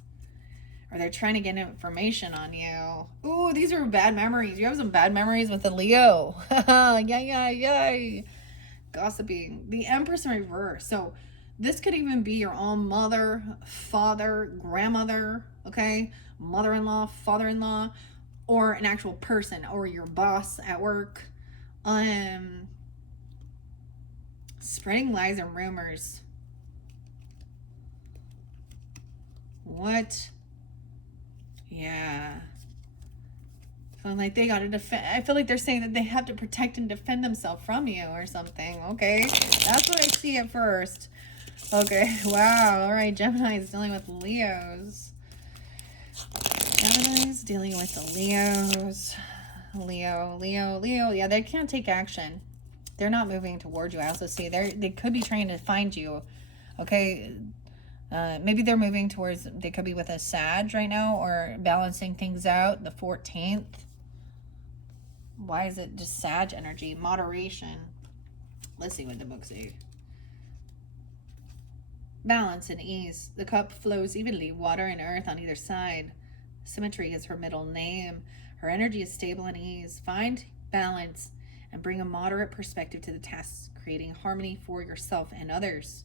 Or they're trying to get information on you. Ooh, these are bad memories. You have some bad memories with the Leo. Yay. Gossiping. The Empress in reverse. So this could even be your own mother, father, grandmother, okay? Mother-in-law, father-in-law, or an actual person, or your boss at work. Spreading lies and rumors. What? Yeah. Feeling like they gotta defend. I feel like they're saying that they have to protect and defend themselves from you or something. Okay. That's what I see at first. Okay. Wow. All right. Gemini is dealing with Leos. Gemini's dealing with the Leos. Leo. Yeah, they can't take action. They're not moving towards you. I also see they could be trying to find you. Okay. Maybe they're moving towards, they could be with a Sag right now or balancing things out. The 14th. Why is it just Sag energy? Moderation. Let's see what the books say. Balance and ease. The cup flows evenly, water and earth on either side. Symmetry is her middle name. Her energy is stable and ease. Find balance and bring a moderate perspective to the tasks, creating harmony for yourself and others.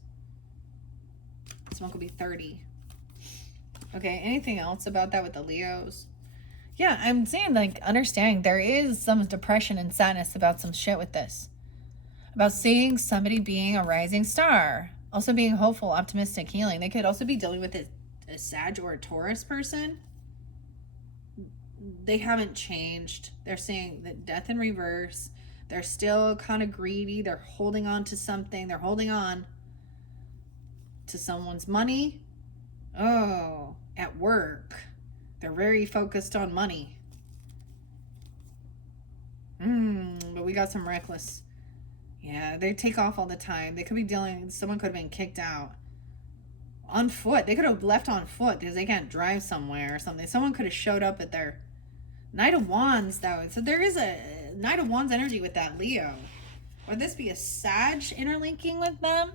This one could be 30. Okay, anything else about that with the Leos? Yeah, I'm saying, like, understanding there is some depression and sadness about some shit with this. About seeing somebody being a rising star. Also being hopeful, optimistic, healing. They could also be dealing with a Sag or a Taurus person. They haven't changed. They're saying that death in reverse. They're still kind of greedy. They're holding on to something. They're holding on to someone's money. Oh, at work. They're very focused on money. But we got some reckless. Yeah, they take off all the time. They could be dealing, someone could have been kicked out. On foot. They could have left on foot because they can't drive somewhere or something. Someone could have showed up at their Knight of Wands, though. So there is a Knight of Wands energy with that Leo. Would this be a Sag interlinking with them?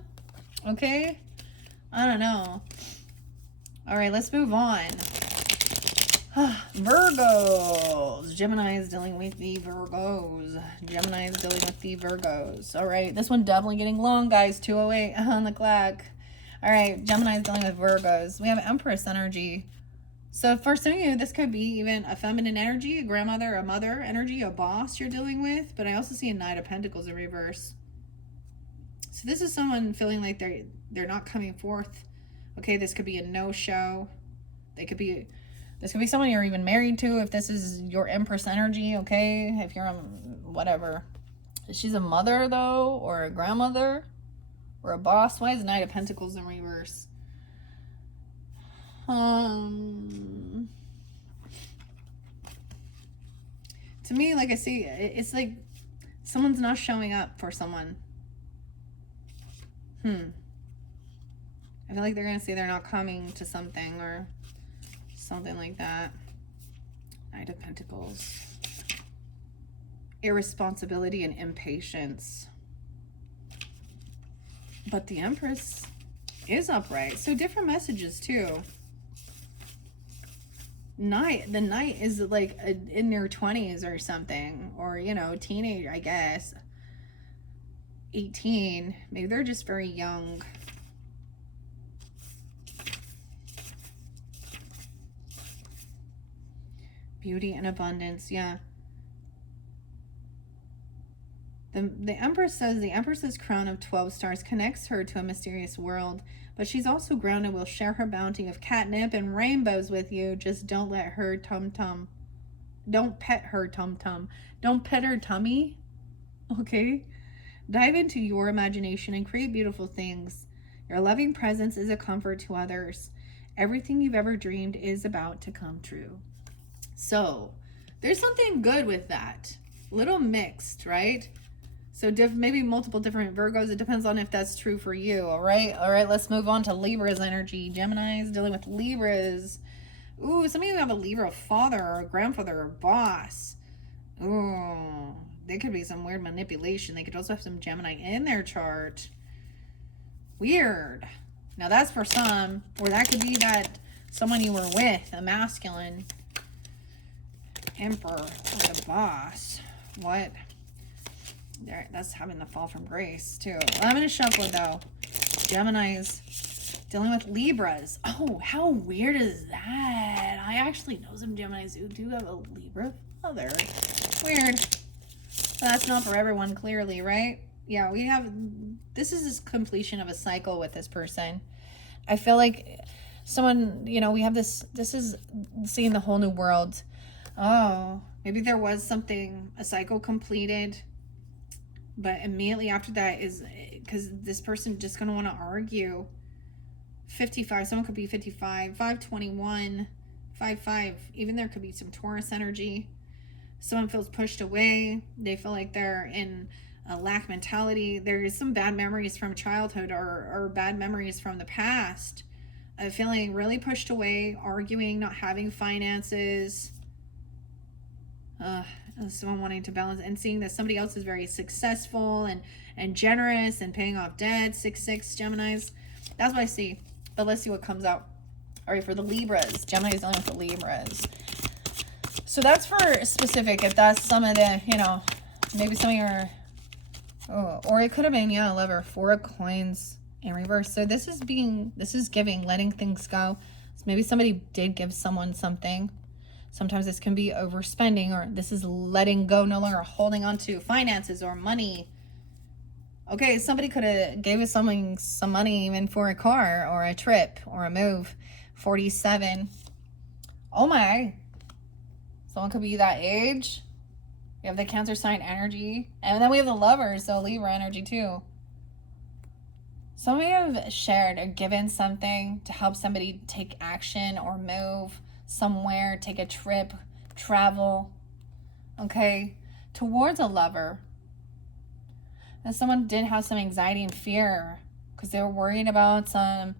Okay. I don't know. All right, let's move on. Virgos. Gemini is dealing with the Virgos. Gemini is dealing with the Virgos. All right, this one definitely getting long, guys. 2:08 on the clock. All right, Gemini is dealing with Virgos. We have Empress energy. So for some of you, this could be even a feminine energy, a grandmother, a mother energy, a boss you're dealing with. But I also see a Knight of Pentacles in reverse. So this is someone feeling like they're not coming forth. Okay, this could be a no-show. This could be someone you're even married to if this is your Empress energy, okay? If you're whatever. She's a mother, though, or a grandmother, or a boss. Why is Knight of Pentacles in reverse? me, like I see, it's like someone's not showing up for someone. I feel like they're going to say they're not coming to something or something like that. Knight of Pentacles. Irresponsibility and impatience. But the Empress is upright. So different messages too. The Knight is like in their 20s or something. Or, you know, teenager, I guess. 18. Maybe they're just very young. Beauty and abundance, yeah. The Empress says the Empress's crown of 12 stars connects her to a mysterious world, but she's also grounded, will share her bounty of catnip and rainbows with you. Just don't let her tum-tum. Don't pet her tum-tum. Don't pet her tummy. Okay? Dive into your imagination and create beautiful things. Your loving presence is a comfort to others. Everything you've ever dreamed is about to come true. So, there's something good with that. Little mixed, right? So maybe multiple different Virgos. It depends on if that's true for you, all right? All right, let's move on to Libra's energy. Gemini is dealing with Libras. Ooh, some of you have a Libra father or a grandfather or boss. Ooh, there could be some weird manipulation. They could also have some Gemini in their chart. Weird. Now that's for some, or that could be that someone you were with, a masculine Emperor, like a boss. What? There, that's having the fall from grace too. I'm gonna shuffle it though. Gemini's dealing with Libras. Oh, how weird is that? I actually know some Geminis who do have a Libra father. Weird. But that's not for everyone, clearly, right? Yeah, we have. This is this completion of a cycle with this person. I feel like someone, you know, we have this. This is seeing the whole new world. Oh, maybe there was something, a cycle completed. But immediately after that is, because this person just going to want to argue. 55, someone could be 55, 521, 55. Even there could be some Taurus energy. Someone feels pushed away. They feel like they're in a lack mentality. There is some bad memories from childhood or bad memories from the past. Feeling really pushed away, arguing, not having finances. Someone wanting to balance and seeing that somebody else is very successful and generous and paying off debt. 6-6 Geminis. That's what I see. But let's see what comes out. All right, for the Libras. Gemini's dealing with the Libras. So that's for specific. If that's some of the, you know, maybe some of your, oh, or it could have been, yeah, Lover, 4 of Coins in reverse. So this is giving, letting things go. So maybe somebody did give someone something. Sometimes this can be overspending, or this is letting go, no longer holding on to finances or money. Okay, somebody could have gave us some money even for a car or a trip or a move. 47. Oh my. Someone could be that age. We have the Cancer sign energy. And then we have the Lovers, so Libra energy too. Some of you have shared or given something to help somebody take action or move somewhere, take a trip, travel, okay, towards a lover. And someone did have some anxiety and fear because they were worried about some,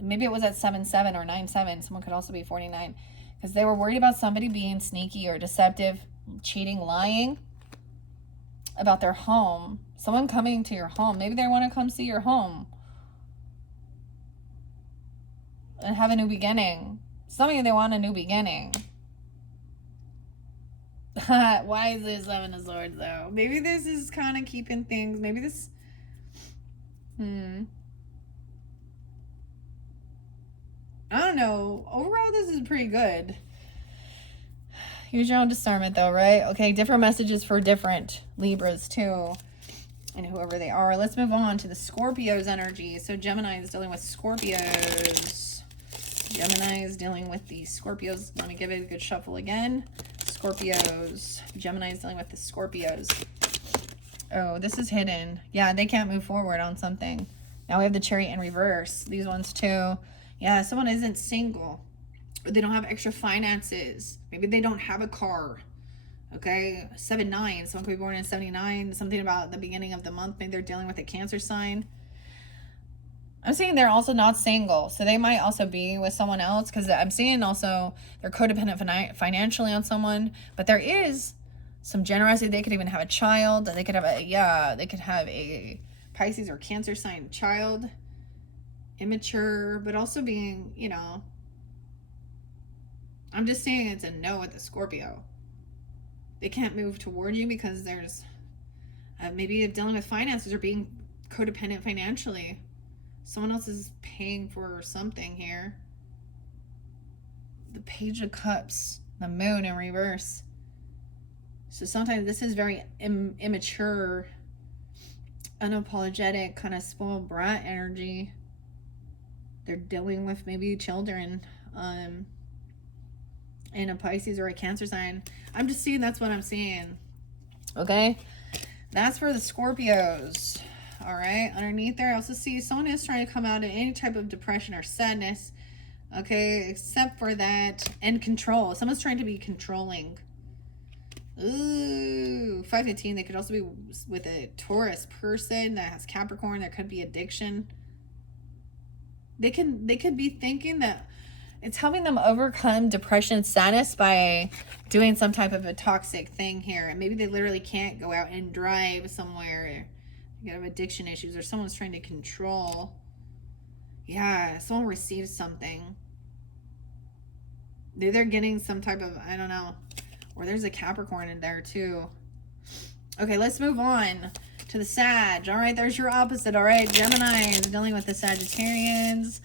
maybe it was at 7-7 or 9-7. Someone could also be 49 because they were worried about somebody being sneaky or deceptive, cheating, lying about their home. Someone coming to your home. Maybe they want to come see your home and have a new beginning. Some of you, they want a new beginning. Why is there 7 of Swords though? Maybe this is kind of keeping things. Maybe this. I don't know. Overall, this is pretty good. Use your own discernment though, right? Okay, different messages for different Libras too. And whoever they are. Let's move on to the Scorpios energy. So Gemini is dealing with Scorpios. Gemini is dealing with the Scorpios. Let me give it a good shuffle again. Scorpios. Gemini is dealing with the Scorpios. Oh, this is hidden. Yeah, they can't move forward on something. Now we have the Chariot in reverse. These ones too. Yeah, someone isn't single. or they don't have extra finances. Maybe they don't have a car. Okay, 7-9. Someone could be born in 79. Something about the beginning of the month. Maybe they're dealing with a Cancer sign. I'm seeing they're also not single, so they might also be with someone else, because I'm seeing also they're codependent financially on someone. But there is some generosity. They could even have a child. They could have a Pisces or Cancer sign child, immature, but also being, you know, I'm just saying it's a no with the Scorpio. They can't move toward you because there's maybe dealing with finances or being codependent financially. Someone else is paying for something here. The Page of Cups, the Moon in reverse. So sometimes this is very immature, unapologetic, kind of spoiled brat energy. They're dealing with maybe children in a Pisces or a Cancer sign. I'm just seeing, that's what I'm seeing. Okay? That's for the Scorpios. All right, underneath there, I also see someone is trying to come out of any type of depression or sadness. Okay, except for that, and control. Someone's trying to be controlling. Ooh, 5-15. They could also be with a Taurus person that has Capricorn. There could be addiction. They could be thinking that it's helping them overcome depression and sadness by doing some type of a toxic thing here. And maybe they literally can't go out and drive somewhere. You have addiction issues, or someone's trying to control. Yeah, someone receives something. They're getting some type of, I don't know. Or there's a Capricorn in there too. Okay, let's move on to the Sag. All right, there's your opposite. All right, Gemini is dealing with the Sagittarians.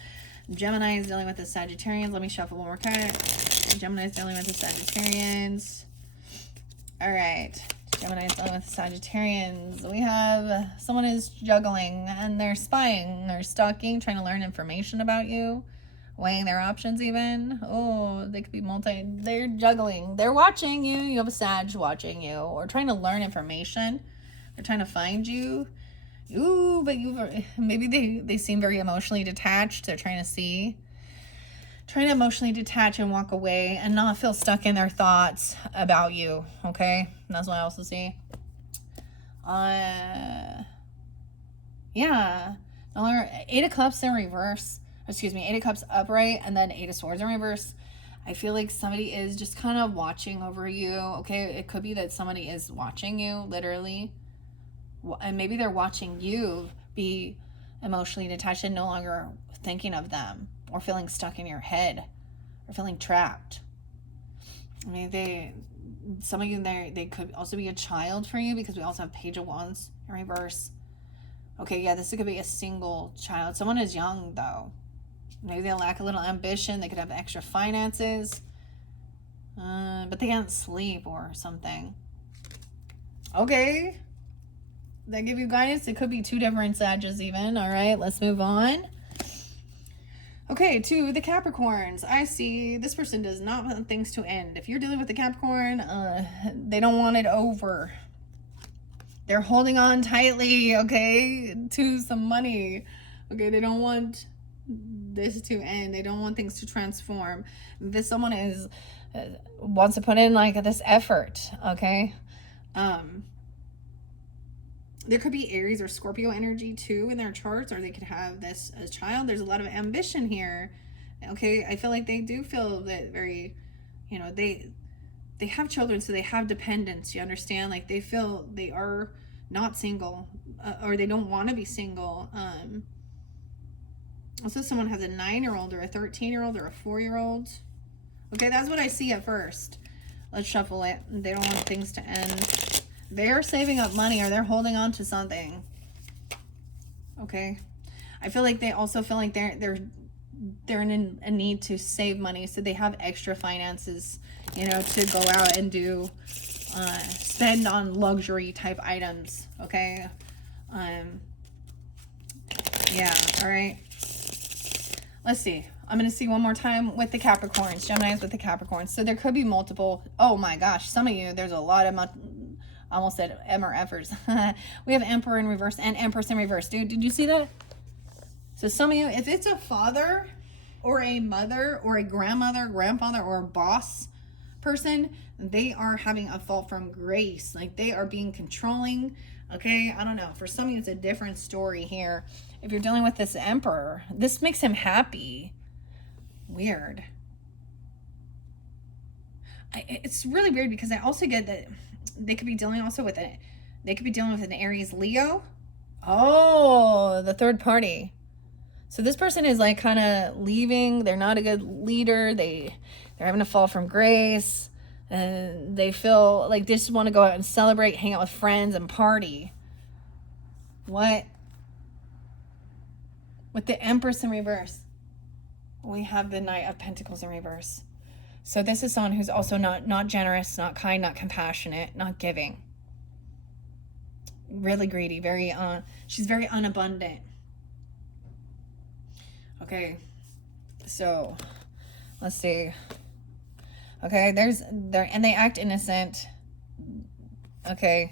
Gemini is dealing with the Sagittarians. Let me shuffle one more card. Gemini is dealing with the Sagittarians. All right. Gemini is dealing with the Sagittarians. We have someone is juggling and they're spying, they're stalking, trying to learn information about you, weighing their options even. Oh, they could be they're juggling. They're watching you. You have a Sag watching you, or trying to learn information. They're trying to find you. Ooh, but maybe they seem very emotionally detached. They're trying to emotionally detach and walk away and not feel stuck in their thoughts about you. Okay, and that's what I also see. Yeah, 8 of Cups in reverse. Excuse me, 8 of Cups upright, and then 8 of Swords in reverse. I feel like somebody is just kind of watching over you. Okay, it could be that somebody is watching you literally, and maybe they're watching you be emotionally detached and no longer thinking of them, or feeling stuck in your head, or feeling trapped. I mean, some of you there, they could also be a child for you, because we also have Page of Wands in reverse. Okay, yeah, this could be a single child. Someone is young though. Maybe they lack a little ambition. They could have extra finances, but they can't sleep or something. Okay, that give you guidance. It could be 2 different Sages even. All right, let's move on. Okay, to the Capricorns. I see this person does not want things to end. If you're dealing with the Capricorn, they don't want it over. They're holding on tightly, okay, to some money. Okay, they don't want this to end. They don't want things to transform. This someone is wants to put in like this effort, okay? There could be Aries or Scorpio energy too in their charts, or they could have this as a child. There's a lot of ambition here. Okay, I feel like they do feel that very, you know, they have children, so they have dependence. You understand? Like they feel they are not single, or they don't want to be single. Also, someone has a 9-year-old or a 13-year-old or a 4-year-old. Okay, that's what I see at first. Let's shuffle it. They don't want things to end. They're saving up money, or they're holding on to something. Okay, I feel like they also feel like they're in a need to save money, so they have extra finances, you know, to go out and do spend on luxury type items. Okay, yeah. All right. Let's see. I'm going to see one more time with the Capricorns. Gemini's with the Capricorns. So there could be multiple. Oh my gosh. Some of you, there's a lot of, almost said M or Fers. We have Emperor in reverse and Empress in reverse. Dude, did you see that? So some of you, if it's a father, or a mother or a grandmother, grandfather, or a boss person, they are having a fall from grace. Like they are being controlling. Okay, I don't know. For some of you, it's a different story here. If you're dealing with this emperor, this makes him happy. Weird. It's really weird because I also get that they could be dealing also with it. They could be dealing with an Aries Leo. Oh, the third party. So this person is like kind of leaving. They're not a good leader. They're having a fall from grace. And they feel like they just want to go out and celebrate, hang out with friends, and party. What? With the Empress in reverse, we have the Knight of Pentacles in reverse. So this is someone who's also not generous, not kind, not compassionate, not giving. Really greedy, she's very unabundant. Okay, so let's see. Okay, and they act innocent. Okay,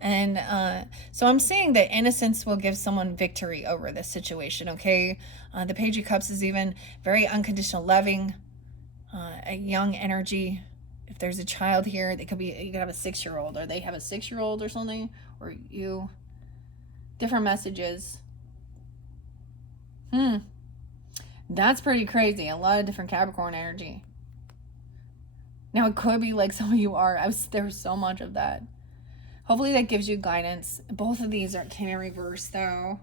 and so I'm saying that innocence will give someone victory over this situation. Okay, the Page of Cups is even very unconditional, loving, a young energy. If there's a child here, you could have a 6-year-old, or they have a 6-year-old or something, or you. Different messages. That's pretty crazy. A lot of different Capricorn energy. Now it could be like some of you are. There's so much of that. Hopefully that gives you guidance. Both of these came in reverse though.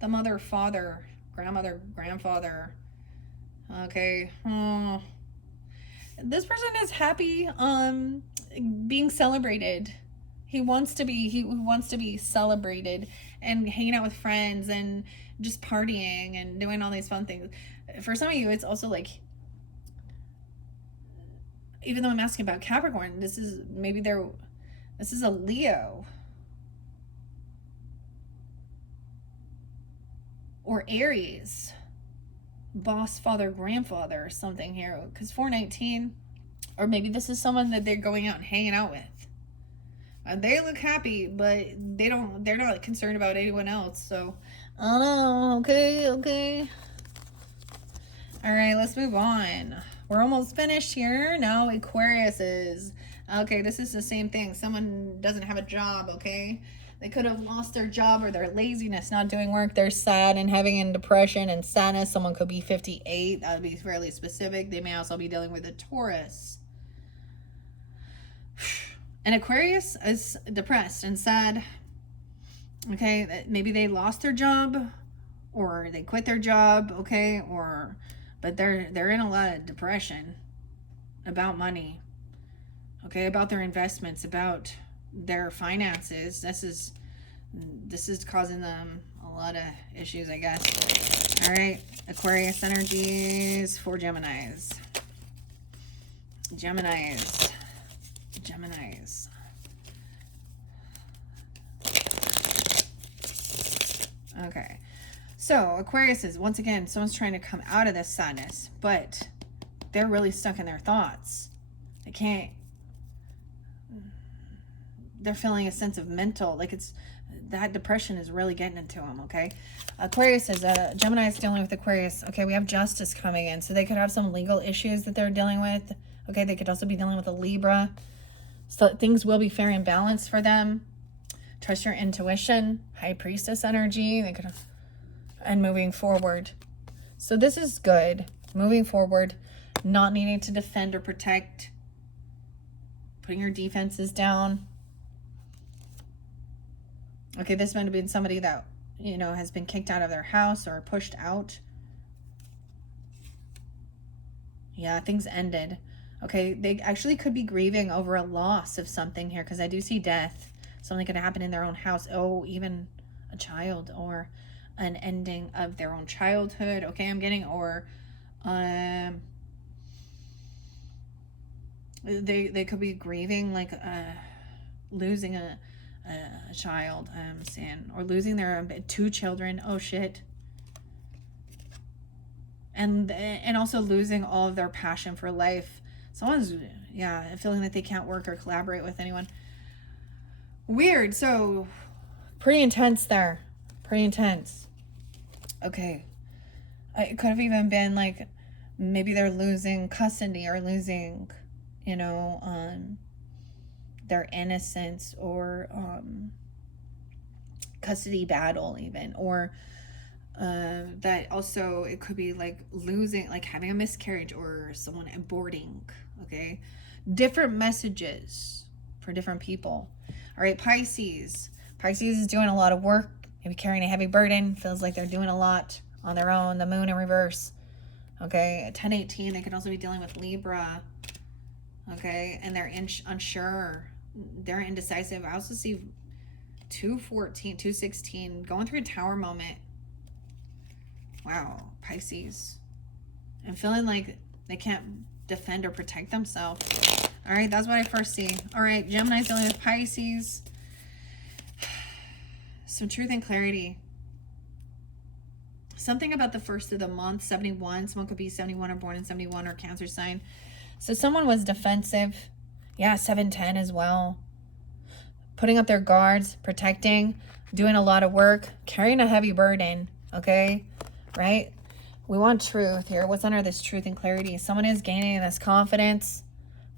The mother, father, grandmother, grandfather. Okay. This person is happy being celebrated. He wants to be celebrated and hanging out with friends and just partying and doing all these fun things. For some of you, it's also like, even though I'm asking about Capricorn, this is a Leo or Aries, boss, father, grandfather, or something here. Because 419, or maybe this is someone that they're going out and hanging out with. They look happy, but they're not concerned about anyone else. So, I don't know. Okay. All right, let's move on. We're almost finished here. Now Aquarius is. Okay, this is the same thing. Someone doesn't have a job, okay? They could have lost their job or their laziness, not doing work. They're sad and having a depression and sadness. Someone could be 58. That would be fairly specific. They may also be dealing with a Taurus. And Aquarius is depressed and sad. Okay, maybe they lost their job or they quit their job, okay? But they're in a lot of depression about money. Okay, about their investments, about their finances. This is causing them a lot of issues, I guess. All right, Aquarius energies for Geminis. Okay, so Aquarius is, once again, someone's trying to come out of this sadness, but they're really stuck in their thoughts. They're feeling a sense of mental, that depression is really getting into them, okay? Aquarius is, Gemini is dealing with Aquarius. Okay, we have justice coming in, so they could have some legal issues that they're dealing with. Okay, they could also be dealing with a Libra. So things will be fair and balanced for them. Trust your intuition. High Priestess energy. And moving forward. So this is good. Moving forward. Not needing to defend or protect. Putting your defenses down. Okay, this might have been somebody that, has been kicked out of their house or pushed out. Yeah, things ended. Okay, they actually could be grieving over a loss of something here, because I do see death. Something could happen in their own house. Oh, even a child, or an ending of their own childhood. Okay, I'm getting, or they could be grieving, losing a child, I'm saying, or losing their 2 children. Oh shit. And also losing all of their passion for life. Someone's, feeling that they can't work or collaborate with anyone. Weird. So pretty intense there. Pretty intense. Okay. It could have even been Maybe they're losing custody or losing, you know, their innocence, or custody battle even, or that also it could be like losing, like having a miscarriage or someone aborting. Okay, different messages for different people. All right, Pisces. Pisces is doing a lot of work, maybe carrying a heavy burden, feels like they're doing a lot on their own. The moon in reverse. Okay, at 1018, they could also be dealing with Libra. Okay, and they're unsure, they're indecisive. I also see 214, 216, going through a tower moment. Wow, Pisces. And feeling like they can't defend or protect themselves. All right, that's what I first see. All right, Gemini's dealing with Pisces. Some truth and clarity. Something about the first of the month, 71. Someone could be 71 or born in 71 or Cancer sign. So someone was defensive. Yeah, 710 as well. Putting up their guards, protecting, doing a lot of work, carrying a heavy burden, okay? Right? We want truth here. What's under this truth and clarity? Someone is gaining this confidence,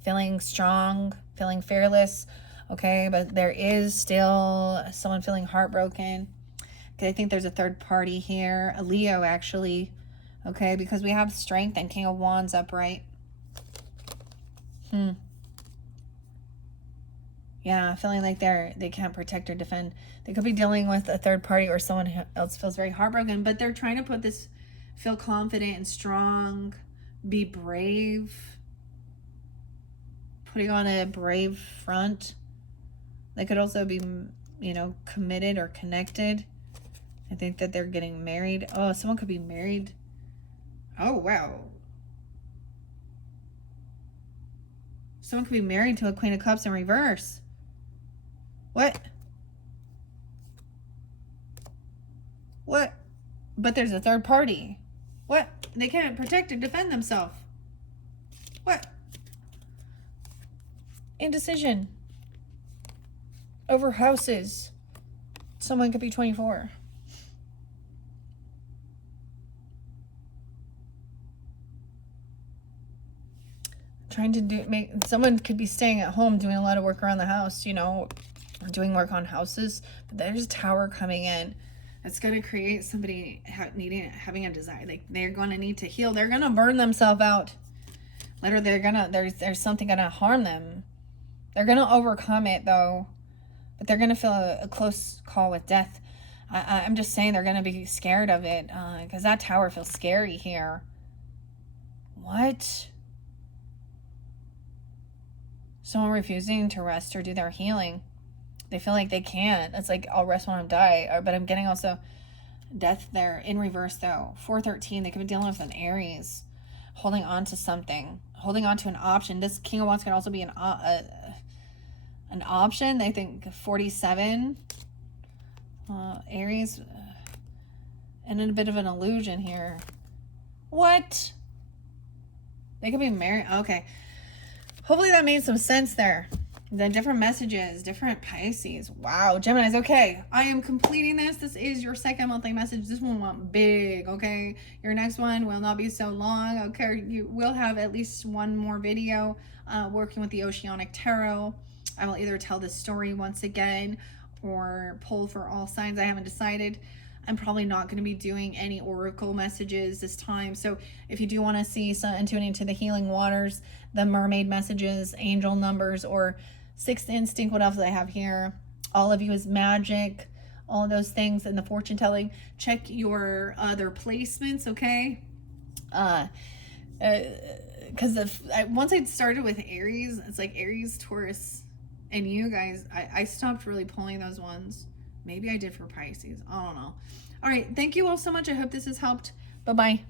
feeling strong, feeling fearless, okay? But there is still someone feeling heartbroken. I think there's a third party here, a Leo actually, okay? Because we have Strength and King of Wands upright. Yeah, feeling like they can't protect or defend. They could be dealing with a third party, or someone else feels very heartbroken, but they're trying to put this, feel confident and strong, be brave, putting on a brave front. They could also be, you know, committed or connected. I think that they're getting married. Oh, someone could be married. Oh, wow. Someone could be married to a Queen of Cups in reverse. What? What? But there's a third party. What? They can't protect or defend themselves. What? Indecision. Over houses. Someone could be 24. Trying to someone could be staying at home doing a lot of work around the house, you know, or doing work on houses, but there's a tower coming in. It's going to create somebody having a desire, like they're going to need to heal. They're going to burn themselves out. Literally, there's something going to harm them. They're going to overcome it though, but they're going to feel a close call with death. I'm just saying they're going to be scared of it, because that tower feels scary here. What? Someone refusing to rest or do their healing. They feel like they can't. It's like, I'll rest when I die. But I'm getting also death there in reverse though. 413, they could be dealing with an Aries. Holding on to something. Holding on to an option. This King of Wands can also be an option. I think 47. Aries. And in a bit of an illusion here. What? They could be married. Okay. Hopefully that made some sense there. The different messages, different Pisces. Wow, Gemini's, okay. I am completing this. This is your second monthly message. This one went big, okay? Your next one will not be so long, okay? You will have at least one more video working with the Oceanic Tarot. I will either tell this story once again or pull for all signs. I haven't decided. I'm probably not going to be doing any oracle messages this time. So if you do want to see and tune into the healing waters, the mermaid messages, angel numbers, or sixth instinct, what else do I have here? All of you is magic, all of those things, and the fortune telling. Check your other placements, okay? Because once I started with Aries, it's like Aries, Taurus, and you guys, I stopped really pulling those ones. Maybe I did for Pisces. I don't know. All right. Thank you all so much. I hope this has helped. Bye-bye.